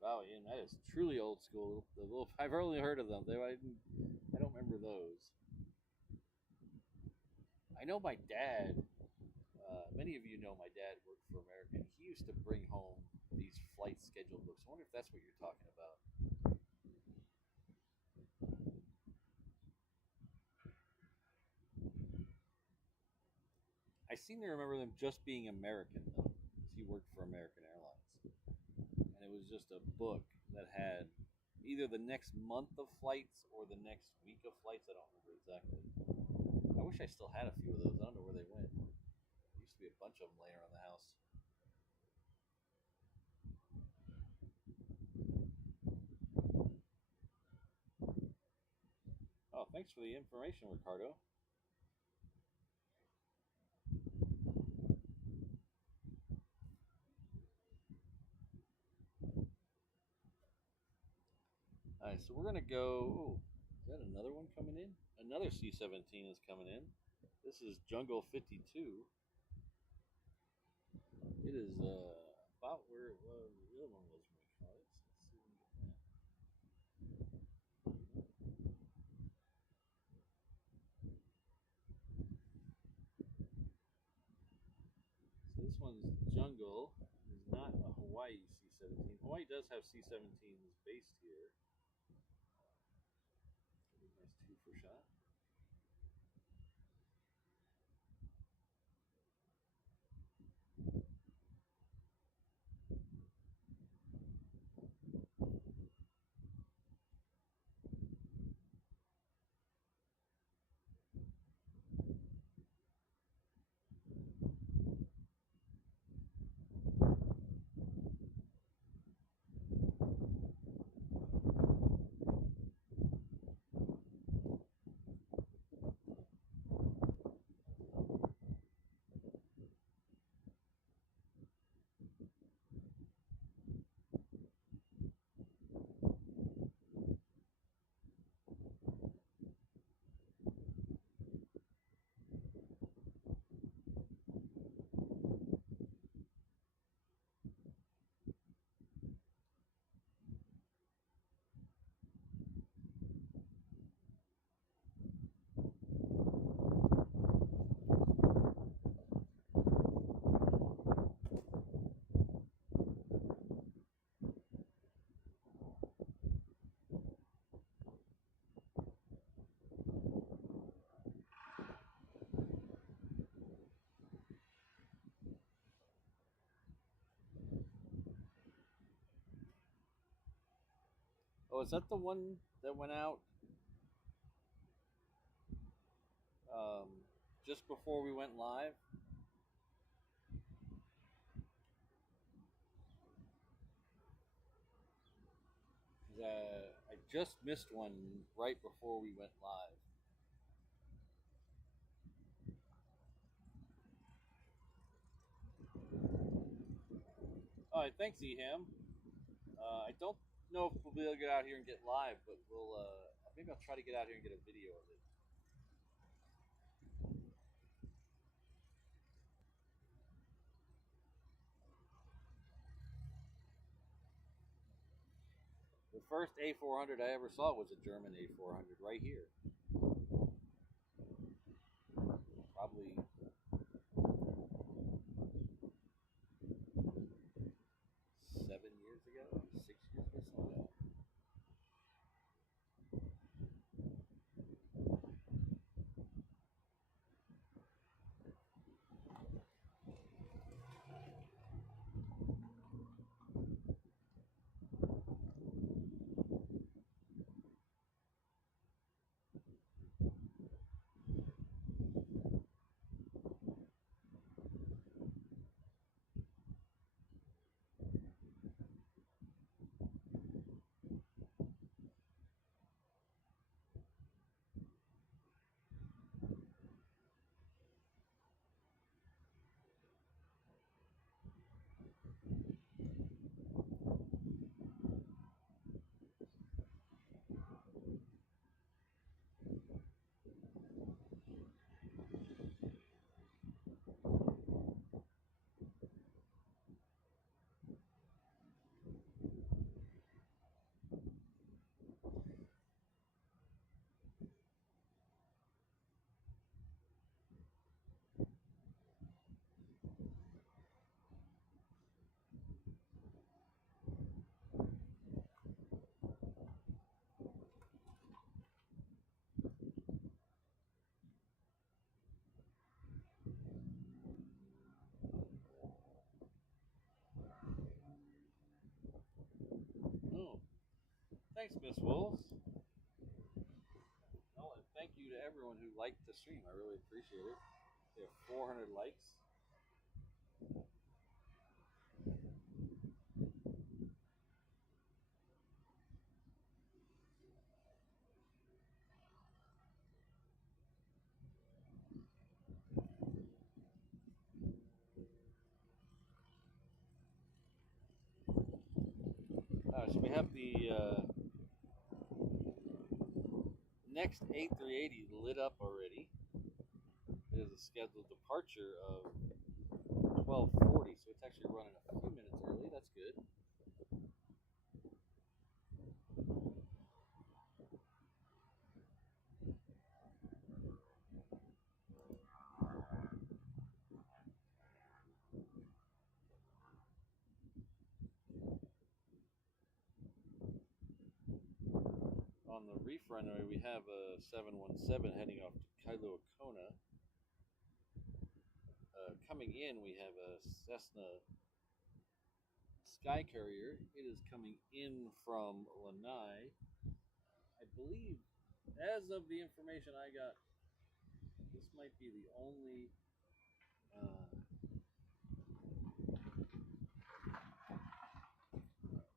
Wow, Ian, that is truly old school. I've only heard of them. I don't remember those. I know my dad. Many of you know my dad worked for American. He used to bring home these flight schedule books. I wonder if that's what you're talking about. I seem to remember them just being American, though, because he worked for American Airlines. And it was just a book that had either the next month of flights or the next week of flights. I don't remember exactly. I wish I still had a few of those. I don't know where they went. There used to be a bunch of them laying around the house. Oh, thanks for the information, Ricardo. All right, so we're going to go. Oh, is that another one coming in? Another C-17 is coming in. This is Jungle 52. It is about where it was. The other one was when we caught it. So let's see if we can get that. So this one's Jungle. It is not a Hawaii C-17. Hawaii does have C-17s based here. Nice 2 for shot. Oh, is that the one that went out just before we went live? I just missed one right before we went live. All right, thanks, Eham. I don't know if we'll be able to get out here and get live, but we'll maybe I'll try to get out here and get a video of it. The first A400 I ever saw was a German A400 right here. Probably 7 years ago, 6 years ago. Oh, thanks, Miss Wolves. Oh, and thank you to everyone who liked the stream. I really appreciate it. We have 400 likes. So we have the next A380 lit up already. It is a scheduled departure of 12:40, so it's actually running a few minutes early. That's good. On the reef runway, we have a 717 heading off to Kailua Kona. Coming in, we have a Cessna Sky Carrier. It is coming in from Lanai. I believe, as of the information I got, this might be the only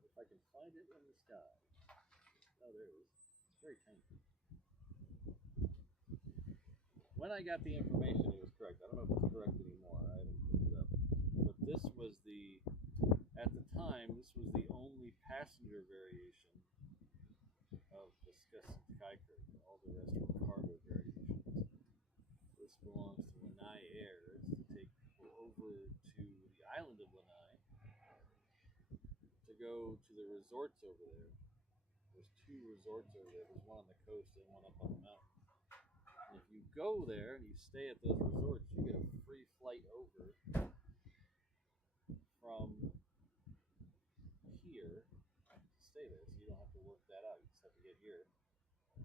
if I can find it in the sky. Oh, there it is. It's very tiny. When I got the information, it was correct. I don't know if it's correct anymore. I haven't looked it up. But this was at the time, this was the only passenger variation of the Cessna Skycurve. All the rest were cargo variations. This belongs to Lanai Air. It's to take people over to the island of Lanai to go to the resorts over there. There's 2 resorts over there. There's one on the coast and one up on the mountain. And if you go there and you stay at those resorts, you get a free flight over from here to stay there. So you don't have to work that out. You just have to get here.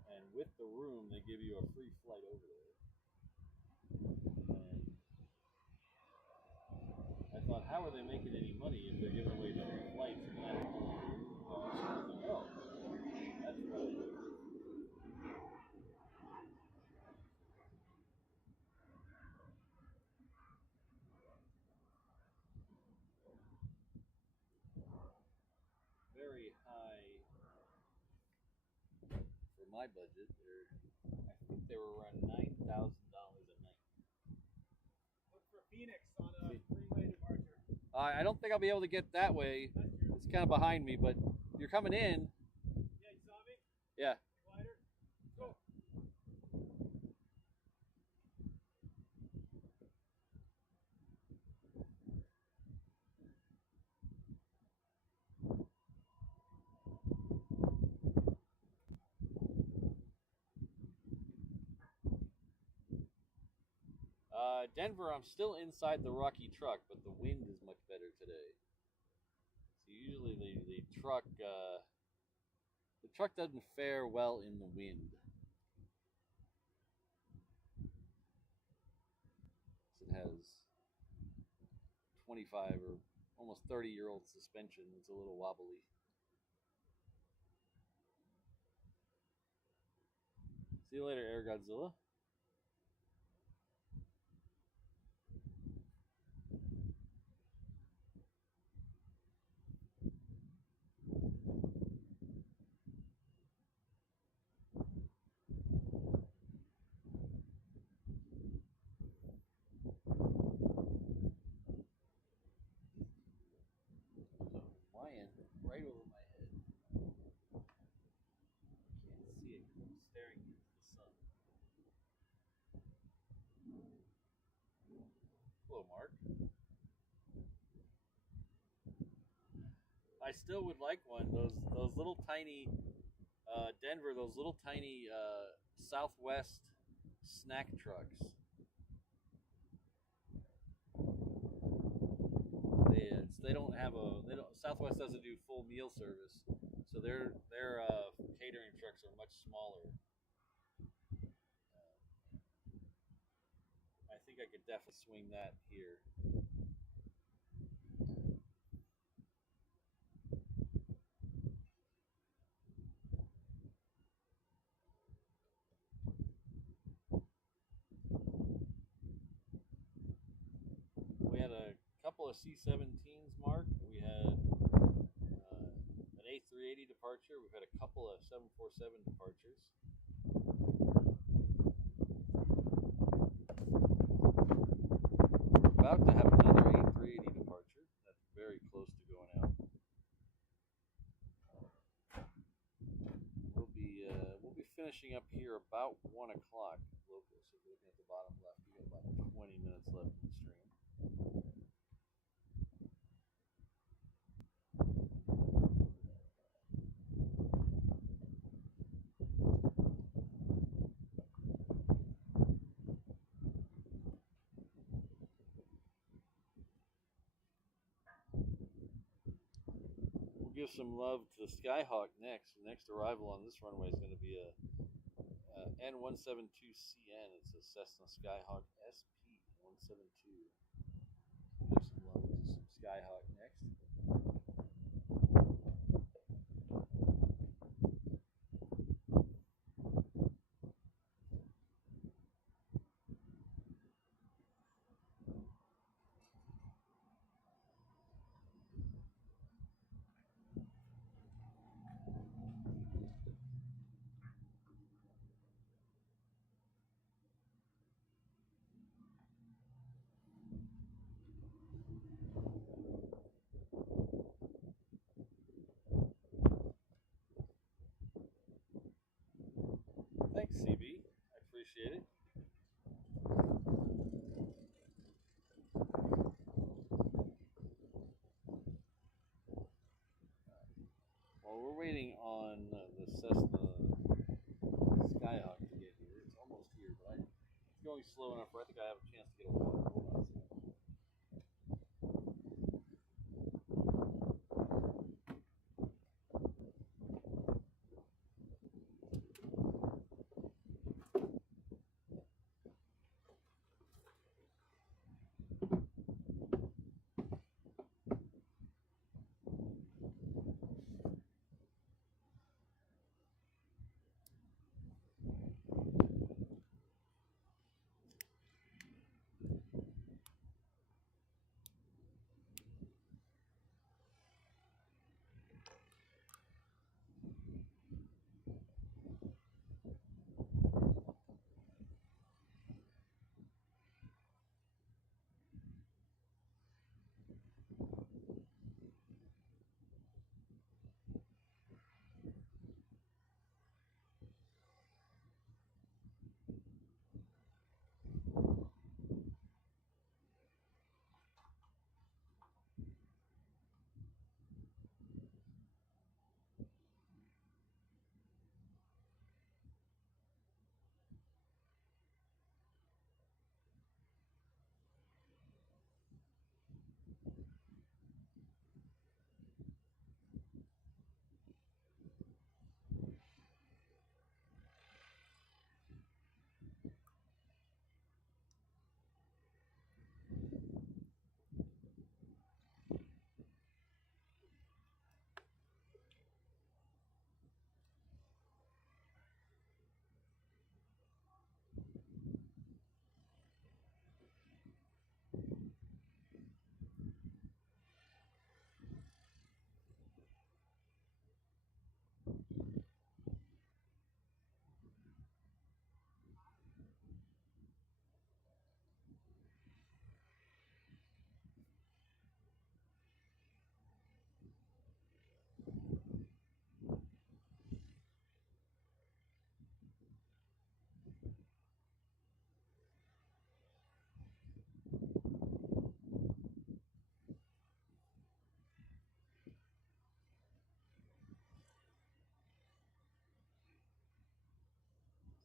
And with the room, they give you a free flight over there. And I thought, how are they making any money if they're giving away free flights and not having room? Well, my budget. I think they were around $9,000 a night. Look for Phoenix on a three-way departure. I don't think I'll be able to get that way. It's kind of behind me, but you're coming in. Yeah, you saw me? Yeah. Glider? Go. Denver, I'm still inside the Rocky truck, but the wind is much better today. So usually the truck doesn't fare well in the wind. It has 25 or almost 30-year-old suspension. It's a little wobbly. See you later, Air Godzilla. Lion right over my head. Can't see it because I'm staring into the sun. Hello, Mark. I still would like one. Those little tiny Denver. Those little tiny Southwest snack trucks. They don't have Southwest doesn't do full meal service, so their catering trucks are much smaller. I think I could definitely swing that here. We had a couple of C-17s, Mark. We had an A380 departure. We've had a couple of 747 departures. About to have another A380 departure. That's very close to going out. We'll be finishing up here about 1 o'clock local. So if you're looking at the bottom left, we got about 20 minutes left in the stream. We'll give some love to the Skyhawk next. The next arrival on this runway is going to be a N172CN. It's a Cessna Skyhawk SP 172. Give some love to some Skyhawk next. Thanks, CB. I appreciate it. While we're waiting on the Cessna Skyhawk to get here, it's almost here, but it's going slow enough where I think I have a chance to get a water. Hold on a second.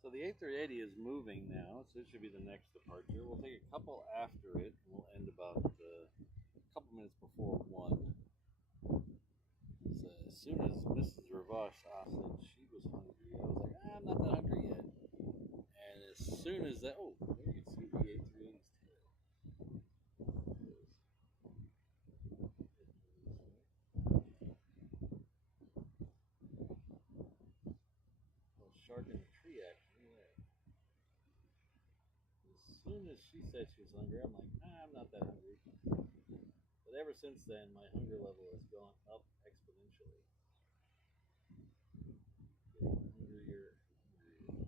So the A380 is moving now, so it should be the next departure. We'll take a couple after it, and we'll end about a couple minutes before 1. So as soon as Mrs. Ravash said she was hungry, I was like, I'm not that hungry yet. And as soon as that, oh, there you can see the A380's tail. Little shark in the tree action there. As soon as she said she was hungry, I'm like, I'm not that hungry. But ever since then, my hunger level has gone up exponentially. Getting hungrier and hungrier.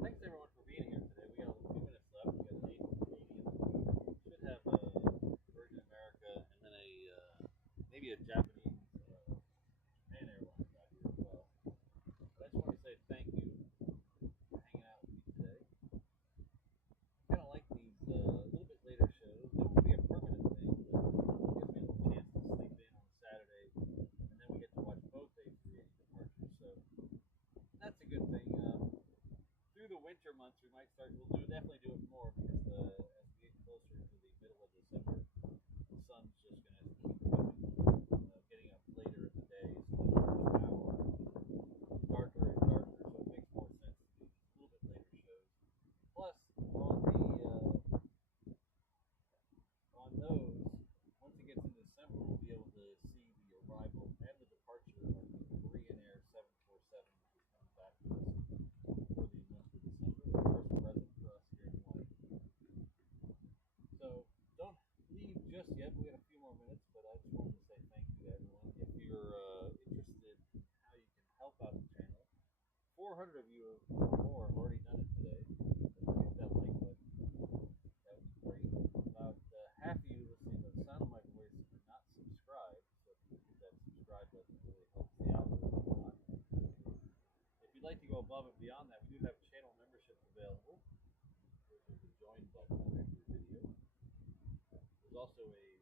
Thanks everyone for being here today. We got a few minutes left. We got an 880 in the queue. Should have a Virgin America and then a maybe a Japanese Japan Airlines out here as well. But I just want to say thank you for hanging out with me today. I kind of like these little bit later shows. They won't be a permanent thing, but it gives me a little chance to sleep in on Saturday, and then we get to watch both A380 departures. So that's a good thing. Through the winter months, we'll definitely do it more because as we get closer to the middle of December, the sun's just going to keep going, getting up later in the day, so the first hour darker and darker, so it makes more sense to do a little bit later shows. Plus, on those, once it gets in December, we'll be able to see the arrival and the departure of the Korean Air 747, which is coming back to us for the month of December. The first present for us here in Hawaii. So don't leave just yet. We got a few more minutes, but I just wanted to say thank you to everyone. If you're interested in how you can help out the channel, 400 of you or more have already done it today. So hit that like button. That would be great. About half of you listening to the sound of my voice are not subscribed, so if you hit that subscribe button, it really helps the algorithm a lot. If you'd like to go above and beyond that, we do have channel memberships available. There's a join button under your video. There's also a link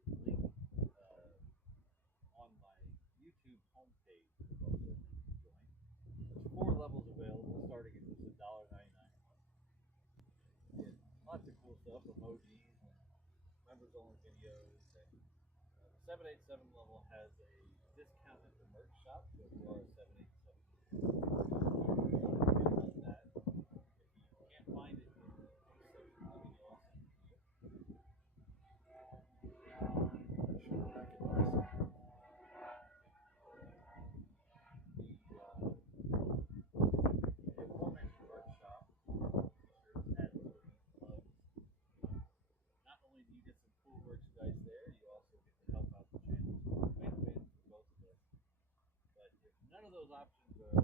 on my YouTube homepage. There's also a link to join. There's 4 levels available, starting at just $1.99 a month. Yeah, lots of cool stuff, emojis and members-only videos. And, the 787 level has a discount at the merch shop, so if you are a 787 on that, if you can't find it in the section, let me know. I'll send it to you. Sure, I can listen. The aforementioned workshop, t-shirts, hats, hoodies, mugs. Not only do you get some cool merchandise there, you also get to help out the channel. Win-win for both of us. But if none of those options are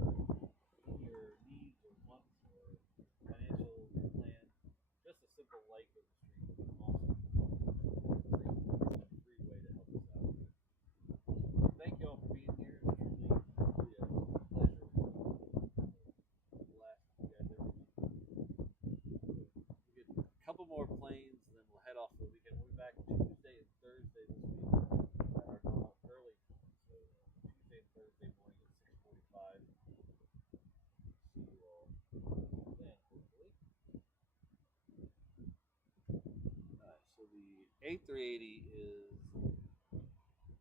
A380 is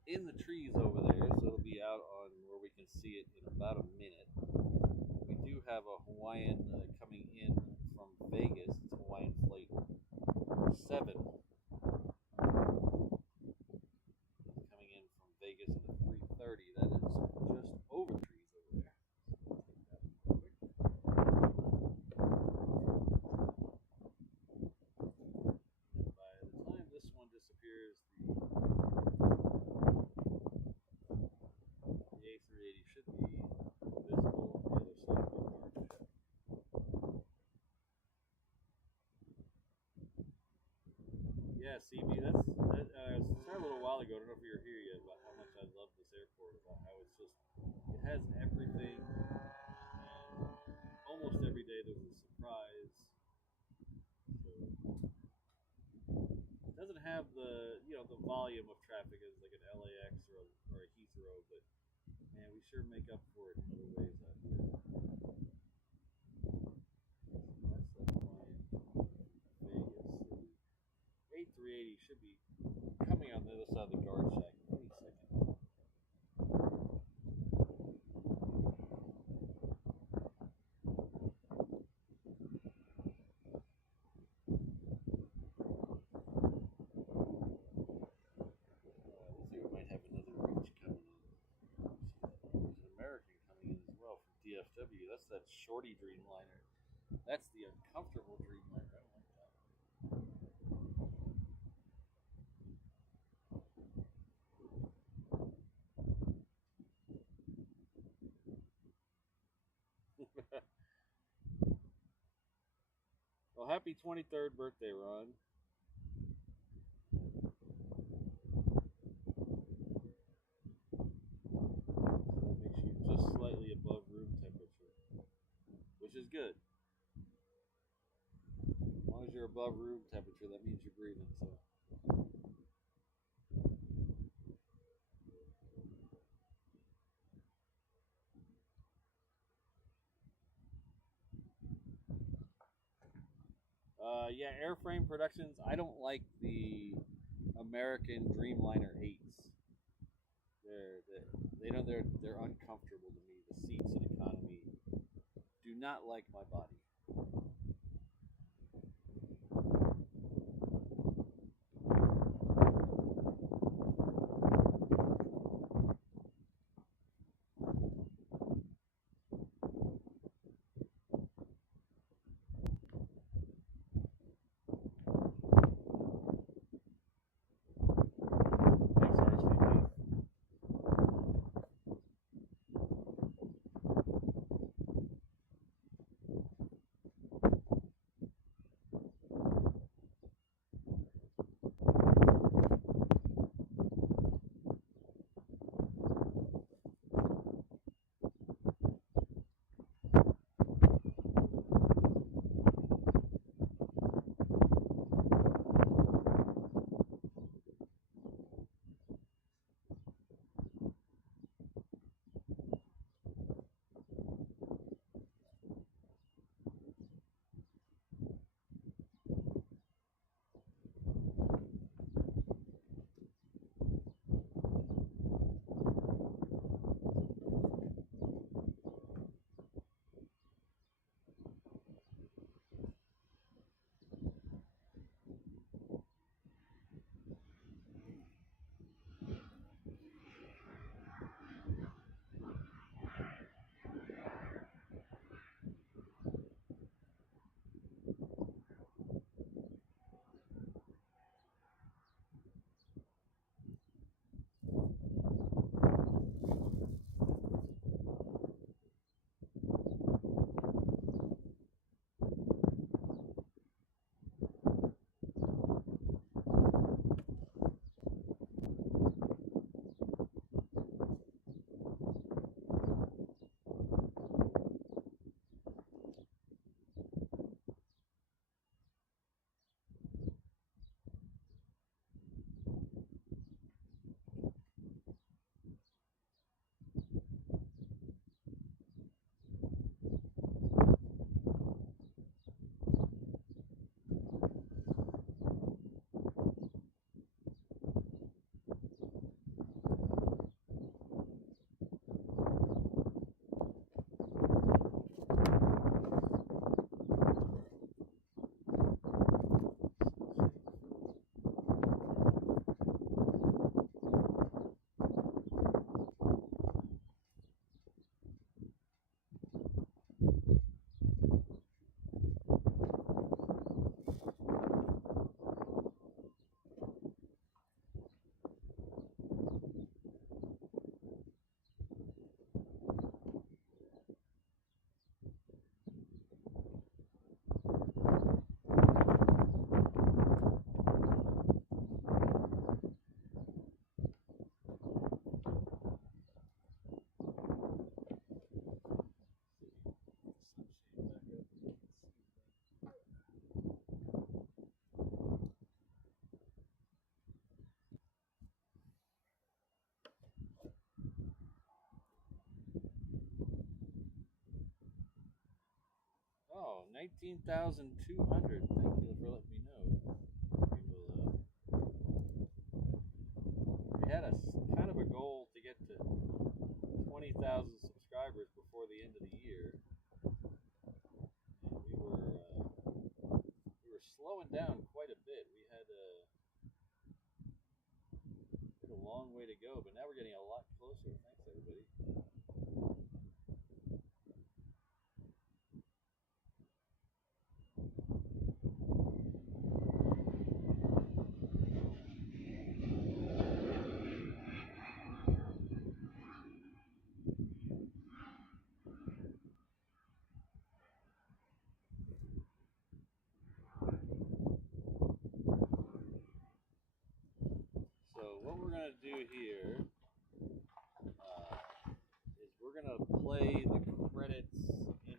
in the trees over there, so it'll be out on where we can see it in about a minute. We do have a Hawaiian coming in from Vegas. It's Hawaiian Flight 7. Coming in from Vegas at 3:30. That is just over trees over there. And by the time this one disappears, the A380 should be visible on the other side of the guard check. Yeah, CB, I was saying a little while ago, I don't know if you were here yet, about how much I love this airport, about how it has everything, and almost every day there's a surprise. So it doesn't have the volume of traffic as like an LAX or a Heathrow, but man, we sure make up for it in other ways out here. That's that flying Vegas. A380 should be coming on the other side of the guard shack any second. Let's see, we might have another reach coming in. There's an American coming in as well from DFW. That's that shorty Dreamliner. That's the uncomfortable Dreamliner. I don't like that. Well, happy 23rd birthday, Ron. So that makes you just slightly above room temperature, which is good. As long as you're above room temperature, that means you're breathing. So. Yeah, airframe productions. I don't like the American Dreamliner 8s. They're uncomfortable to me. The seats in economy do not like my body. Thanks, RSVP. 19,200. Thank you for letting me know. We had a kind of a goal to get to 20,000 subscribers before the end of the year. And we were slowing down quite a bit. We had a long way to go, but now we're getting a lot closer. Thanks, everybody. So what we're going to do here is we're going to play the credits in a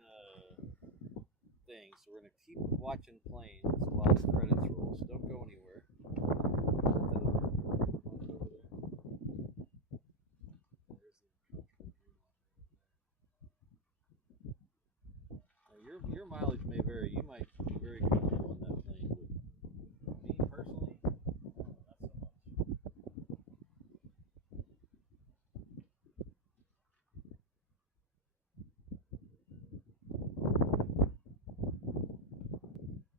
thing. So we're going to keep watching planes while the credits roll. So don't go anywhere. Now your mileage may vary. You might be very comfortable on that plane, but me personally, not so much.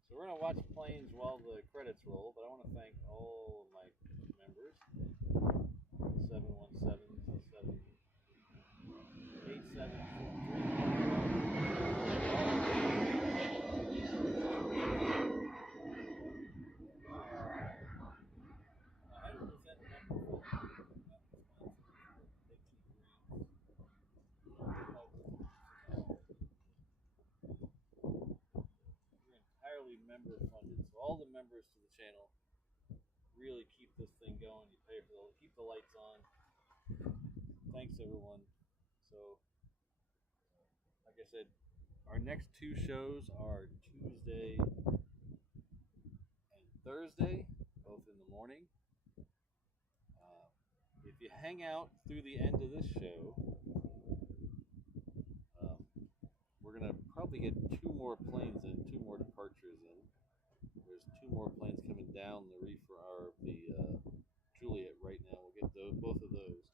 So we're going to watch planes while the credits roll, but I want to thank all of my members. 717, 787, entirely member funded, so all the members to the channel really keep this thing going. You pay for keep the lights on. Thanks everyone. So, like I said, our next two shows are Tuesday and Thursday, both in the morning. If you hang out through the end of this show, we're gonna probably get two more planes in, two more departures in. There's two more planes coming down the reefer or the Juliet right now. We'll get both of those.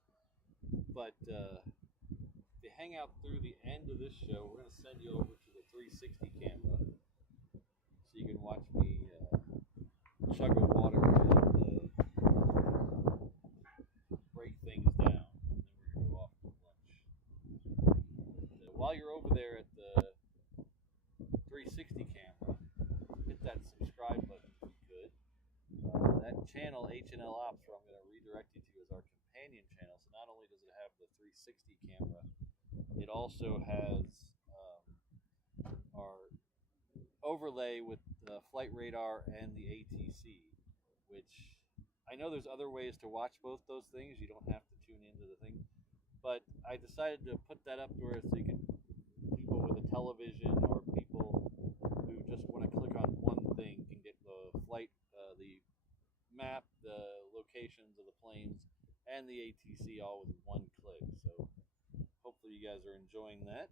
But if you hang out through the end of this show, we're going to send you over to the 360 camera so you can watch me chug a water and break things down. And then we're going to go off to lunch. But, while you're over there at the 360 camera, hit that subscribe button if you could. That channel, HNL Ops, where I'm going to redirect you to, is our companion channel. So not only does it have the 360 camera, it also has our overlay with the flight radar and the ATC, which I know there's other ways to watch both those things. You don't have to tune into the thing. But I decided to put that up to where so you can, people with a television or people who just want to click on one thing can get the flight, the map, the locations of the planes, and the ATC all with one click. So hopefully you guys are enjoying that.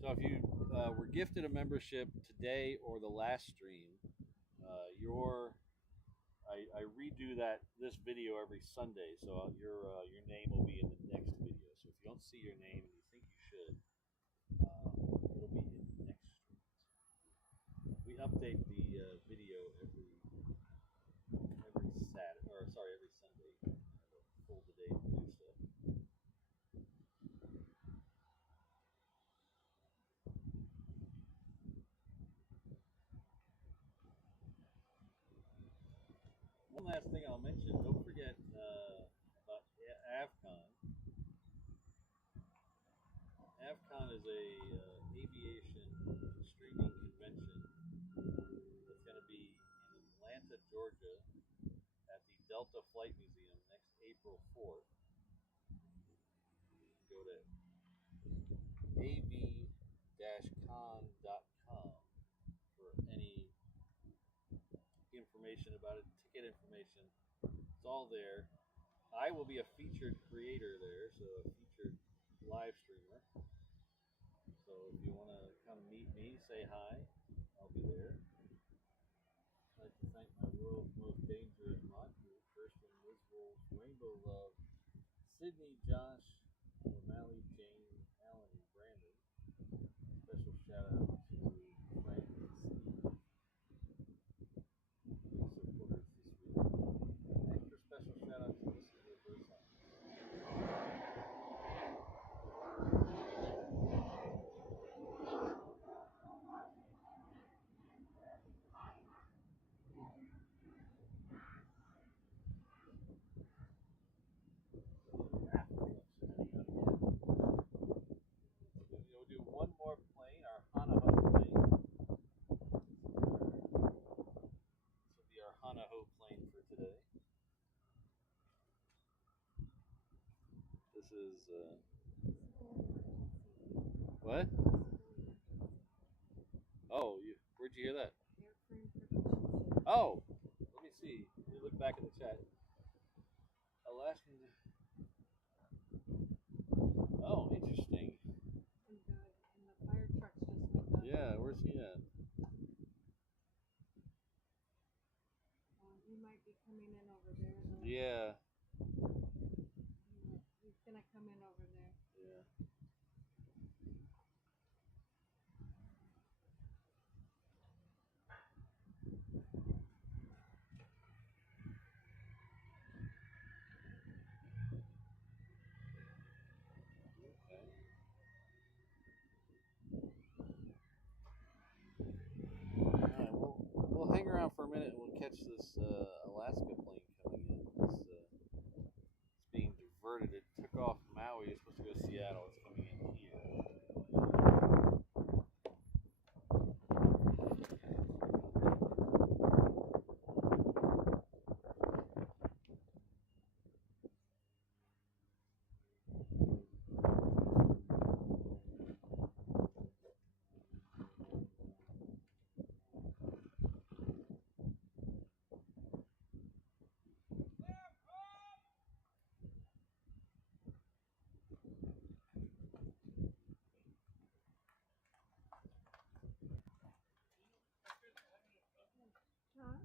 So if you were gifted a membership today or the last stream, I redo this video every Sunday, so your name will be in the next video. So if you don't see your name and you think you should, it'll be in the next stream. We update the video every Saturday, or sorry, every Sunday. I have a full day to do so. One last thing I'll mention, don't forget about AvCon. AvCon is a aviation streaming convention that's going to be in Atlanta, Georgia at the Delta Flight Museum next April 4th. go to av-con.com for any information about it, ticket information. It's all there. I will be a featured creator there, so a featured live streamer. So if you want to come meet me, say hi, I'll be there. I'd like to thank my world's most dangerous mod crew, Kirsten, Liz Wolf, Rainbow Love, Sydney, Josh, O'Malley, Jane, Alan, and Brandon. Special shout out to Frank and Steve, supporters this week. Extra special shout out to Lisa for her song. We'll do one more plane, our Hanaho plane. This will be our Hanaho plane for today. This is what? Oh, where'd you hear that? Oh, let me see. Let me look back at the chat. Alaskan. Oh, interesting. And the fire trucks just went up. Yeah, where's he at? He might be coming in over there. Though. Yeah. He's gonna come in over there. Yeah. Alright, we'll hang around for a minute and we'll catch this Alaska plane coming in. It's being diverted. It took off Maui. It's supposed to go to Seattle. It's coming in here. Huh?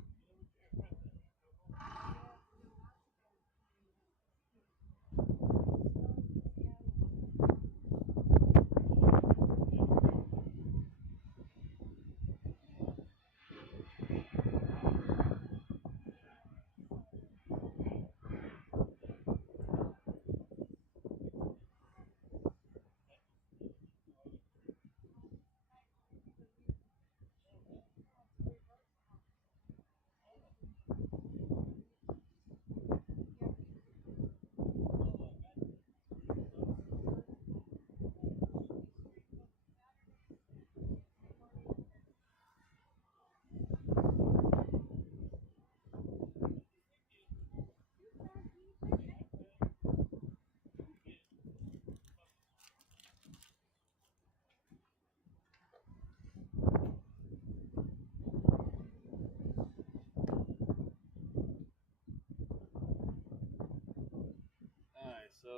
Alright, so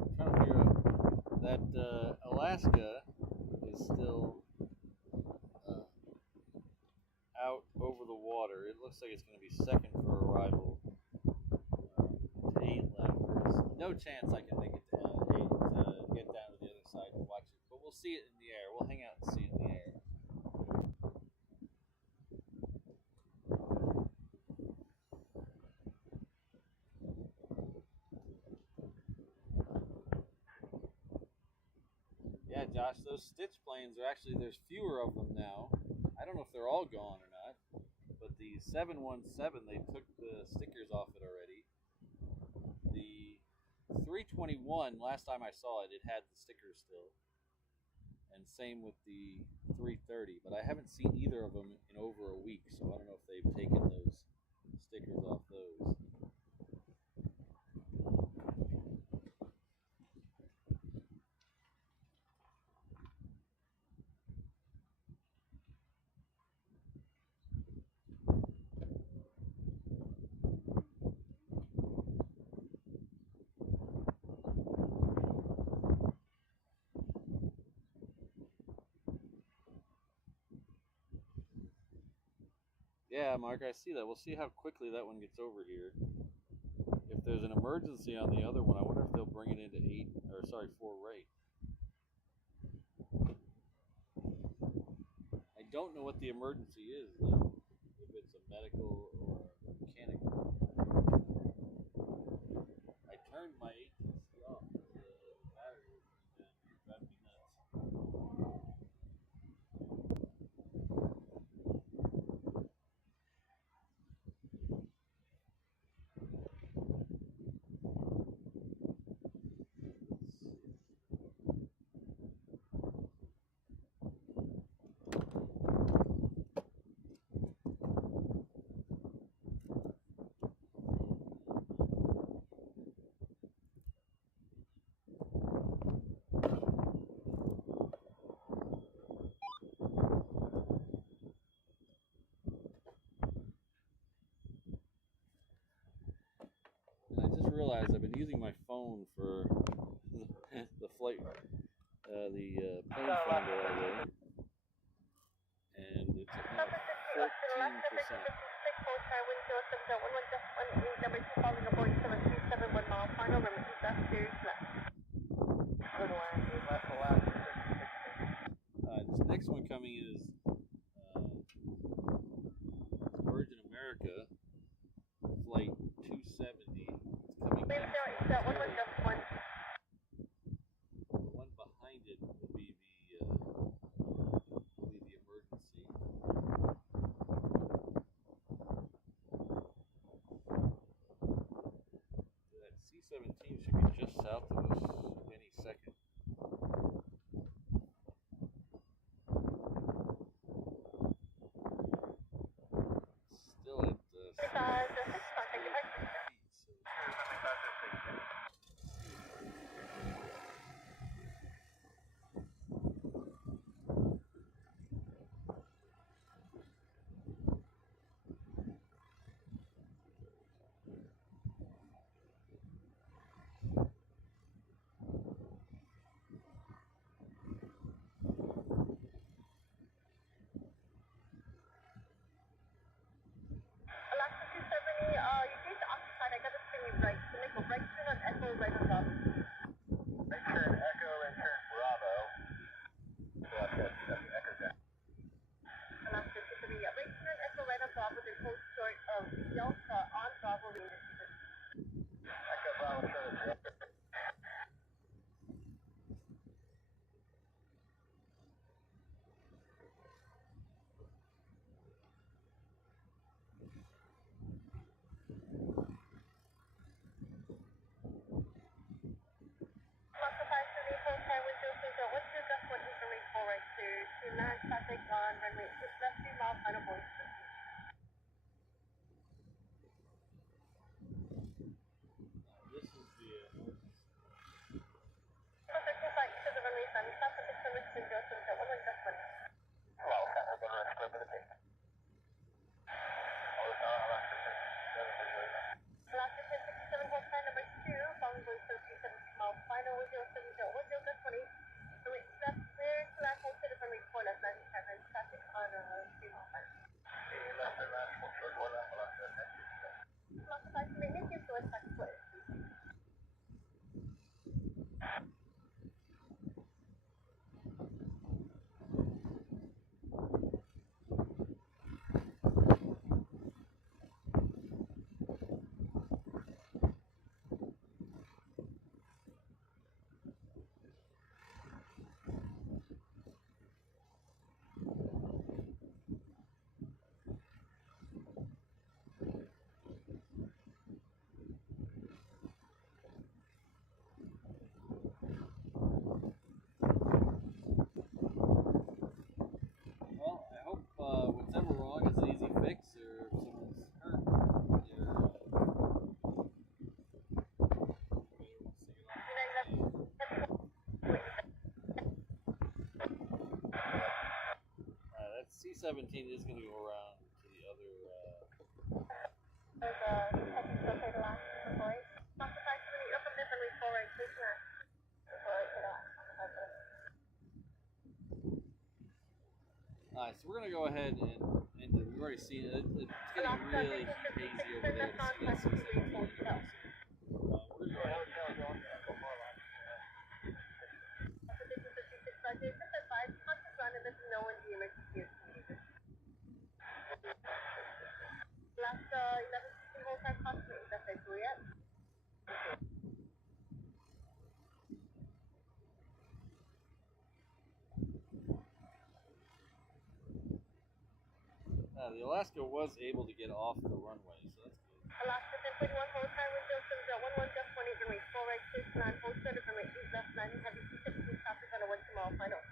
I'm trying to figure out that Alaska is still out over the water. It looks like it's going to be second for arrival to 8 left. There's no chance I can make it to 8 to get down to the other side and watch it, but we'll see it in the air. We'll hang out and see it in the air. Yeah, Josh, those Stitch planes are actually, there's fewer of them now. I don't know if they're all gone or not, but the 717, they took the stickers off it already. The 321, last time I saw it, it had the stickers still. And same with the 330, but I haven't seen either of them in over a week, so I don't know if they've taken those stickers off those. Yeah, Mark, I see that. We'll see how quickly that one gets over here. If there's an emergency on the other one, I wonder if they'll bring it into 4 right. I don't know what the emergency is, though. If it's a medical or a mechanical. I turned my ATC off. The battery was down. It drives me nuts. And I just realized I've been using my phone for the flight, the plane finder all day, and it's at now 14%. This next one coming is Virgin America flight 270. It's coming in from Ontario. The one behind it will be the emergency. That C-17 should be just south of us any second. Still at 68 feet, so. This is the what's ever wrong is an easy fix, or if someone's hurt, that C-17 is going to go around to the other. Alright, so we're going to go ahead and delete we've already seen it. It's getting really hazy over there to see that C-17 anyway. So, we're going to go ahead and Last 11 whole time possibly that's it, Juliet. the Alaska was able to get off the runway, so that's good. Alaska 10.1 whole time with Joseph 11 just 20 remain 4 right 6 9 hold center remain 8 left 9 heavy C-17 traffic on a 1 tomorrow final.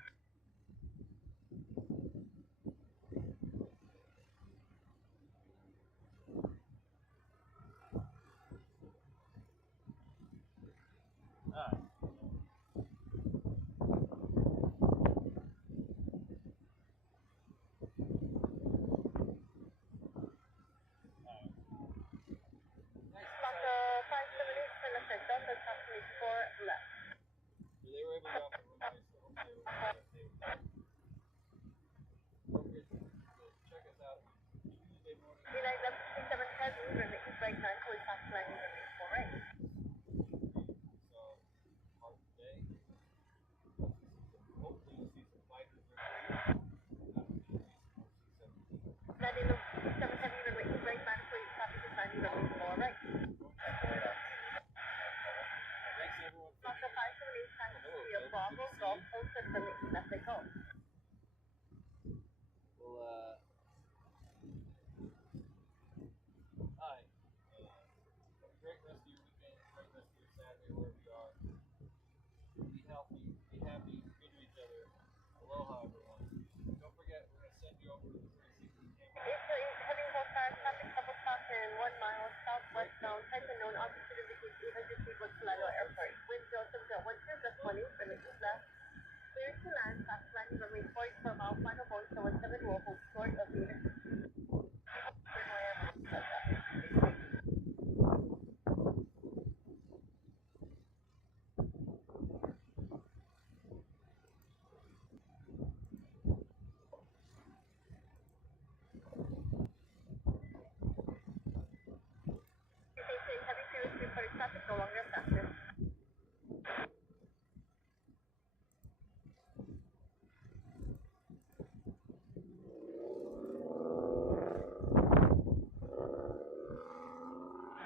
They were able to go off the runway, so hopefully we'll get that. Don't forget to check us out Tuesday morning. United 1167 heavy remain 8 right 9 fully fast landing remain 4 right. So, hard today. Hopefully you'll see some fighters Landing 1167 heavy remain 8 right 9 fully traffic is 90 remain 4 right. Thanks everyone for Oscar 578 taxi via Bravo Golf hold center remain 8 left they go. Well, hi. Great rest of your weekend, great rest of your Saturday, wherever you are. Be healthy, be happy, be good to each other. Aloha, everyone. Don't forget, we're going to send you over to the 360 camera. Heading hold fire traffic couple stops in 1 mile southwest bound type and known altitude indicates 800 feet with Colorado Airport. Wind 070 just 20 remain 8 left. Clear to land, fast landing remain 40 per mile, final going 17 will hold short of the heavy fuel reported traffic no longer faster.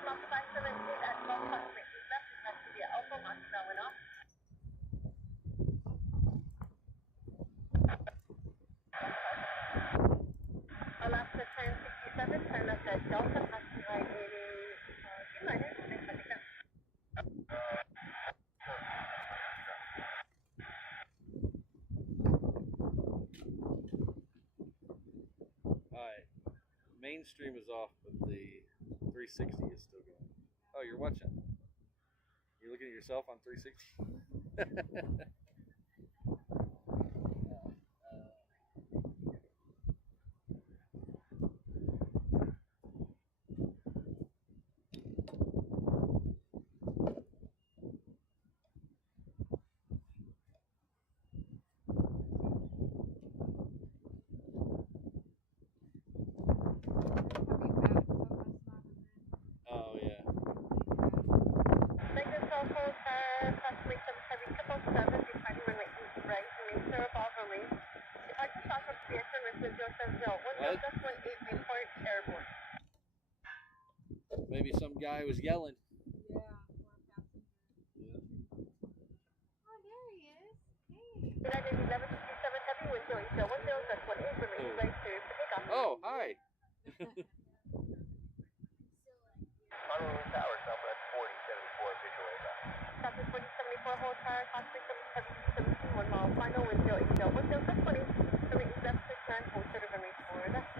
Mach 578 at 12 approximately left is meant to be Alpha Mach going off. Alaska 1067 turn left at Delta passing right 80 T-minus next time. Alright. Mainstream is off, but the 360 is still going. Oh, you're watching. You're looking at yourself on 360? Oh, yeah. Like the cell phone approximately 777 departing runway 8 right, remain serve all release. Departing south from Seattle with 070 1 just 18 report airborne. Maybe some guy was yelling. Yeah, or a passenger. Yeah. Oh, there he is. Hey. United 1167 heavy wind 080 just 18 remain right to takeoff. Oh, hi. Honolulu Tower, Southwest 4074, visual AVAC. Southwest 4074 hold tower, Cosmic 717, 1 mile final wind 080 just 20 remain left 69 hold center remain 4 left.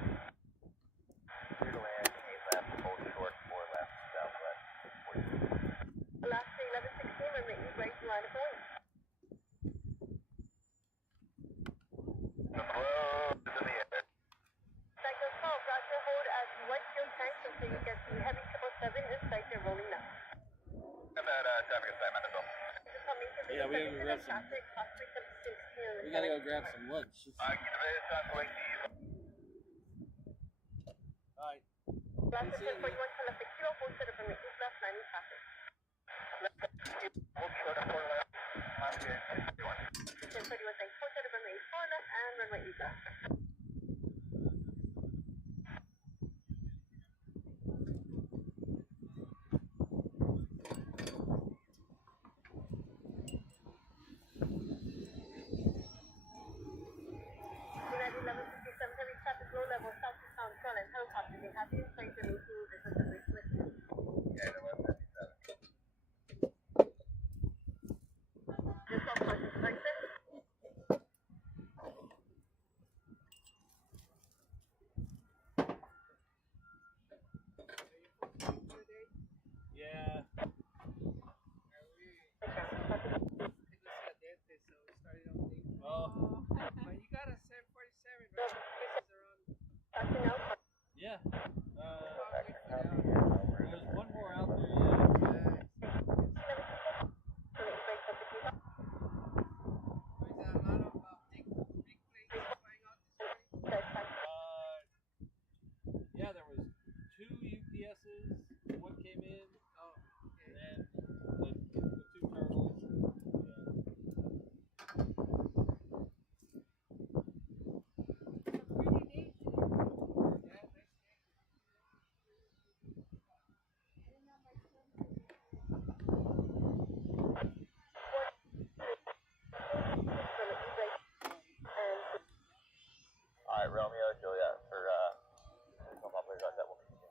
Clear to land, 8 left, hold short, 4 left, southwest 40. Alaska 1116 remain 8 right line of going. The road is in the air. Cycle 12, Roger, hold as white fuel tanks until you get the heavy 777 in sight and rolling now. Got that traffic assignment as well. Yeah, we gotta go grab some. We gotta go grab some lunch. Activate translate these. Last 1041 to left the kilo, hold short of runway 8 left, landing traffic. Hold short of 4 left. Last year, 1031 thanks, hold short of runway 4 left and runway 8 left. United 1157 heavy traffic, low level, southbound shoreline helicopter. They have been placed in into the Pacific Swift. yeah, 1157. Just off course, license. Yeah. Oh. But you got a 747, right? This is around. Passing out. Yeah. Yeah. There's one more out there. Yeah. Select break for the kilo. There's a lot of big planes flying out this way. Yeah, there was 2 UPSs. One came in, Oh, and then the 2 turtles. Alright, Romeo, Juliet, for, come up with that will continue.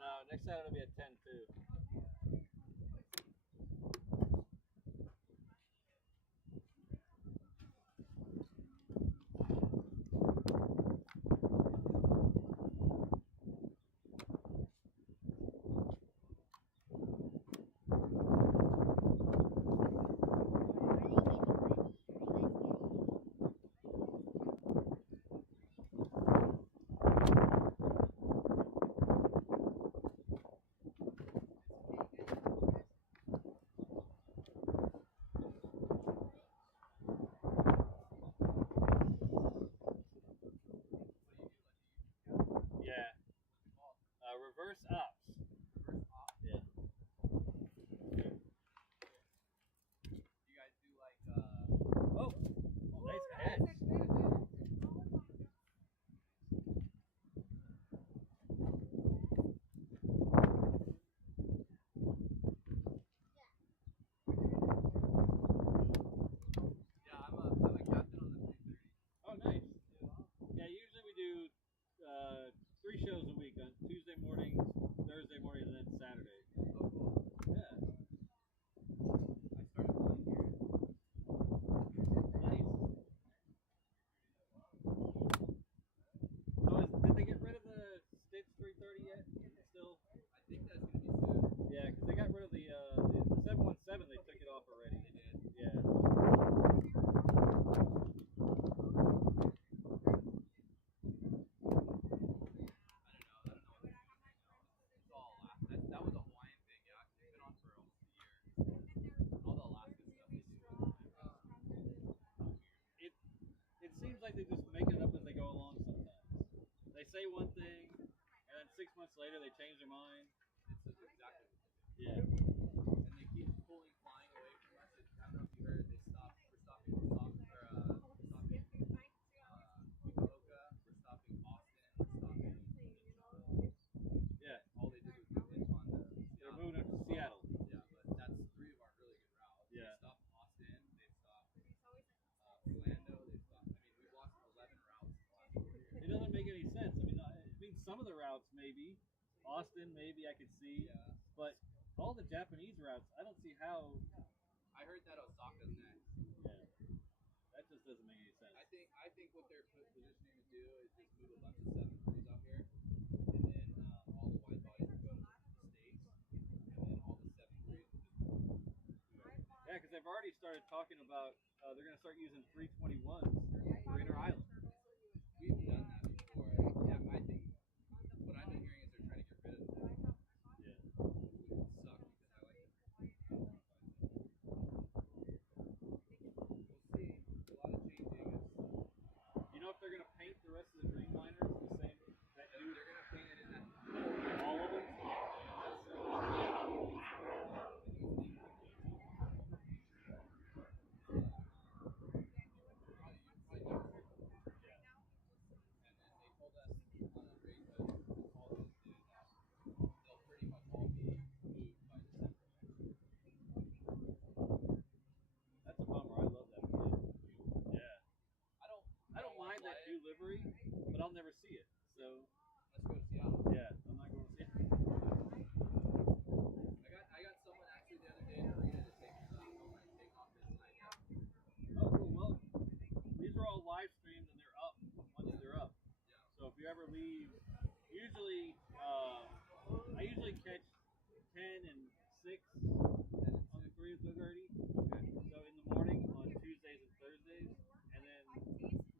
No, next Saturday will be at 10 too. Yeah. Reverse ops. Yeah. You guys do like Oh, nice catch. yeah, I'm a captain on the 330. Oh, nice. Yeah, usually we do 3 shows a week on Tuesday mornings, Thursday morning, and then Saturday. Oh, cool. Yeah. I started flying here. Nice. So did they get rid of the Stitch 330 yet? Still? I think that's gonna be soon. Yeah, because they got rid of the 717. They took it off already. They did. Yeah. I don't know what they're doing right now. It's all Alaska. That was a Hawaiian thing, yeah. It's been on for almost a year. All the Alaska stuff they do. It seems like they just make it up as they go along sometimes. They say one thing, and then 6 months later they change their mind. It's exactly what they do. Yeah. And they keep some of the routes maybe. Austin maybe I could see, Yeah. but all the Japanese routes I don't see how. I heard that Osaka's next. Yeah, that just doesn't make any sense. I think what they're positioning to do is just move a bunch of 7-3s out here, and then all the wide bodies will go to the States, and then all the 7-3s will just move. Yeah, because they've already started talking about they're going to start using 321s for inner island. We've done that before. Yeah, I think what I've been hearing is they're trying to get rid of them. Yeah. Which would suck because I like the 325s. We'll see. A lot of changing. You know if they're going to paint the rest of the Dreamliners the same? They're going to paint it in that. All of them? And then they told us on a rate that called yesterday that they'll pretty much all be moved by December next year. That's a bummer. I love that plane. Yeah. I don't mind that new livery, but I'll never see it. So let's go to Seattle. Yeah, I'm not going to see it. I got someone actually the other day in Marina to take off this night. Oh, cool. Well, these are all live streamed and they're up once they're up. Yeah. So if you ever leave, usually I usually catch 10 and 6 on the 3:30. Okay. So in the morning on Tuesdays and Thursdays, and then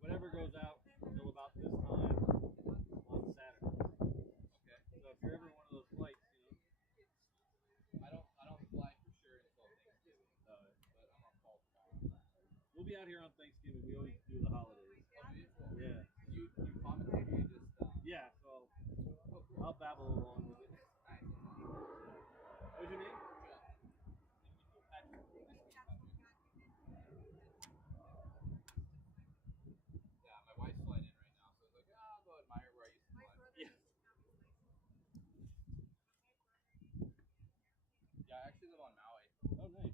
whatever goes out until about this time on Saturdays. Okay. So if you're ever one of those flights, you know. I don't fly for sure until Thanksgiving. But I'm on call tomorrow. We'll be out here on Thanksgiving. We always do the holidays. Oh, beautiful. Yeah. You commentate or you just Yeah, so I'll babble along with it. Nice. What's your name? Patrick. Yeah, my wife's flying in right now, so I was like, I'll go admire where I used to fly. Yeah. Yeah, I actually live on Maui. Oh, nice.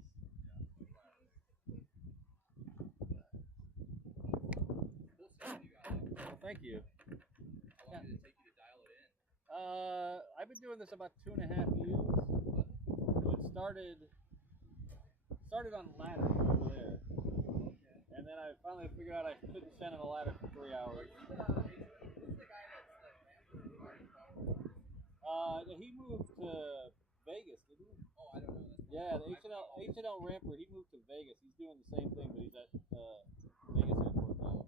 Yeah. Cool sound you got. Well, thank you. How long did it take you to dial it in? I've been doing this about 2.5 years. So it started on the ladder over there. And then I finally figured out I couldn't stand on a ladder for 3 hours. Who's the guy that's He moved to Vegas, didn't he? Oh, I don't know. Yeah, the HNL Ramper, he moved to Vegas. He's doing the same thing, but he's at Vegas Airport now.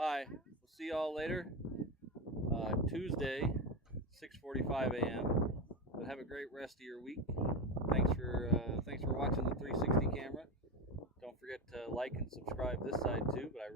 Alright, we'll see y'all later. Tuesday, 6:45 a.m. But have a great rest of your week. Thanks for watching the 360 camera. Don't forget to like and subscribe this side too, but I